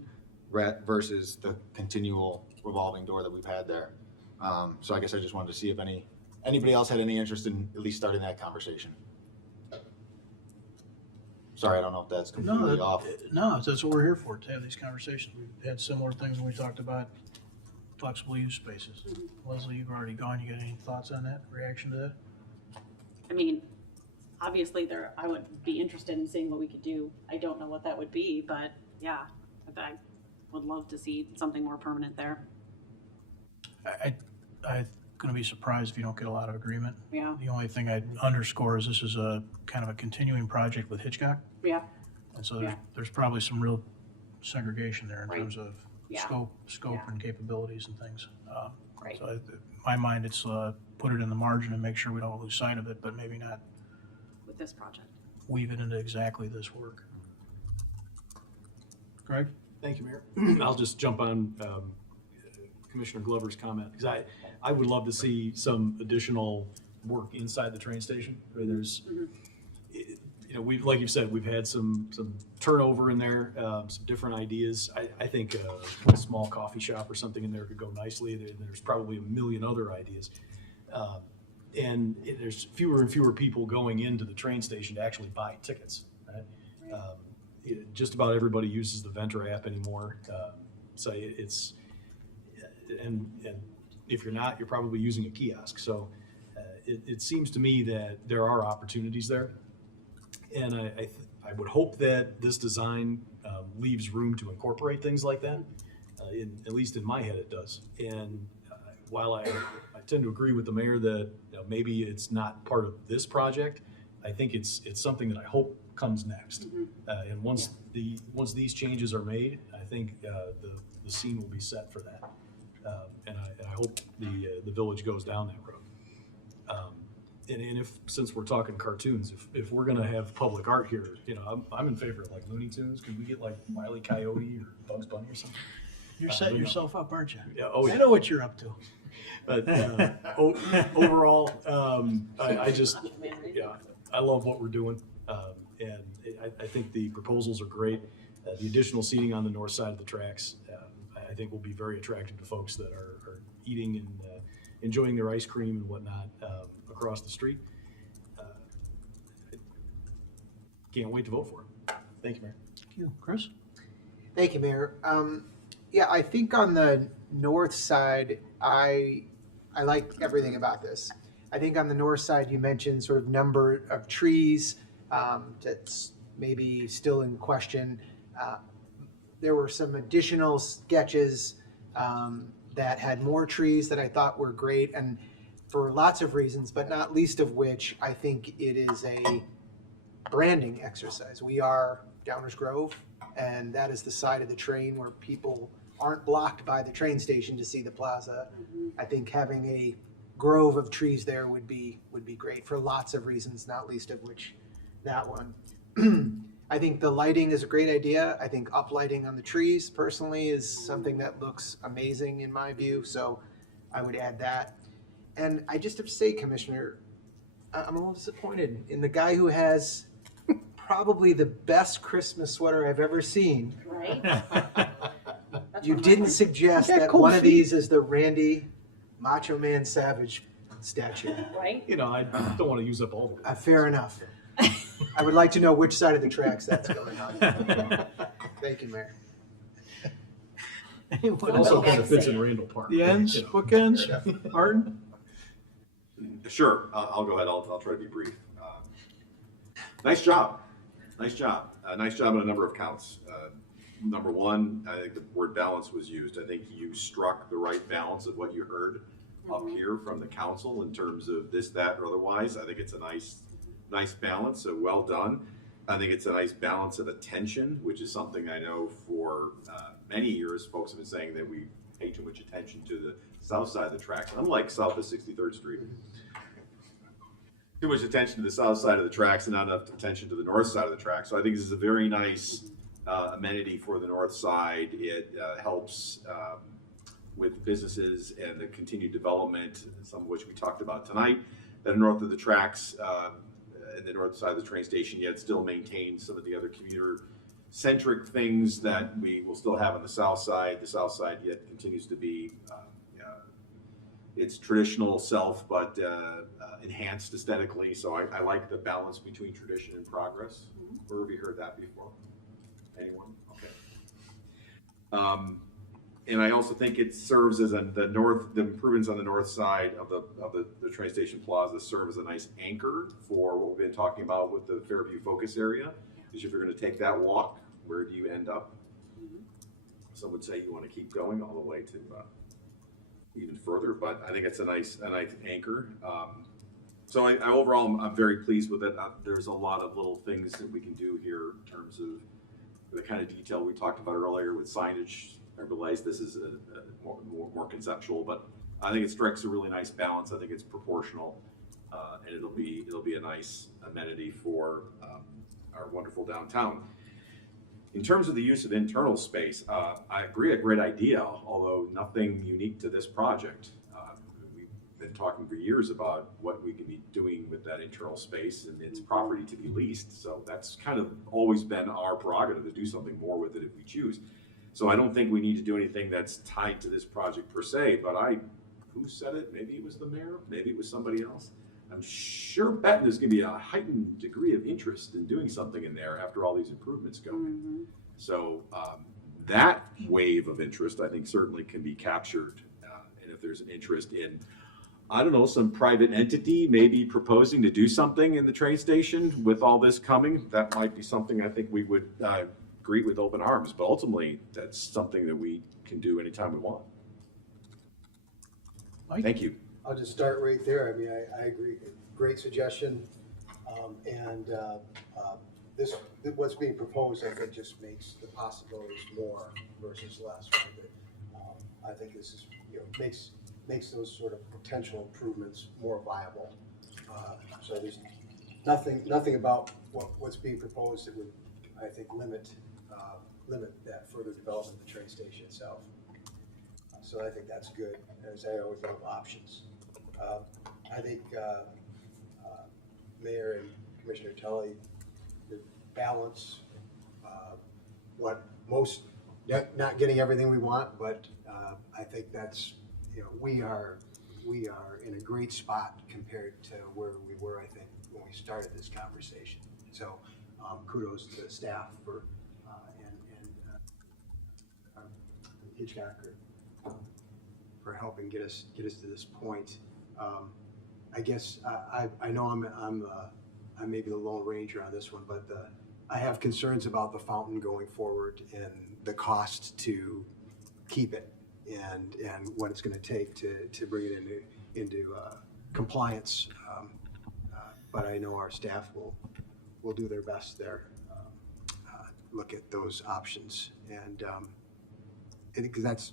versus the continual revolving door that we've had there. So I guess I just wanted to see if anybody else had any interest in at least starting that conversation. Sorry, I don't know if that's completely off. No, that's what we're here for, to have these conversations. We've had similar things when we talked about flexible use spaces. Leslie, you've already gone. You got any thoughts on that, reaction to that? I mean, obviously I would be interested in seeing what we could do. I don't know what that would be, but yeah, I would love to see something more permanent there. I'm going to be surprised if you don't get a lot of agreement. Yeah. The only thing I'd underscore is this is a kind of a continuing project with Hitchcock. Yeah. And so there's probably some real segregation there in terms of scope and capabilities and things. So in my mind, it's put it in the margin and make sure we don't lose sight of it, but maybe not with this project. Weave it into exactly this work. Greg? Thank you, Mayor. I'll just jump on Commissioner Glover's comment, because I would love to see some additional work inside the train station. I mean, there's, we've, like you said, we've had some turnover in there, some different ideas. I think a small coffee shop or something in there could go nicely. There's probably a million other ideas. And there's fewer and fewer people going into the train station to actually buy tickets, right? Just about everybody uses the Ventra app anymore. So it's, and if you're not, you're probably using a kiosk. So it seems to me that there are opportunities there. And I would hope that this design leaves room to incorporate things like that. At least in my head it does. And while I tend to agree with the mayor that maybe it's not part of this project, I think it's something that I hope comes next. And once these changes are made, I think the scene will be set for that. And I hope the village goes down that road. And if, since we're talking cartoons, if we're gonna have public art here, I'm in favor of like Looney Tunes. Could we get like Wile E. Coyote or Bugs Bunny or something? You're setting yourself up, aren't you? Yeah. Oh, yeah. I know what you're up to. But overall, I just, I love what we're doing. And I think the proposals are great. The additional seating on the north side of the tracks, I think will be very attractive to folks that are eating and enjoying their ice cream and whatnot across the street. Can't wait to vote for it. Thank you, Mayor. Thank you. Chris? Thank you, Mayor. Yeah, I think on the north side, I like everything about this. I think on the north side, you mentioned sort of number of trees that's maybe still in question. There were some additional sketches that had more trees that I thought were great, and for lots of reasons, but not least of which, I think it is a branding exercise. We are Downers Grove, and that is the side of the train where people aren't blocked by the train station to see the plaza. I think having a grove of trees there would be great for lots of reasons, not least of which that one. I think the lighting is a great idea. I think uplighting on the trees personally is something that looks amazing in my view, so I would add that. And I just have to say, Commissioner, I'm a little disappointed in the guy who has probably the best Christmas sweater I've ever seen. Right? You didn't suggest that one of these is the Randy Macho Man Savage statue. Right? You know, I don't want to use up all of it. Fair enough. I would like to know which side of the tracks that's going on. Thank you, Mayor. Anyone It also else? kind of fits in Randall Park. The ends, you know. bookends, Martin? Sure, I'll go ahead. I'll try to be brief. Nice job. Nice job. Nice job on a number of counts. Number one, I think the word balance was used. I think you struck the right balance of what you heard up here from the council in terms of this, that, or otherwise. I think it's a nice balance, so well done. I think it's a nice balance of attention, which is something I know for many years folks have been saying that we pay too much attention to the south side of the tracks, unlike south of 63rd Street. Too much attention to the south side of the tracks and not enough attention to the north side of the tracks. So I think this is a very nice amenity for the north side. It helps with businesses and the continued development, some of which we talked about tonight, that are north of the tracks and the north side of the train station, yet still maintain some of the other commuter-centric things that we will still have on the south side. The south side yet continues to be its traditional self, but enhanced aesthetically. So I like the balance between tradition and progress. Where have you heard that before? Anyone? Okay. And I also think it serves as the improvements on the north side of the train station plaza serve as a nice anchor for what we've been talking about with the Fairview focus area. Because if you're going to take that walk, where do you end up? Some would say you want to keep going all the way to even further, but I think it's a nice anchor. So I overall, I'm very pleased with it. There's a lot of little things that we can do here in terms of the kind of detail we talked about earlier with signage. I realize this is a more conceptual, but I think it strikes a really nice balance. I think it's proportional, and it'll be a nice amenity for our wonderful downtown. In terms of the use of internal space, I agree, a great idea, although nothing unique to this project. We've been talking for years about what we can be doing with that internal space and its property to be leased. So that's kind of always been our prerogative to do something more with it if we choose. So I don't think we need to do anything that's tied to this project per se, but who said it? Maybe it was the mayor, maybe it was somebody else. I'm sure betting there's gonna be a heightened degree of interest in doing something in there after all these improvements go in. So that wave of interest, I think, certainly can be captured. And if there's an interest in, I don't know, some private entity maybe proposing to do something in the train station with all this coming, that might be something I think we would greet with open arms. But ultimately, that's something that we can do anytime we want. Thank you. I'll just start right there. I mean, I agree. Great suggestion. What's being proposed, I think, just makes the possibilities more versus less. Right? I think this is, makes those sort of potential improvements more viable. So there's nothing about what's being proposed that would, I think, limit that further development of the train station itself. So I think that's good, as I always love options. I think Mayor and Commissioner Tully, the balance, not getting everything we want, but I think that's, we are in a great spot compared to where we were, I think, when we started this conversation. So kudos to the staff for and Hitchcock for helping get us to this point. I guess I know I'm maybe the lone ranger on this one, but I have concerns about the fountain going forward and the cost to keep it and what it's going to take to bring it into compliance. But I know our staff will do their best there. Look at those options, and because that's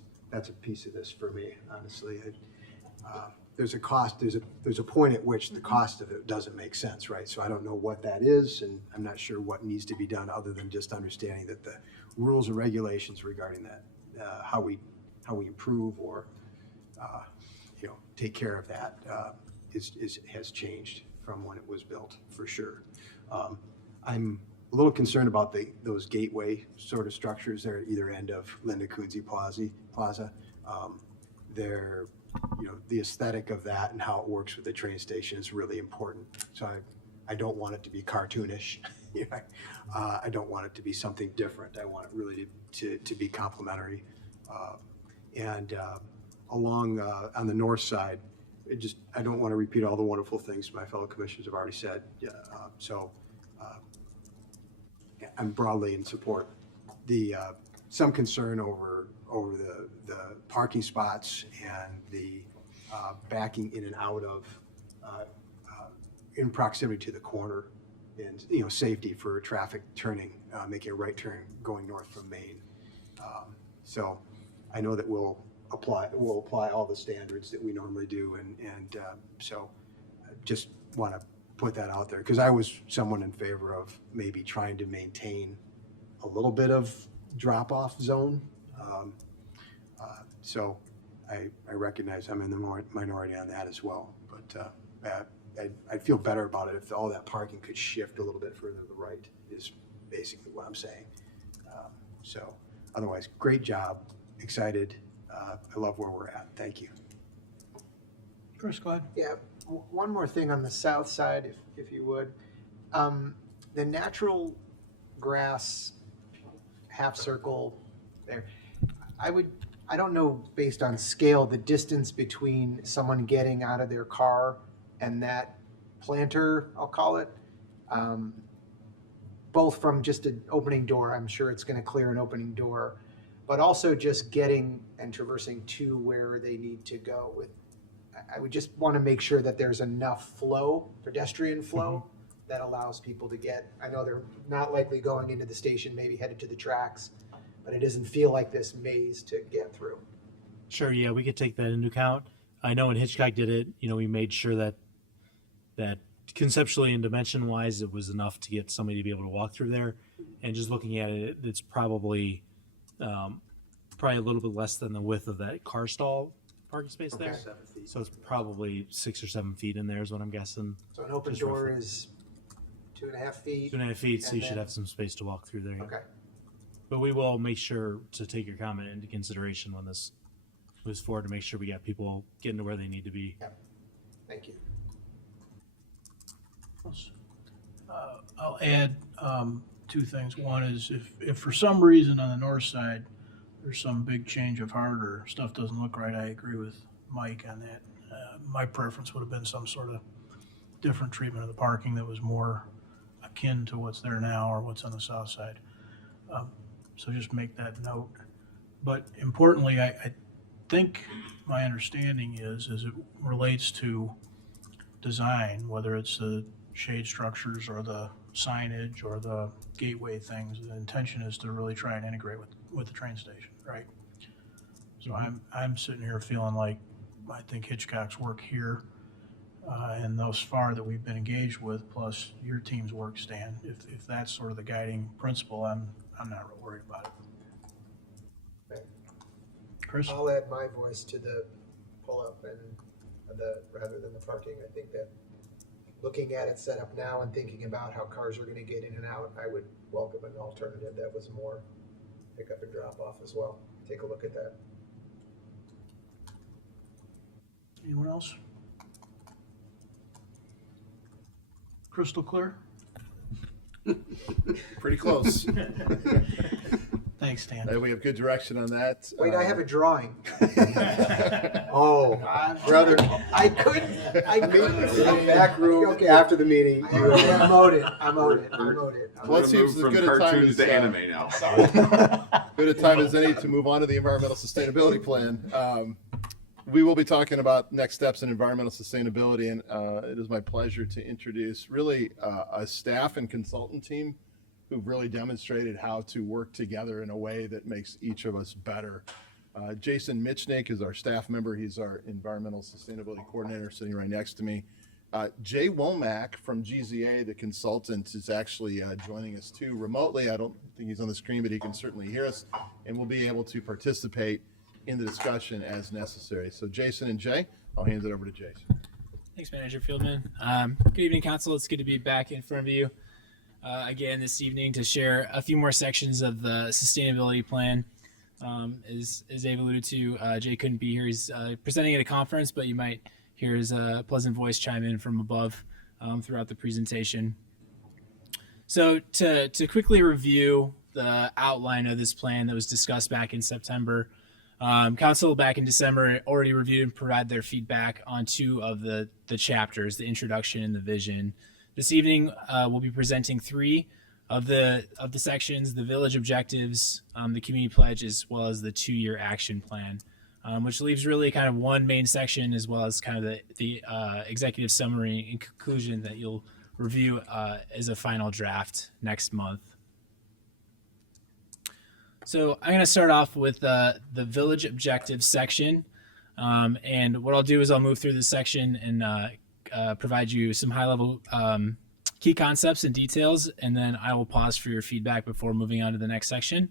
a piece of this for me, honestly. There's a cost. There's a point at which the cost of it doesn't make sense, right? So I don't know what that is, and I'm not sure what needs to be done other than just understanding that the rules and regulations regarding that, how we improve or take care of that has changed from when it was built, for sure. I'm a little concerned about those gateway sort of structures there at either end of Linda Kudzi Plaza. the aesthetic of that and how it works with the train station is really important. So I don't want it to be cartoonish. I don't want it to be something different. I want it really to be complementary. Along on the north side, I don't want to repeat all the wonderful things my fellow commissioners have already said. I'm broadly in support. Some concern over the parking spots and the backing in and out of in proximity to the corner, and safety for traffic turning, making a right turn going north from Maine. So I know that we'll apply all the standards that we normally do, and so I just want to put that out there, because I was someone in favor of maybe trying to maintain a little bit of drop-off zone. So I recognize I'm in the minority on that as well, but I'd feel better about it if all that parking could shift a little bit further to the right, is basically what I'm saying. So otherwise, great job, excited. I love where we're at. Thank you. Chris, go ahead. Yeah, one more thing on the south side, if you would. The natural grass half circle there, I don't know, based on scale, the distance between someone getting out of their car and that planter, I'll call it, both from just an opening door, I'm sure it's going to clear an opening door, but also just getting and traversing to where they need to go. I would just want to make sure that there's enough flow, pedestrian flow, that allows people to get. I know they're not likely going into the station, maybe headed to the tracks, but it doesn't feel like this maze to get through. Sure, yeah, we could take that into account. I know when Hitchcock did it, we made sure that conceptually and dimension wise, it was enough to get somebody to be able to walk through there. And just looking at it, it's probably a little bit less than the width of that car stall parking space there. 7 feet. So it's probably 6 or 7 feet in there is what I'm guessing. So an open Just door roughly. is 2.5 feet. 2.5 feet, so and you should then- have some space to walk through there. Okay. But we will make sure to take your comment into consideration when this moves forward, to make sure we got people getting to where they need to be. Thank you. I'll add 2 things. One is if for some reason on the north side there's some big change of heart or stuff doesn't look right, I agree with Mike on that. My preference would have been some sort of different treatment of the parking that was more akin to what's there now or what's on the south side. So just make that note. But importantly, I think my understanding is as it relates to design, whether it's the shade structures or the signage or the gateway things, the intention is to really try and integrate with the train station, right? So I'm sitting here feeling like I think Hitchcock's work here and thus far that we've been engaged with, plus your team's work, Stan, if that's sort of the guiding principle, I'm not real worried about it. Chris? I'll add my voice to the pull-up and rather than the parking. I think that looking at it set up now and thinking about how cars are going to get in and out, I would welcome an alternative that was more pick up and drop off as well. Take a look at that. Anyone else? Crystal clear? Pretty close. Thanks, Stan. We have good direction on that. Wait, I have a drawing. Oh, brother, I couldn't. Back room after the meeting. I'm owed it. Well, it seems as from good a time cartoons as to anime now. good a time as any to move on to the environmental sustainability plan. We will be talking about next steps in environmental sustainability, and it is my pleasure to introduce really a staff and consultant team who've really demonstrated how to work together in a way that makes each of us better. Jason Michnick is our staff member. He's our environmental sustainability coordinator sitting right next to me. Jay Womack from GZA, the consultant, is actually joining us too remotely. I don't think he's on the screen, but he can certainly hear us and will be able to participate in the discussion as necessary. So Jason and Jay, I'll hand it over to Jason. Thanks, Manager Fieldman. Good evening, Council. It's good to be back in front of you again this evening to share a few more sections of the sustainability plan. As Dave alluded to, Jay couldn't be here. He's presenting at a conference, but you might hear his pleasant voice chime in from above throughout the presentation. So to quickly review the outline of this plan that was discussed back in September, Council back in December already reviewed and provided their feedback on 2 of the chapters, the introduction and the vision. This evening, we'll be presenting 3 of the sections: the village objectives, the community pledge, as well as the 2-year action plan, which leaves really kind of one main section, as well as kind of the executive summary and conclusion that you'll review as a final draft next month. So I'm going to start off with the village objectives section, and what I'll do is I'll move through this section and provide you some high-level key concepts and details, and then I will pause for your feedback before moving on to the next section.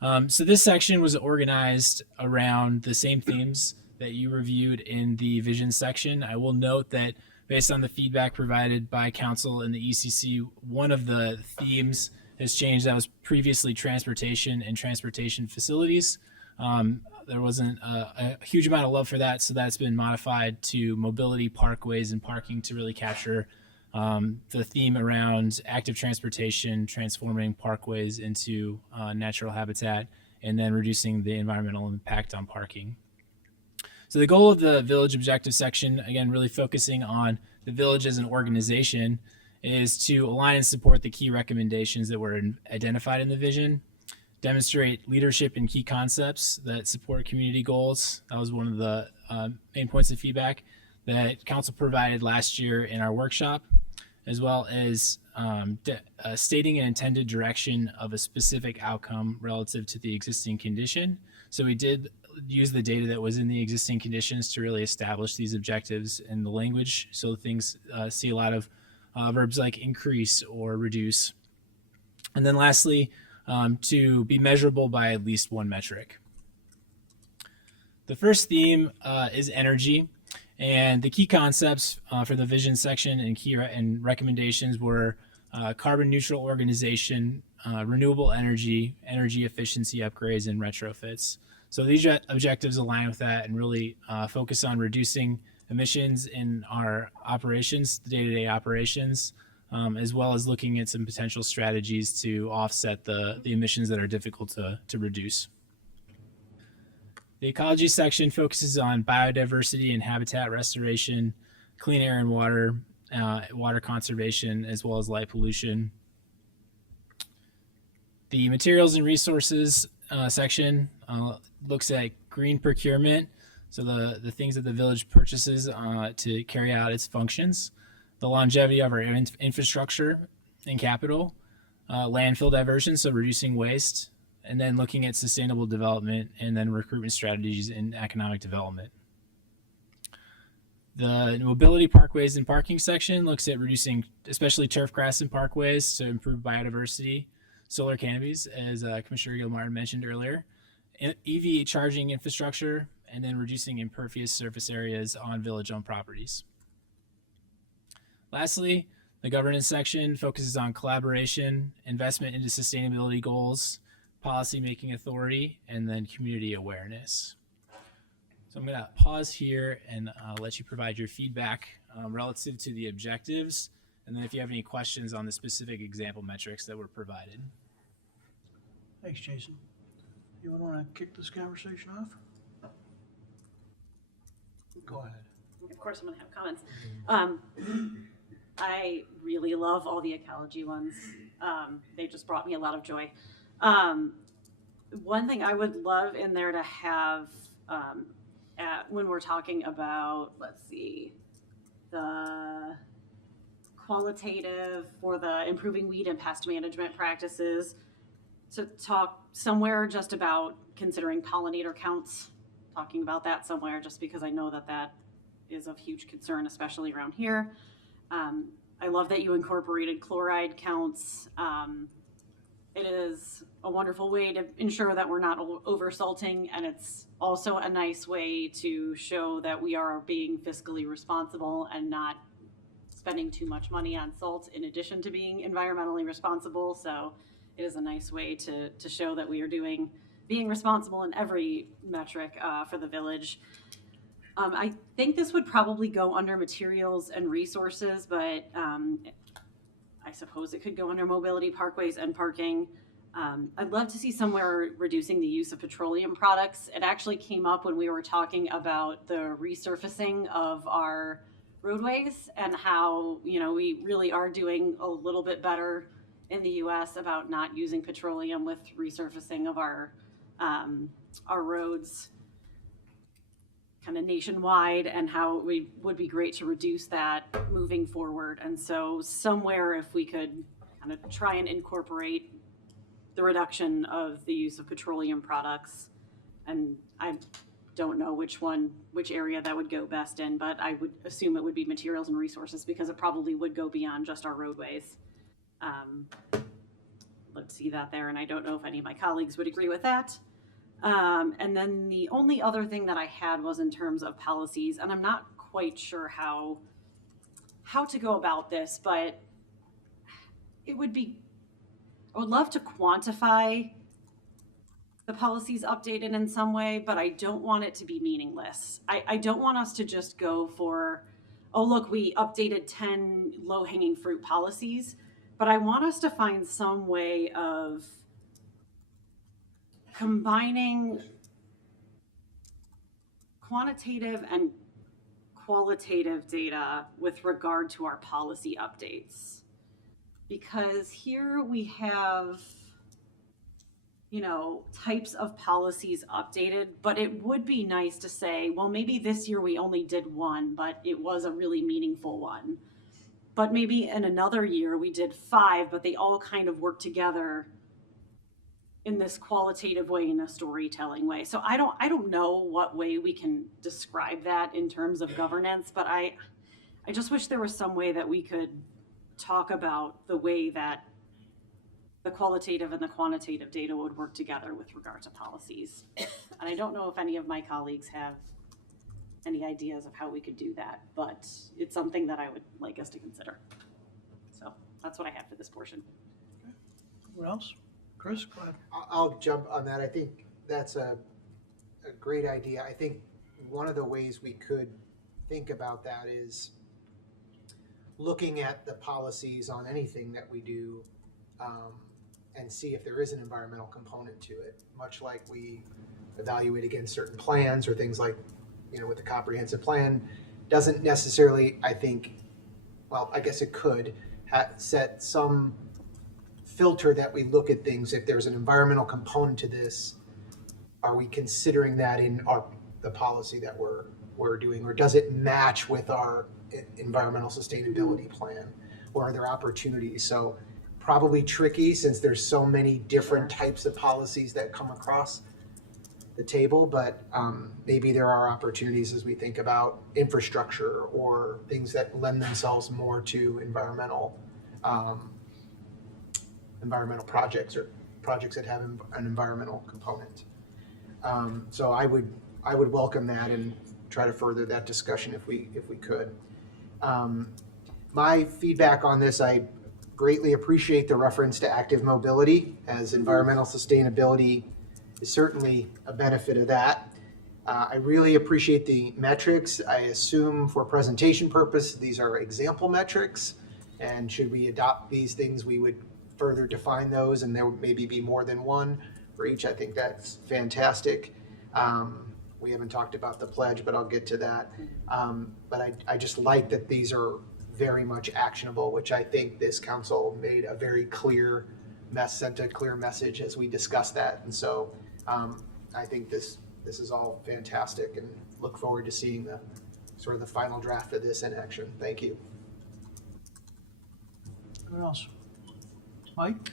So this section was organized around the same themes that you reviewed in the vision section. I will note that based on the feedback provided by council and the ECC, one of the themes has changed. That was previously transportation and transportation facilities. There wasn't a huge amount of love for that, so that's been modified to mobility, parkways, and parking to really capture the theme around active transportation, transforming parkways into natural habitat, and then reducing the environmental impact on parking. So the goal of the village objective section, again, really focusing on the village as an organization, is to align and support the key recommendations that were identified in the vision, demonstrate leadership in key concepts that support community goals. That was one of the main points of feedback that council provided last year in our workshop, as well as stating an intended direction of a specific outcome relative to the existing condition. So we did use the data that was in the existing conditions to really establish these objectives in the language. So things see a lot of verbs like increase or reduce. And then lastly, to be measurable by at least one metric. The first theme is energy. And the key concepts for the vision section and key and recommendations were carbon neutral organization, renewable energy, energy efficiency upgrades, and retrofits. So these objectives align with that and really focus on reducing emissions in our operations, the day-to-day operations, as well as looking at some potential strategies to offset the emissions that are difficult to reduce. The ecology section focuses on biodiversity and habitat restoration, clean air and water, water conservation, as well as light pollution. The materials and resources section looks at green procurement, so the things that the village purchases to carry out its functions, the longevity of our infrastructure and capital, landfill diversion, so reducing waste, and then looking at sustainable development and then recruitment strategies in economic development. The mobility, parkways, and parking section looks at reducing especially turf grass and parkways to improve biodiversity, solar canopies, as Commissioner Gilmartin mentioned earlier, EV charging infrastructure, and then reducing impervious surface areas on village-owned properties. Lastly, the governance section focuses on collaboration, investment into sustainability goals, policy-making authority, and then community awareness. So I'm going to pause here and let you provide your feedback relative to the objectives, and then if you have any questions on the specific example metrics that were provided. Thanks, Jason. You want to kick this conversation off? Go ahead. Of course, I'm going to have comments. I really love all the ecology ones. They just brought me a lot of joy. One thing I would love in there to have when we're talking about, let's see, the qualitative for the improving weed and pest management practices, to talk somewhere just about considering pollinator counts, talking about that somewhere, just because I know that that is of huge concern, especially around here. I love that you incorporated chloride counts. It is a wonderful way to ensure that we're not over salting, and it's also a nice way to show that we are being fiscally responsible and not spending too much money on salt in addition to being environmentally responsible. So it is a nice way to show that we are doing being responsible in every metric for the village. I think this would probably go under materials and resources, but I suppose it could go under mobility, parkways, and parking. I'd love to see somewhere reducing the use of petroleum products. It actually came up when we were talking about the resurfacing of our roadways and how, you know, we really are doing a little bit better in the US about not using petroleum with resurfacing of our roads kind of nationwide, and how it would be great to reduce that moving forward. And so somewhere if we could kind of try and incorporate the reduction of the use of petroleum products, and I don't know which area that would go best in, but I would assume it would be materials and resources because it probably would go beyond just our roadways. Let's see that there, and I don't know if any of my colleagues would agree with that. And then the only other thing that I had was in terms of policies, and I'm not quite sure how to go about this, but it would be, I would love to quantify the policies updated in some way, but I don't want it to be meaningless. I don't want us to just go for, oh, look, we updated 10 low-hanging fruit policies, but I want us to find some way of combining quantitative and qualitative data with regard to our policy updates. Because here we have, you know, types of policies updated, but it would be nice to say, well, maybe this year we only did one, but it was a really meaningful one. But maybe in another year we did 5, but they all kind of work together in this qualitative way, in a storytelling way. So I don't know what way we can describe that in terms of governance, but I just wish there was some way that we could talk about the way that the qualitative and the quantitative data would work together with regard to policies. And I don't know if any of my colleagues have any ideas of how we could do that, but it's something that I would like us to consider. So that's what I have for this portion. What else? Chris, go ahead. I'll jump on that. I think that's a great idea. I think one of the ways we could think about that is looking at the policies on anything that we do and see if there is an environmental component to it, much like we evaluate against certain plans or things like, you know, with the comprehensive plan. Doesn't necessarily, I think, well, I guess it could set some filter that we look at things. If there's an environmental component to this, are we considering that in the policy that we're doing, or does it match with our environmental sustainability plan, or are there opportunities? So probably tricky since there's so many different types of policies that come across the table, but maybe there are opportunities as we think about infrastructure or things that lend themselves more to environmental projects or projects that have an environmental component. So I would welcome that and try to further that discussion if we could. My feedback on this, I greatly appreciate the reference to active mobility, as environmental sustainability is certainly a benefit of that. I really appreciate the metrics. I assume for presentation purpose, these are example metrics, and should we adopt these things, we would further define those, and there would maybe be more than one for each. I think that's fantastic. We haven't talked about the pledge, but I'll get to that. But I just like that these are very much actionable, which I think this council made a very clear sent a clear message as we discussed that. And so I think this is all fantastic, and look forward to seeing the sort of the final draft of this in action. Thank you. What else? Mike?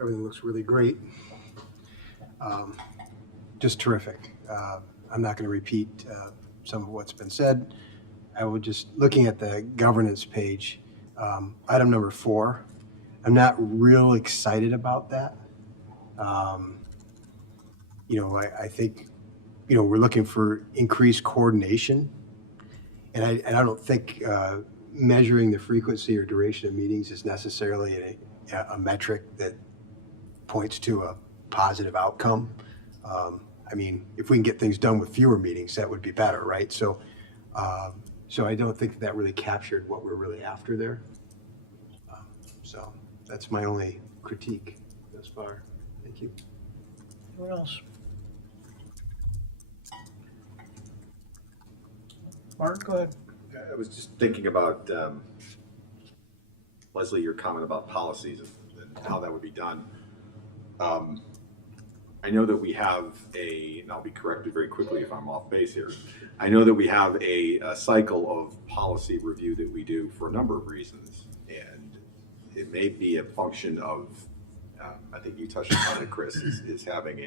Everything looks really great. Just terrific. I'm not going to repeat some of what's been said. I would just, looking at the governance page, item number 4, I'm not real excited about that. I think, we're looking for increased coordination. And I don't think measuring the frequency or duration of meetings is necessarily a metric that points to positive outcome. I mean, if we can get things done with fewer meetings, that would be better, right? So, so I don't think that really captured what we're really after there. So that's my only critique thus far. Thank you. What else? Mark, go ahead. I was just thinking about, Leslie, your comment about policies and how that would be done. I know that we have and I'll be corrected very quickly if I'm off base here. I know that we have a cycle of policy review that we do for a number of reasons. And it may be a function of, I think you touched upon it, Chris, is having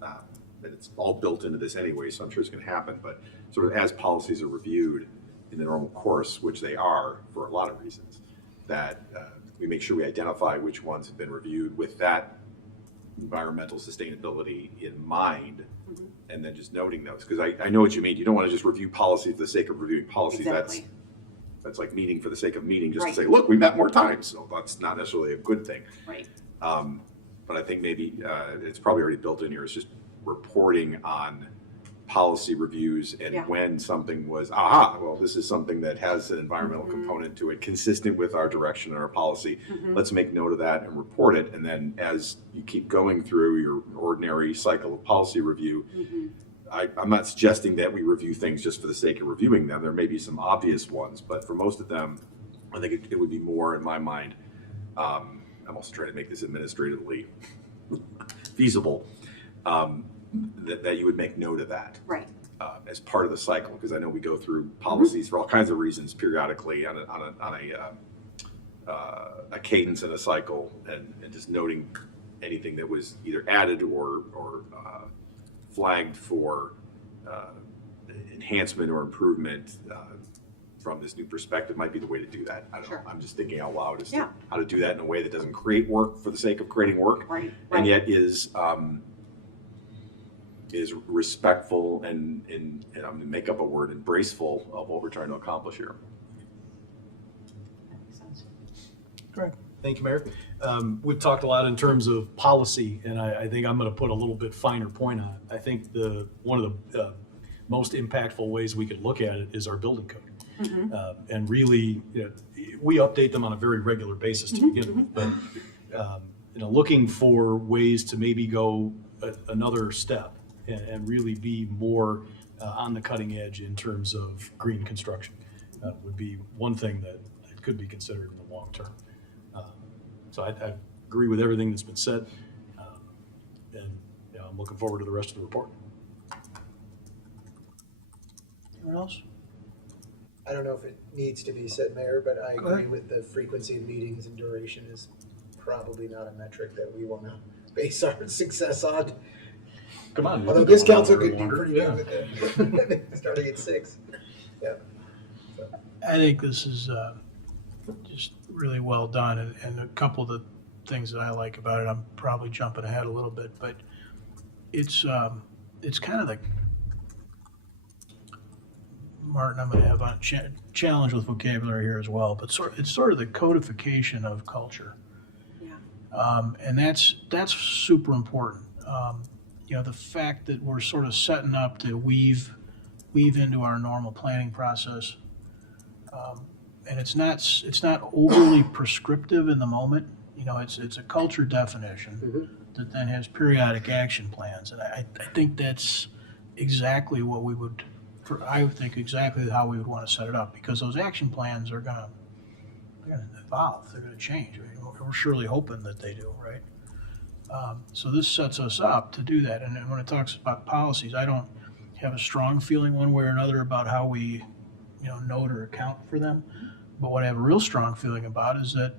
and it's all built into this anyway, so I'm sure it's going to happen, but sort of as policies are reviewed in the normal course, which they are for a lot of reasons, that we make sure we identify which ones have been reviewed with that environmental sustainability in mind, and then just noting those, because I know what you mean. You don't want to just review policy for the sake of reviewing policies. Exactly. That's like meeting for the sake of meeting, just Right. to say, look, we met more times, so that's not necessarily a good thing. Right. But I think maybe it's probably already built in here. It's just reporting on policy reviews and Yeah. when something was, well, this is something that has an environmental component to it, consistent with our direction and our policy. Let's make note of that and report it. And then as you keep going through your ordinary cycle of policy review, I'm not suggesting that we review things just for the sake of reviewing them. There may be some obvious ones, but for most of them, I think it would be more, in my mind, I'm also trying to make this administratively feasible, that you would make note of that. Right. As part of the cycle, because I know we go through policies for all kinds of reasons periodically on a cadence in a cycle, and just noting anything that was either added or flagged for enhancement or improvement from this new perspective might be the way to do that. I don't know. I'm just thinking out loud as to how to do that in a way that doesn't create work for the sake of creating work, Right. and yet is respectful and I'm going to make up a word, embraceful of what we're trying to accomplish here. Greg. Thank you, Mayor. We've talked a lot in terms of policy, and I think I'm going to put a little bit finer point on it. I think one of the most impactful ways we could look at it is our building code. And really, we update them on a very regular basis to begin with, but looking for ways to maybe go another step and really be more on the cutting edge in terms of green construction would be one thing that could be considered in the long term. So I agree with everything that's been said, and I'm looking forward to the rest of the report. Anyone else? I don't know if it needs to be said, Mayor, but I Go agree ahead. with the frequency of meetings and duration is probably not a metric that we want to base our success on. Come on. Although this council could do Longer. pretty Yeah. good with it, starting at 6. Yeah. I think this is just really well done, and a couple of the things that I like about it, I'm probably jumping ahead a little bit, but it's kind of the, Martin, I'm going to have a challenge with vocabulary here as well, but it's sort of the codification of culture. And that's super important. The fact that we're sort of setting up to weave into our normal planning process. And it's not overly prescriptive in the moment. It's a culture definition that then has periodic action plans. And I think that's exactly what we would, I would think exactly how we would want to set it up, because those action plans are gonna evolve, they're gonna change. I mean, we're surely hoping that they do, right? So this sets us up to do that. And then when it talks about policies, I don't have a strong feeling one way or another about how we, note or account for them. But what I have a real strong feeling about is that,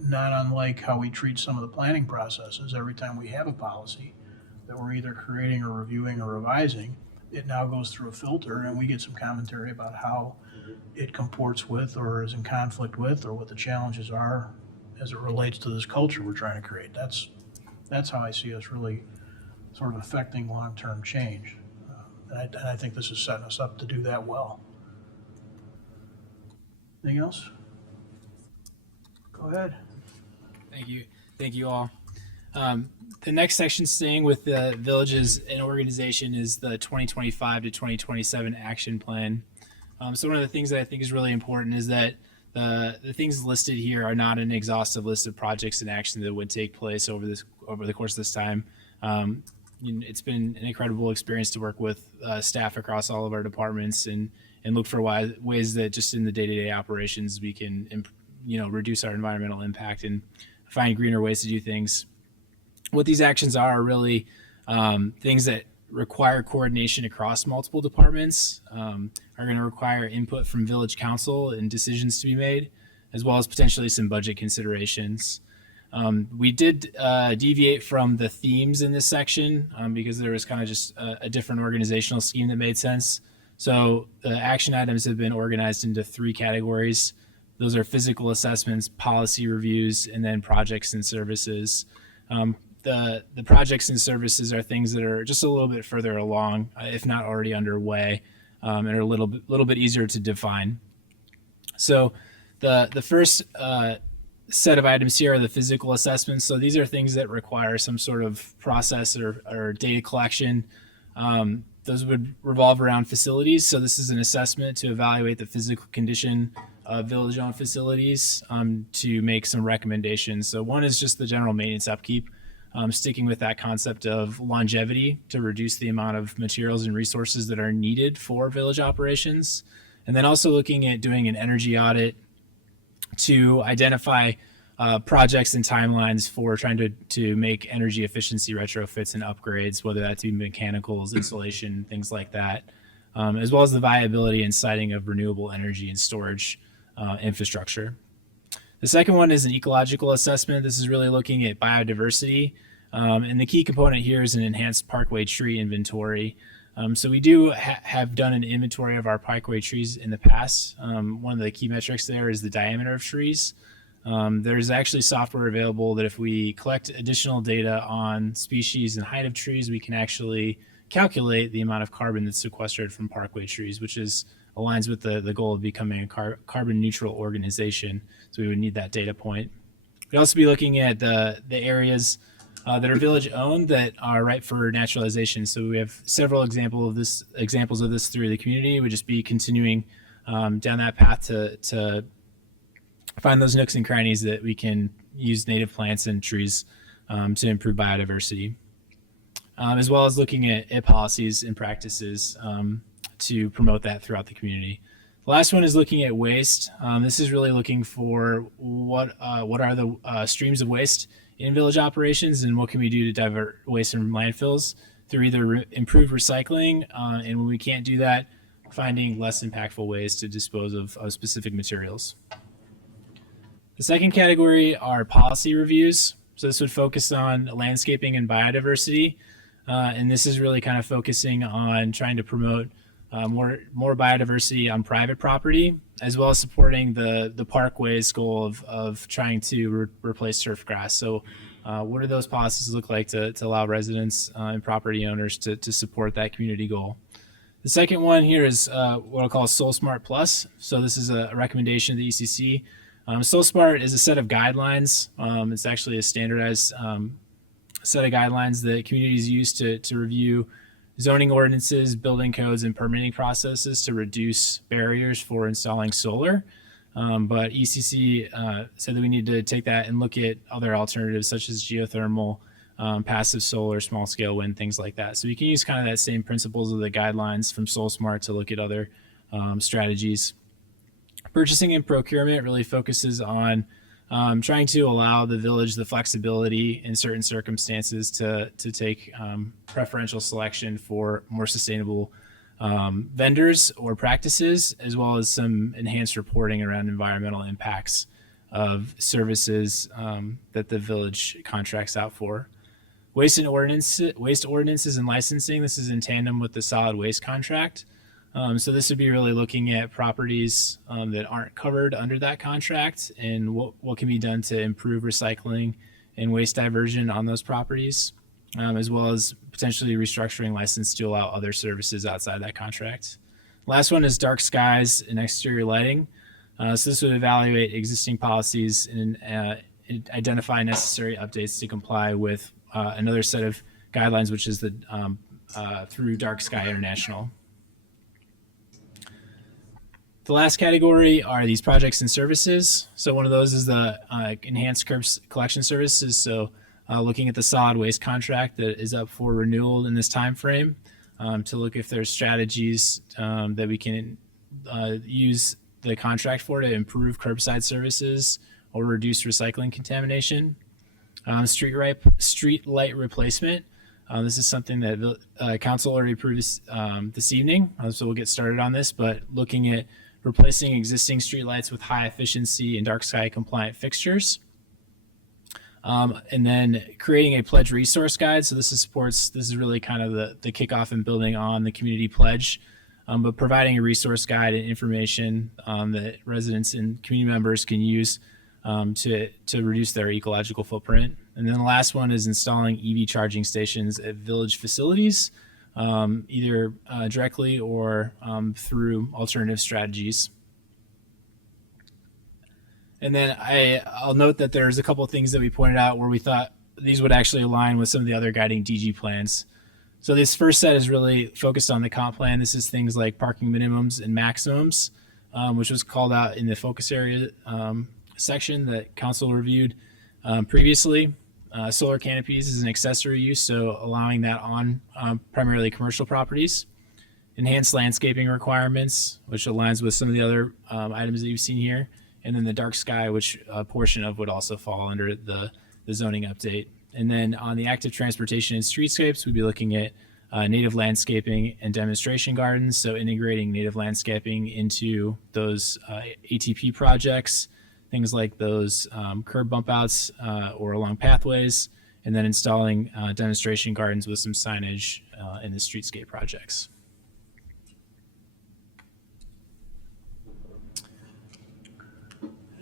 not unlike how we treat some of the planning processes, every time we have a policy that we're either creating or reviewing or revising, it now goes through a filter and we get some commentary about how it comports with or is in conflict with, or what the challenges are as it relates to this culture we're trying to create. That's how I see us really sort of affecting long-term change. And I think this is setting us up to do that well. Anything else? Go ahead. Thank you all. The next section, staying with the villages and organization, is the 2025 to 2027 action plan. So one of the things that I think is really important is that the things listed here are not an exhaustive list of projects and action that would take place over the course of this time. It's been an incredible experience to work with staff across all of our departments and look for ways that just in the day-to-day operations we can reduce our environmental impact and find greener ways to do things. What these actions are really things that require coordination across multiple departments, are going to require input from village council and decisions to be made, as well as potentially some budget considerations. We did deviate from the themes in this section because there was kind of just a different organizational scheme that made sense. So the action items have been organized into 3 categories. Those are physical assessments, policy reviews, and then projects and services. The projects and services are things that are just a little bit further along, if not already underway, and are a little bit easier to define. So the first set of items here are the physical assessments. So these are things that require some sort of process or data collection. Those would revolve around facilities. So this is an assessment to evaluate the physical condition of village-owned facilities to make some recommendations. So one is just the general maintenance upkeep. Sticking with that concept of longevity to reduce the amount of materials and resources that are needed for village operations. And then also looking at doing an energy audit to identify projects and timelines for trying to make energy efficiency retrofits and upgrades, whether that be mechanicals, insulation, things like that, as well as the viability and siting of renewable energy and storage infrastructure. The second one is an ecological assessment. This is really looking at biodiversity. And the key component here is an enhanced parkway tree inventory. So we do have done an inventory of our parkway trees in the past. One of the key metrics there is the diameter of trees. There's actually software available that if we collect additional data on species and height of trees, we can actually calculate the amount of carbon that's sequestered from parkway trees, which aligns with the goal of becoming a carbon neutral organization. So we would need that data point. We'd also be looking at the areas that are village owned that are ripe for naturalization. So we have several examples of this through the community. We'd just be continuing down that path to find those nooks and crannies that we can use native plants and trees to improve biodiversity, as well as looking at policies and practices to promote that throughout the community. The last one is looking at waste. This is really looking for what are the streams of waste in village operations and what can we do to divert waste from landfills through either improved recycling, and when we can't do that, finding less impactful ways to dispose of specific materials. The second category are policy reviews. So this would focus on landscaping and biodiversity. And this is really kind of focusing on trying to promote more biodiversity on private property, as well as supporting the parkway's goal of trying to replace turf grass. So what do those policies look like to allow residents and property owners to support that community goal? The second one here is what I'll call SolSmart Plus. So this is a recommendation of the ECC. SolSmart is a set of guidelines. It's actually a standardized set of guidelines that communities use to review zoning ordinances, building codes, and permitting processes to reduce barriers for installing solar. But ECC said that we need to take that and look at other alternatives such as geothermal, passive solar, small scale wind, things like that. So you can use kind of that same principles of the guidelines from SolSmart to look at other strategies. Purchasing and procurement really focuses on trying to allow the village the flexibility in certain circumstances to take preferential selection for more sustainable vendors or practices, as well as some enhanced reporting around environmental impacts of services that the village contracts out for. Waste ordinances and licensing, this is in tandem with the solid waste contract. So this would be really looking at properties that aren't covered under that contract and what can be done to improve recycling and waste diversion on those properties, as well as potentially restructuring license to allow other services outside that contract. Last one is dark skies and exterior lighting. So this would evaluate existing policies and identify necessary updates to comply with another set of guidelines, which is the through Dark Sky International. The last category are these projects and services. So one of those is the enhanced curb collection services. So looking at the solid waste contract that is up for renewal in this time frame, to look if there's strategies that we can use the contract for to improve curbside services or reduce recycling contamination. Street light replacement. This is something that council already approved this evening, so we'll get started on this, but looking at replacing existing streetlights with high efficiency and dark sky compliant fixtures. And then creating a pledge resource guide. So this is really kind of the kickoff and building on the community pledge, but providing a resource guide and information that residents and community members can use to reduce their ecological footprint. And then the last one is installing EV charging stations at village facilities, either directly or through alternative strategies. And then I'll note that there's a couple of things that we pointed out where we thought these would actually align with some of the other guiding DG plans. So this first set is really focused on the comp plan. This is things like parking minimums and maximums, which was called out in the focus area section that council reviewed previously. Solar canopies is an accessory use, so allowing that on primarily commercial properties. Enhanced landscaping requirements, which aligns with some of the other items that you've seen here. And then the dark sky, which a portion of would also fall under the zoning update. And then on the active transportation and streetscapes, we'd be looking at native landscaping and demonstration gardens. So integrating native landscaping into those ATP projects, things like those curb bump outs or along pathways, and then installing demonstration gardens with some signage in the streetscape projects.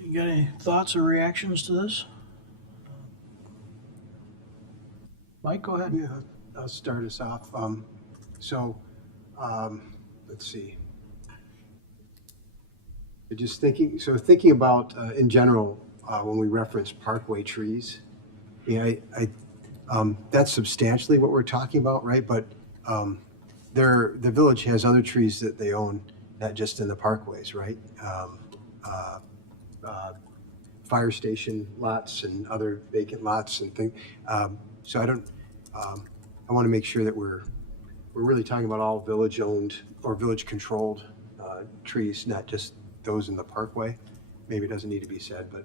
You got any thoughts or reactions to this? Mike, go ahead. Yeah, I'll start us off. Let's see. Just thinking about in general when we reference parkway trees, that's substantially what we're talking about, right? But the village has other trees that they own, not just in the parkways, right? Fire station lots and other vacant lots and things. So I want to make sure that we're really talking about all village-owned or village-controlled trees, not just those in the parkway. Maybe it doesn't need to be said, but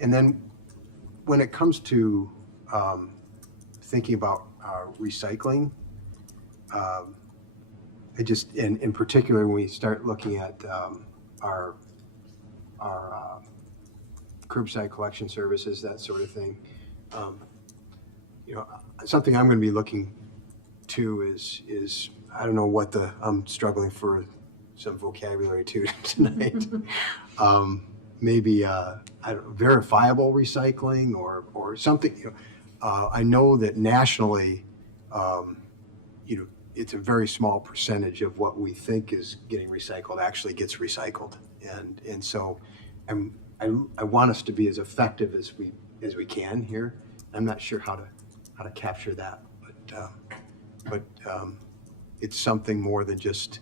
and then when it comes to thinking about recycling, in particular when we start looking at our curbside collection services, that sort of thing. Something I'm going to be looking to is I don't know what I'm struggling for some vocabulary too tonight. Maybe verifiable recycling or something. I know that nationally, it's a very small percentage of what we think is getting recycled actually gets recycled, and so I want us to be as effective as we can here. I'm not sure how to capture that, but it's something more than just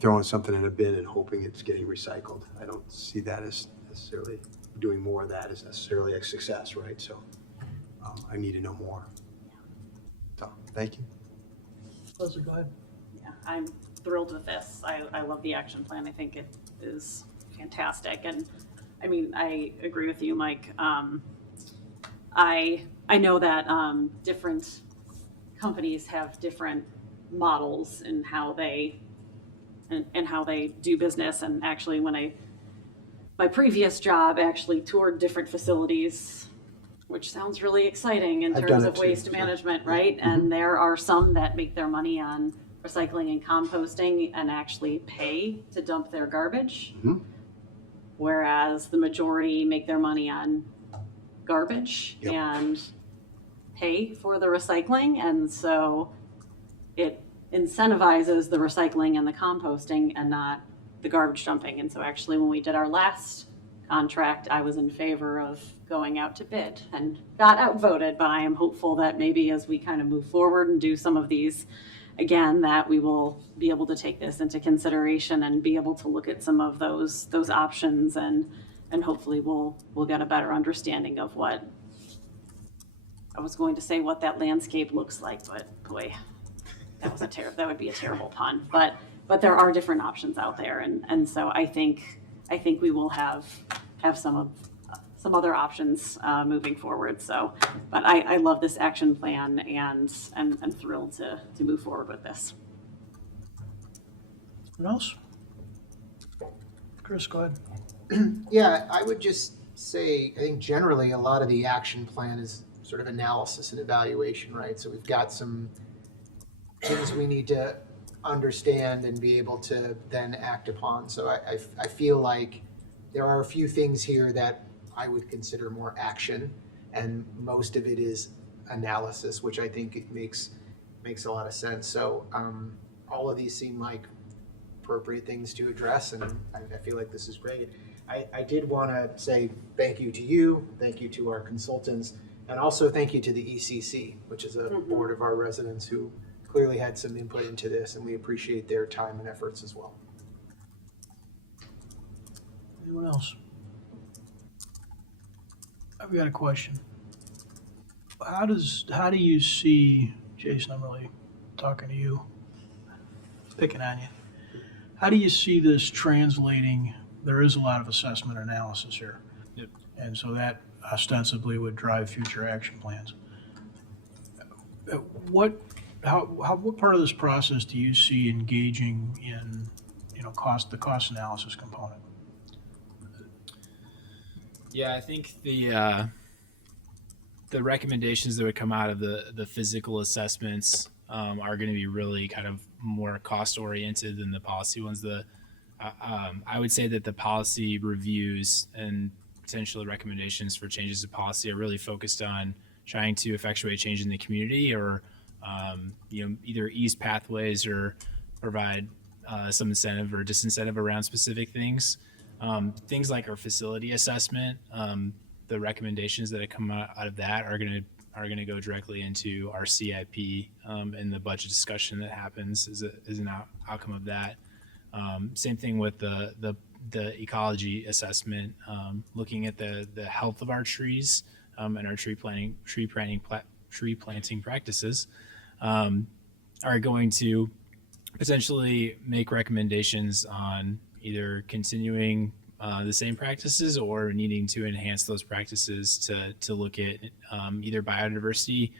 throwing something in a bin and hoping it's getting recycled. I don't see that as necessarily doing more of that as necessarily a success, right? So I need to know more. So thank you. Leslie, go ahead. Yeah, I'm thrilled with this. I love the action plan. I think it is fantastic. And I mean, I agree with you, Mike. I know that different companies have different models in how they how they do business. And actually, my previous job actually toured different facilities, which sounds really exciting in terms of waste management, right? Mm-hmm. And there are some that make their money on recycling and composting and actually pay to dump their garbage, whereas the majority make their money on garbage and pay for the recycling. And so it incentivizes the recycling and the composting and not the garbage dumping. And so actually when we did our last contract, I was in favor of going out to bid and got outvoted, but I am hopeful that maybe as we kind of move forward and do some of these again, that we will be able to take this into consideration and be able to look at some of those options, and hopefully we'll get a better understanding of what, I was going to say what that landscape looks like, but boy, that would be a terrible pun. But there are different options out there, and so I think we will have some other options moving forward. So, but I love this action plan and thrilled to move forward with this. What else? Chris, go ahead. Yeah, I would just say, I think generally a lot of the action plan is sort of analysis and evaluation, right? So we've got some things we need to understand and be able to then act upon. So I feel like there are a few things here that I would consider more action, and most of it is analysis, which I think it makes a lot of sense. So all of these seem like appropriate things to address, and I feel like this is great. I did want to say thank you to you, thank you to our consultants, and also thank you to the ECC, which is a board of our residents who clearly had some input into this, and we appreciate their time and efforts as well. Anyone else? I've got a question. How do you see, Jason, I'm really talking to you, picking on you. How do you see this translating? There is a lot of assessment analysis here. Yep. And so that ostensibly would drive future action plans. What part of this process do you see engaging in, the cost analysis component? Yeah, I think the recommendations that would come out of the physical assessments are going to be really kind of more cost oriented than the policy ones. I would say that the policy reviews and potential recommendations for changes to policy are really focused on trying to effectuate change in the community, or either ease pathways or provide some incentive or disincentive around specific things. Things like our facility assessment, the recommendations that come out of that are going to go directly into our CIP and the budget discussion that happens is an outcome of that. Same thing with the ecology assessment, looking at the health of our trees and our tree planting practices are going to potentially make recommendations on either continuing the same practices or needing to enhance those practices to look at either biodiversity.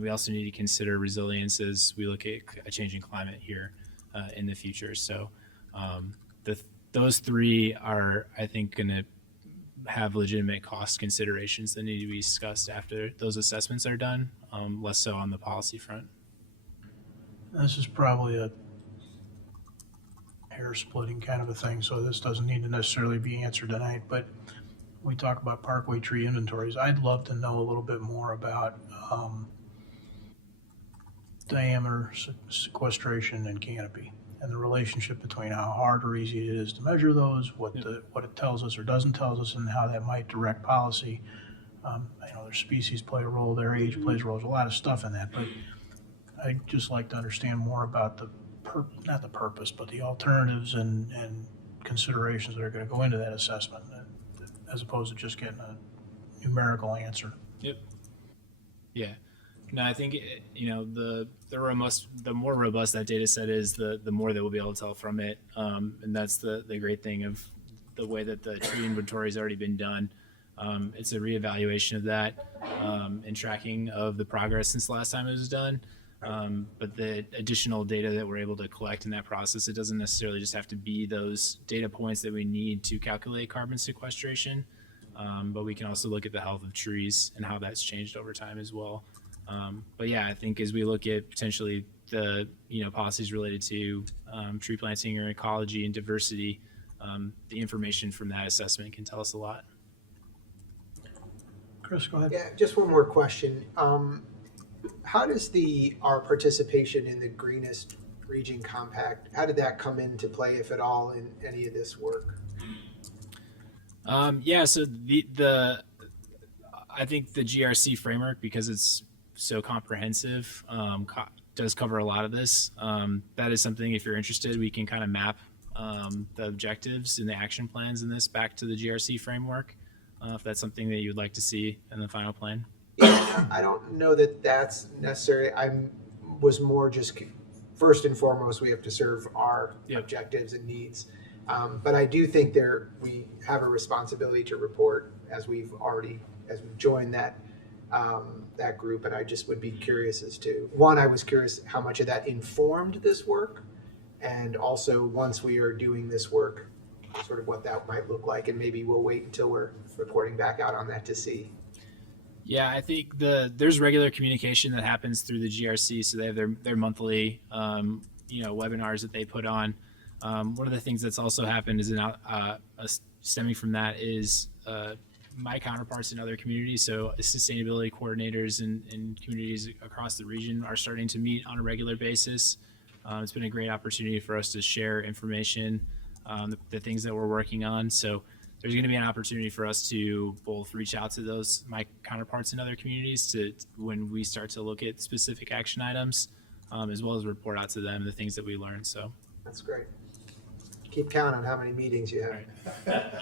We also need to consider resilience as we look at a changing climate here in the future. So those three are, I think, going to have legitimate cost considerations that need to be discussed after those assessments are done, less so on the policy front. This is probably a hair splitting kind of a thing, so this doesn't need to necessarily be answered tonight, but we talk about parkway tree inventories. I'd love to know a little bit more about diameter, sequestration, and canopy, and the relationship between how hard or easy it is to measure those, what it tells us or doesn't tell us, and how that might direct policy. Their species play a role, their age plays a role, there's a lot of stuff in that, but I'd just like to understand more about not the purpose, but the alternatives and considerations that are going to go into that assessment, as opposed to just getting a numerical answer. Yep. Yeah. No, I think the more robust that data set is, the more that we'll be able to tell from it, and that's the great thing of the way that the tree inventory has already been done. It's a reevaluation of that and tracking of the progress since the last time it was done. But the additional data that we're able to collect in that process, it doesn't necessarily just have to be those data points that we need to calculate carbon sequestration, but we can also look at the health of trees and how that's changed over time as well. But yeah, I think as we look at potentially the policies related to tree planting or ecology and diversity, the information from that assessment can tell us a lot. Chris, go ahead. Yeah, just one more question. How does our participation in the Greenest Region Compact, how did that come into play, if at all, in any of this work? Yeah, so the I think the GRC framework, because it's so comprehensive, does cover a lot of this. That is something, if you're interested, we can kind of map the objectives and the action plans in this back to the GRC framework, if that's something that you'd like to see in the final plan. Yeah, I don't know that that's necessary. Was more just, first and foremost, we have to serve our objectives and needs. But I do think we have a responsibility to report as we've joined that group. And I just would be curious as to, one, I was curious how much of that informed this work. And also, once we are doing this work, sort of what that might look like. And maybe we'll wait until we're reporting back out on that to see. Yeah, I think there's regular communication that happens through the GRC. So they have their monthly, webinars that they put on. One of the things that's also happened is stemming from that is my counterparts in other communities. So sustainability coordinators in communities across the region are starting to meet on a regular basis. It's been a great opportunity for us to share information, the things that we're working on. So there's going to be an opportunity for us to both reach out to my counterparts in other communities when we start to look at specific action items, as well as report out to them the things that we learned. So that's great. Keep count on how many meetings you have.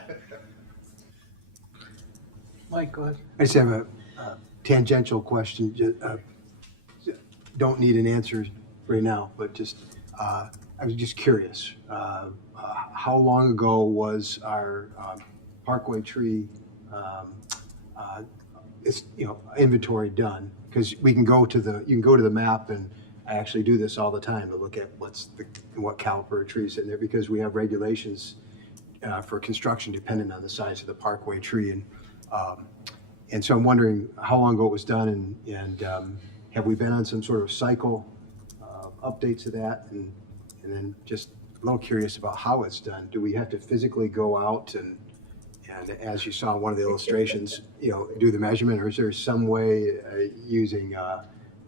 Mike, go ahead. I just have a tangential question. Don't need an answer right now, but just I was just curious. How long ago was our Parkway tree inventory done? Because you can go to the map, and I actually do this all the time to look at what caliber of trees in there, because we have regulations for construction dependent on the size of the Parkway tree, and so I'm wondering how long ago it was done, and have we been on some sort of cycle updates to that, and then just a little curious about how it's done. Do we have to physically go out and as you saw in one of the illustrations, do the measurement, or is there some way using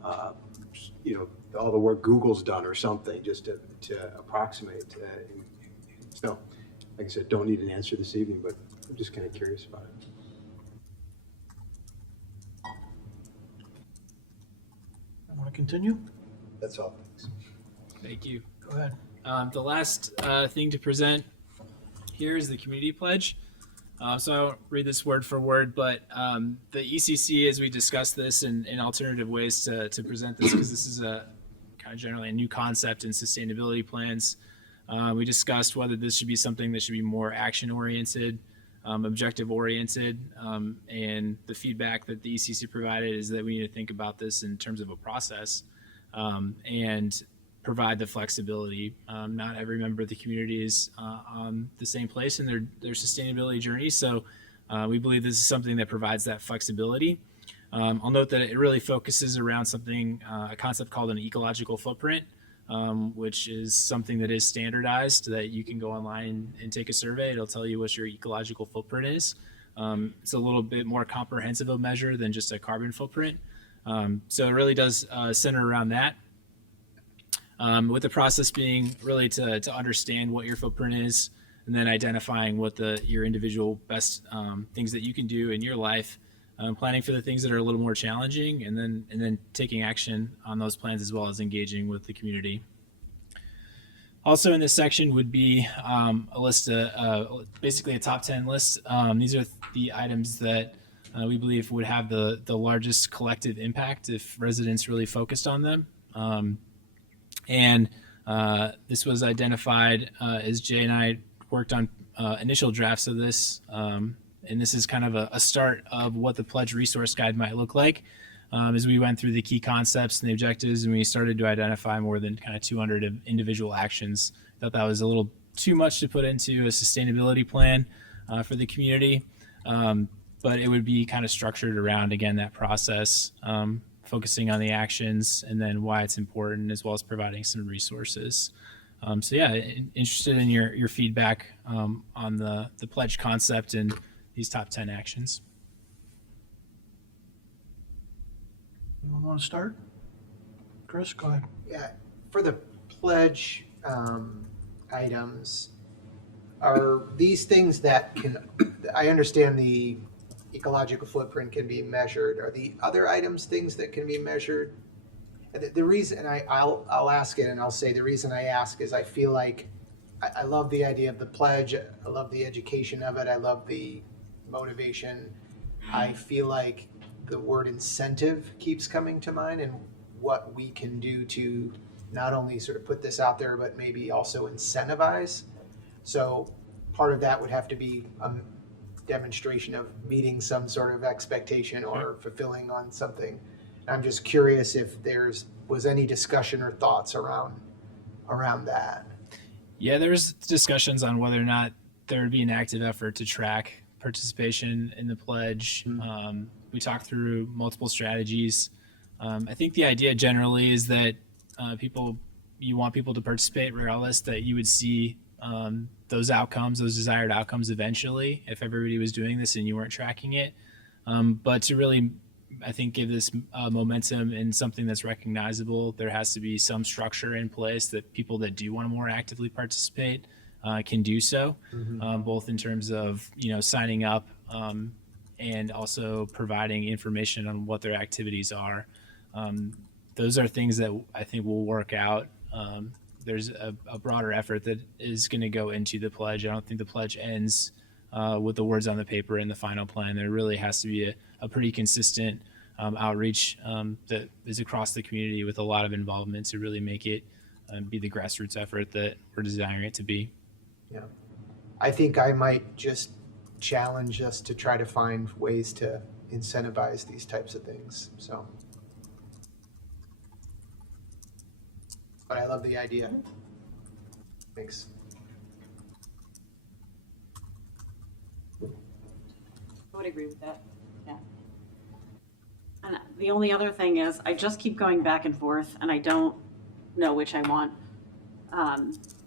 all the work Google's done or something just to approximate? So, like I said, don't need an answer this evening, but I'm just kind of curious about it. Want to continue? That's all. thank you. Go ahead. The last thing to present here is the community pledge. So I won't read this word for word, but the ECC, as we discuss this and alternative ways to present this, because this is a kind of generally a new concept in sustainability plans, we discussed whether this should be something that should be more action-oriented, objective-oriented, and the feedback that the ECC provided is that we need to think about this in terms of a process and provide the flexibility. Not every member of the community is on the same place in their sustainability journey, so we believe this is something that provides that flexibility. I'll note that it really focuses around a concept called an ecological footprint, which is something that is standardized, that you can go online and take a survey. It'll tell you what your ecological footprint is. It's a little bit more comprehensive a measure than just a carbon footprint. So it really does center around that. With the process being really to understand what your footprint is, and then identifying what your individual best things that you can do in your life, planning for the things that are a little more challenging, and then taking action on those plans, as well as engaging with the community. Also in this section would be a list basically a top 10 list. These are the items that we believe would have the largest collective impact if residents really focused on them. And this was identified as Jay and I worked on initial drafts of this. And this is kind of a start of what the pledge resource guide might look like as we went through the key concepts and the objectives, and we started to identify more than kind of 200 individual actions. Thought that was a little too much to put into a sustainability plan for the community, but it would be kind of structured around, again, that process, focusing on the actions and then why it's important, as well as providing some resources. So yeah, interested in your feedback on the pledge concept and these top 10 actions. Anyone want to start? Chris, go ahead. Yeah, for the pledge items, are these things that I understand the ecological footprint can be measured. Are the other items things that can be measured? And the reason, and I'll ask it, and I'll say the reason I ask is I feel like I love the idea of the pledge. I love the education of it. I love the motivation. I feel like the word incentive keeps coming to mind, and what we can do to not only sort of put this out there, but maybe also incentivize. So part of that would have to be a demonstration of meeting some sort of expectation or fulfilling on something. I'm just curious if was any discussion or thoughts around that. Yeah, there's discussions on whether or not there would be an active effort to track participation in the pledge. We talked through multiple strategies. I think the idea generally is that you want people to participate regardless, that you would see those outcomes, those desired outcomes eventually if everybody was doing this and you weren't tracking it. But to really, I think, give this momentum in something that's recognizable, there has to be some structure in place that people that do want to more actively participate can do so, both in terms of, signing up and also providing information on what their activities are. Those are things that I think will work out. There's a broader effort that is going to go into the pledge. I don't think the pledge ends with the words on the paper in the final plan. There really has to be a pretty consistent outreach that is across the community with a lot of involvement to really make it be the grassroots effort that we're desiring it to be. Yeah. I think I might just challenge us to try to find ways to incentivize these types of things. So, but I love the idea. Thanks. I would agree with that. Yeah. And the only other thing is I just keep going back and forth and I don't know which I want.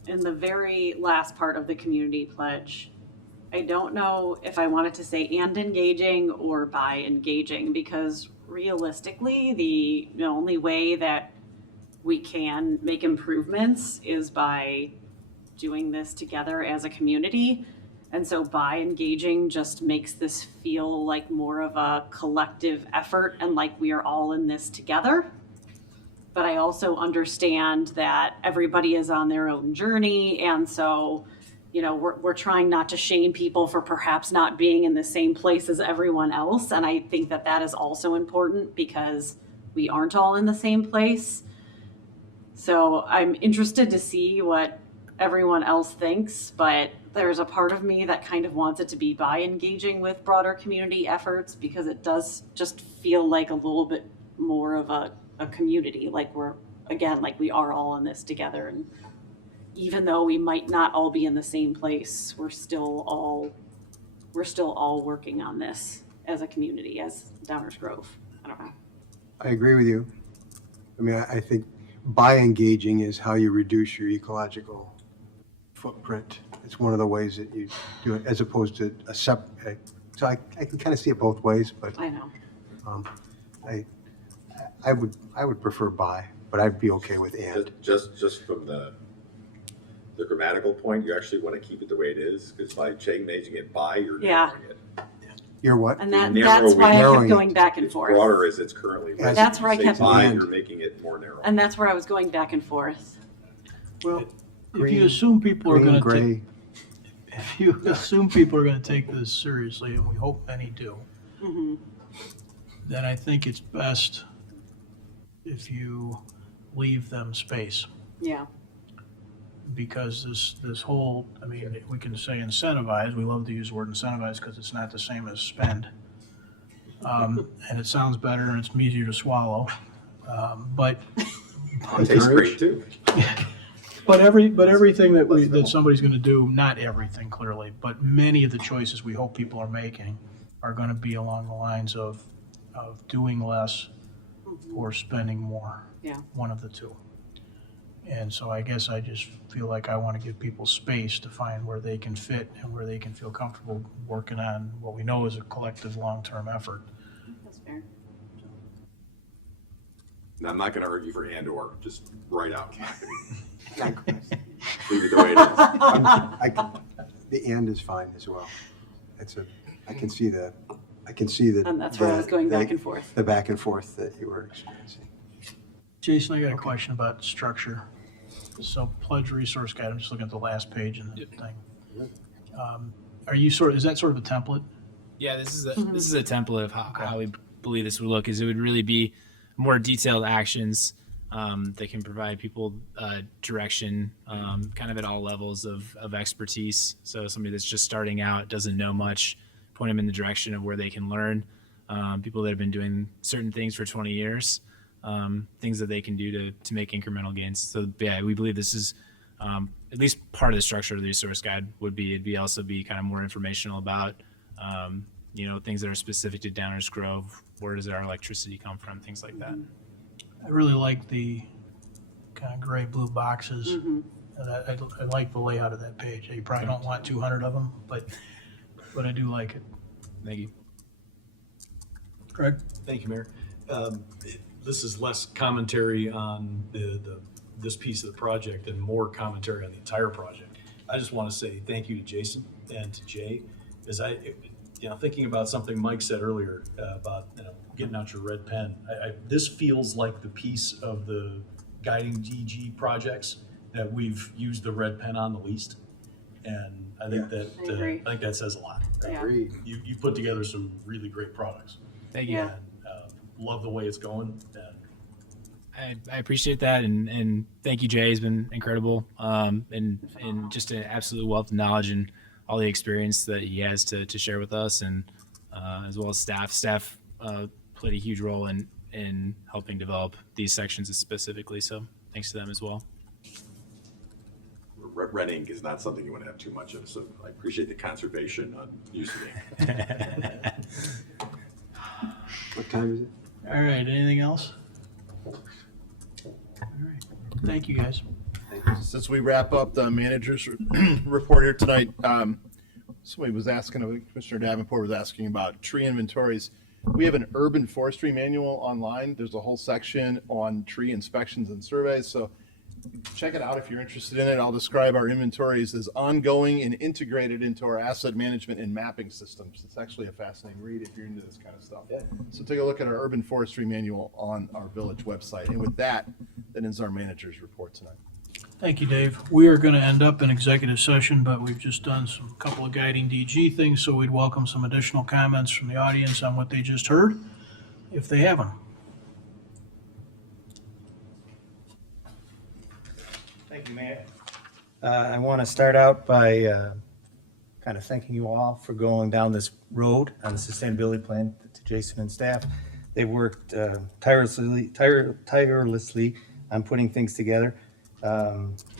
In the very last part of the community pledge, I don't know if I wanted to say and engaging or by engaging, because realistically, the only way that we can make improvements is by doing this together as a community. And so by engaging just makes this feel like more of a collective effort and like we are all in this together. But I also understand that everybody is on their own journey. And so, we're trying not to shame people for perhaps not being in the same place as everyone else. And I think that that is also important because we aren't all in the same place. So I'm interested to see what everyone else thinks, but there's a part of me that kind of wants it to be by engaging with broader community efforts, because it does just feel like a little bit more of a community, like we are all in this together. And even though we might not all be in the same place, we're still all working on this as a community, as Downers Grove. I don't know. I agree with you. I mean, I think by engaging is how you reduce your ecological footprint. It's one of the ways that you do it, as opposed to a separate. So I can kind of see it both ways, but I know. I would prefer by, but I'd be okay with and. Just from the grammatical point, you actually want to keep it the way it is, because by changing it by, you're narrowing it. You're what? And that's why I kept going back and forth. Broader as it's currently written. That's where I kept by, going. you're making it more narrow. And that's where I was going back and forth. Well, if you assume people are going to gray. if you assume people are going to take this seriously, and we hope many do, then I think it's best if you leave them space. Yeah. Because this whole, I mean, we can say incentivize. We love to use the word incentivize because it's not the same as spend, and it sounds better and it's easier to swallow. But it tastes great too. But everything that somebody's going to do, not everything clearly, but many of the choices we hope people are making are going to be along the lines of doing less or spending more. Yeah. One of the two. And so I guess I just feel like I want to give people space to find where they can fit and where they can feel comfortable working on what we know is a collective long-term effort. That's fair. Now, I'm not going to argue for and or, just write out. Leave it the way it is. The and is fine as well. I can see the. And that's where I was going back and forth. The back and forth that you were experiencing. Jason, I got a question about structure. So pledge resource guide, I'm just looking at the last page in the thing. Are you is that sort of a template? Yeah, this is a template of how we believe this would look. Is it would really be more detailed actions that can provide people direction, kind of at all levels of expertise. So somebody that's just starting out, doesn't know much, point them in the direction of where they can learn. People that have been doing certain things for 20 years, things that they can do to make incremental gains. So yeah, we believe this is at least part of the structure of the resource guide would be. It'd be also be kind of more informational about things that are specific to Downers Grove. Where does our electricity come from? Things like that. I really like the kind of gray blue boxes. I like the layout of that page. You probably don't want 200 of them, but I do like it. Thank you. Greg? Thank you, Mayor. This is less commentary on this piece of the project and more commentary on the entire project. I just want to say thank you to Jason and to Jay, as thinking about something Mike said earlier about getting out your red pen. This feels like the piece of the guiding DG projects that we've used the red pen on the least, and I think I think that says a lot. Yeah. Agreed. You put together some really great products. Thank you. Yeah. Love the way it's going. I appreciate that, and thank you, Jay. Has been incredible, and just an absolute wealth of knowledge and all the experience that he has to share with us, and as well as staff. Staff played a huge role in helping develop these sections specifically. So thanks to them as well. Red ink is not something you want to have too much of, so I appreciate the conservation on using it. What time is it? All right, anything else? All right, thank you, guys. Since we wrap up the manager's report here tonight, somebody was asking, Commissioner Davenport was asking about tree inventories. We have an urban forestry manual online. There's a whole section on tree inspections and surveys, so check it out if you're interested in it. I'll describe our inventories as ongoing and integrated into our asset management and mapping systems. It's actually a fascinating read if you're into this kind of stuff. Yeah. So take a look at our urban forestry manual on our village website. And with that ends our manager's report tonight. Thank you, Dave. We are going to end up in executive session, but we've just done some couple of guiding DG things, so we'd welcome some additional comments from the audience on what they just heard, if they have them. Thank you, Mayor. I want to start out by kind of thanking you all for going down this road on the sustainability plan to Jason and staff. They worked tirelessly on putting things together.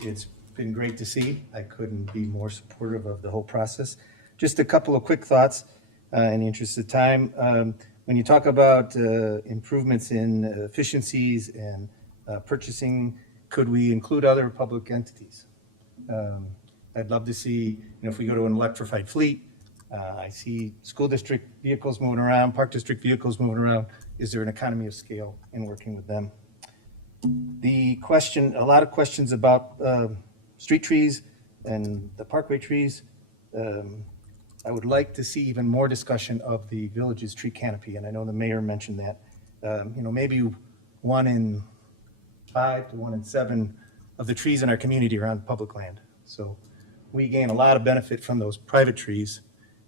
It's been great to see. I couldn't be more supportive of the whole process. Just a couple of quick thoughts in the interest of time. When you talk about improvements in efficiencies and purchasing, could we include other public entities? I'd love to see, if we go to an electrified fleet, I see school district vehicles moving around, park district vehicles moving around. Is there an economy of scale in working with them? A lot of questions about street trees and the parkway trees. I would like to see even more discussion of the village's tree canopy, and I know the mayor mentioned that. Maybe 1 in 5 to 1 in 7 of the trees in our community are on public land. So we gain a lot of benefit from those private trees,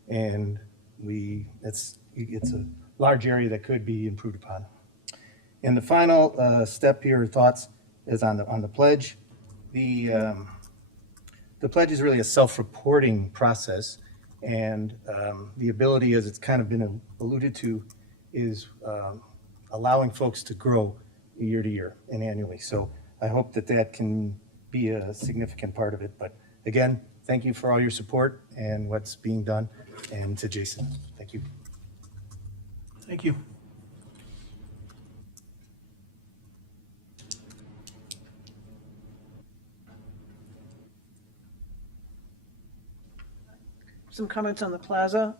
and it's a large area that could be improved upon. And the final step here, thoughts, is on the pledge. The pledge is really a self-reporting process, and the ability, as it's kind of been alluded to, is allowing folks to grow year to year and annually. So I hope that can be a significant part of it. But again, thank you for all your support and what's being done. And to Jason, thank you. Thank you. Some comments on the plaza.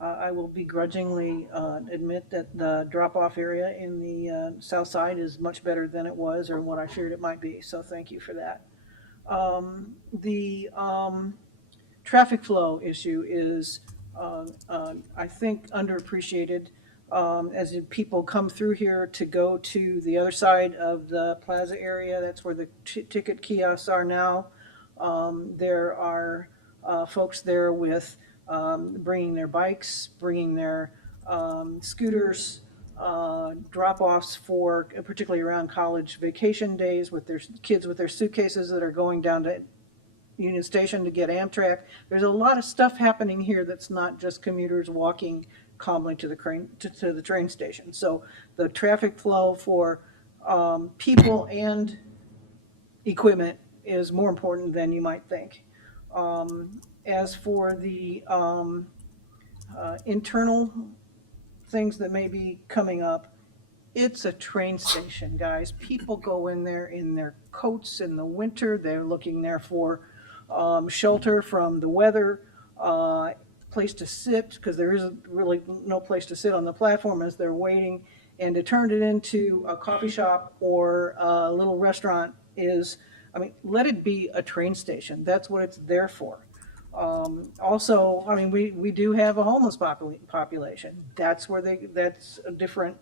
I will begrudgingly admit that the drop-off area in the south side is much better than it was or what I feared it might be, so thank you for that. The traffic flow issue is I think underappreciated. As people come through here to go to the other side of the plaza area, that's where the ticket kiosks are now. There are folks there with bringing their bikes, bringing their scooters, drop-offs for, particularly around college vacation days, with their kids with their suitcases that are going down to Union Station to get Amtrak. There's a lot of stuff happening here that's not just commuters walking calmly to the train station. So the traffic flow for people and equipment is more important than you might think. As for the internal things that may be coming up, it's a train station, guys. People go in there in their coats in the winter. They're looking there for shelter from the weather, place to sit, because there isn't really no place to sit on the platform as they're waiting. And to turn it into a coffee shop or a little restaurant is, I mean, let it be a train station. That's what it's there for. Also, I mean, we do have a homeless population. That's where that's a different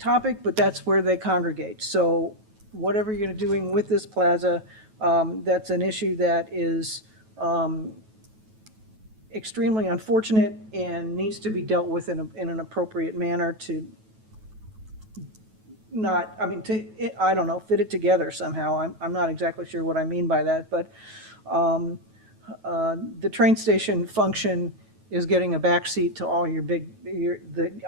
topic, but that's where they congregate. So whatever you're doing with this plaza, that's an issue that is extremely unfortunate and needs to be dealt with in an appropriate manner to not, I mean, I don't know, fit it together somehow. I'm not exactly sure what I mean by that, but the train station function is getting a backseat to all your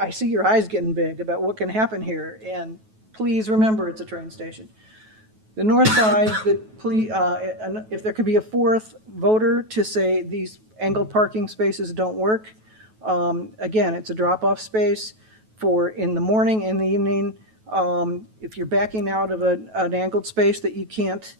I see your eyes getting big about what can happen here, and please remember it's a train station. The north side, if there could be a fourth voter to say these angled parking spaces don't work, again, it's a drop-off space for in the morning, in the evening. If you're backing out of an angled space that you can't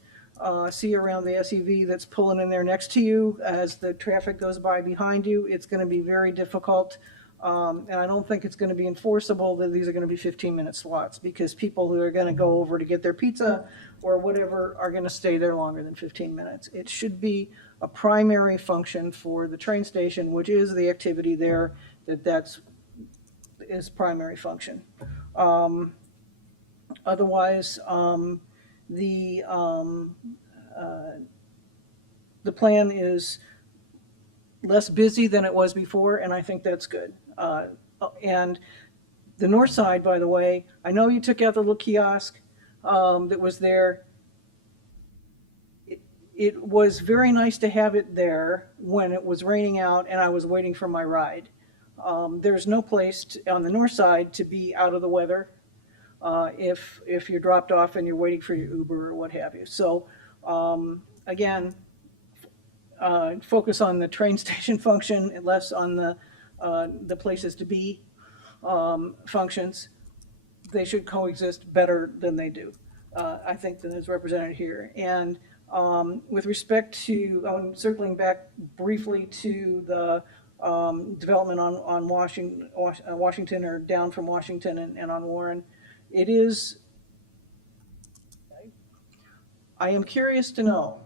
see around the SUV that's pulling in there next to you as the traffic goes by behind you, it's going to be very difficult. And I don't think it's going to be enforceable that these are going to be 15-minute slots, because people who are going to go over to get their pizza or whatever are going to stay there longer than 15 minutes. It should be a primary function for the train station, which is the activity there, that's primary function. Otherwise, the plan is less busy than it was before, and I think that's good. And the north side, by the way, I know you took out the little kiosk that was there. It was very nice to have it there when it was raining out and I was waiting for my ride. There's no place on the north side to be out of the weather if you're dropped off and you're waiting for your Uber or what have you. So again, focus on the train station function and less on the places to be functions. They should coexist better than they do, I think, than is represented here. And with respect to, circling back briefly to the development on Washington or down from Washington and on Warren, it is, I am curious to know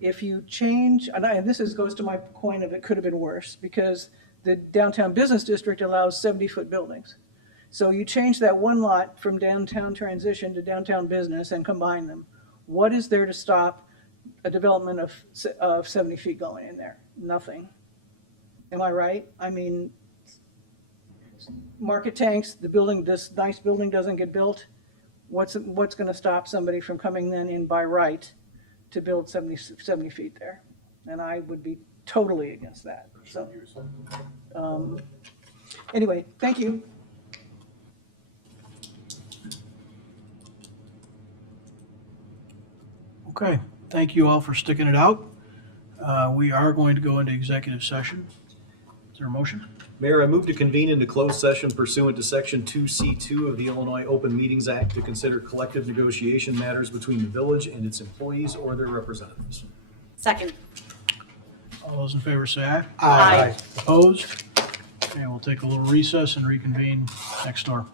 if you change, and this goes to my point of it could have been worse, because the downtown business district allows 70-foot buildings. So you change that one lot from downtown transition to downtown business and combine them. What is there to stop a development of 70 feet going in there? Nothing. Am I right? I mean, market tanks, the building, this nice building doesn't get built. What's going to stop somebody from coming then in by right to build 70 feet there? And I would be totally against that. So, anyway, thank you. Okay, thank you all for sticking it out. We are going to go into executive session. Is there a motion? Mayor, I move to convene into closed session pursuant to Section 2C2 of the Illinois Open Meetings Act to consider collective negotiation matters between the village and its employees or their representatives. Second. All those in favor say aye. Aye. Opposed? Okay, we'll take a little recess and reconvene next door.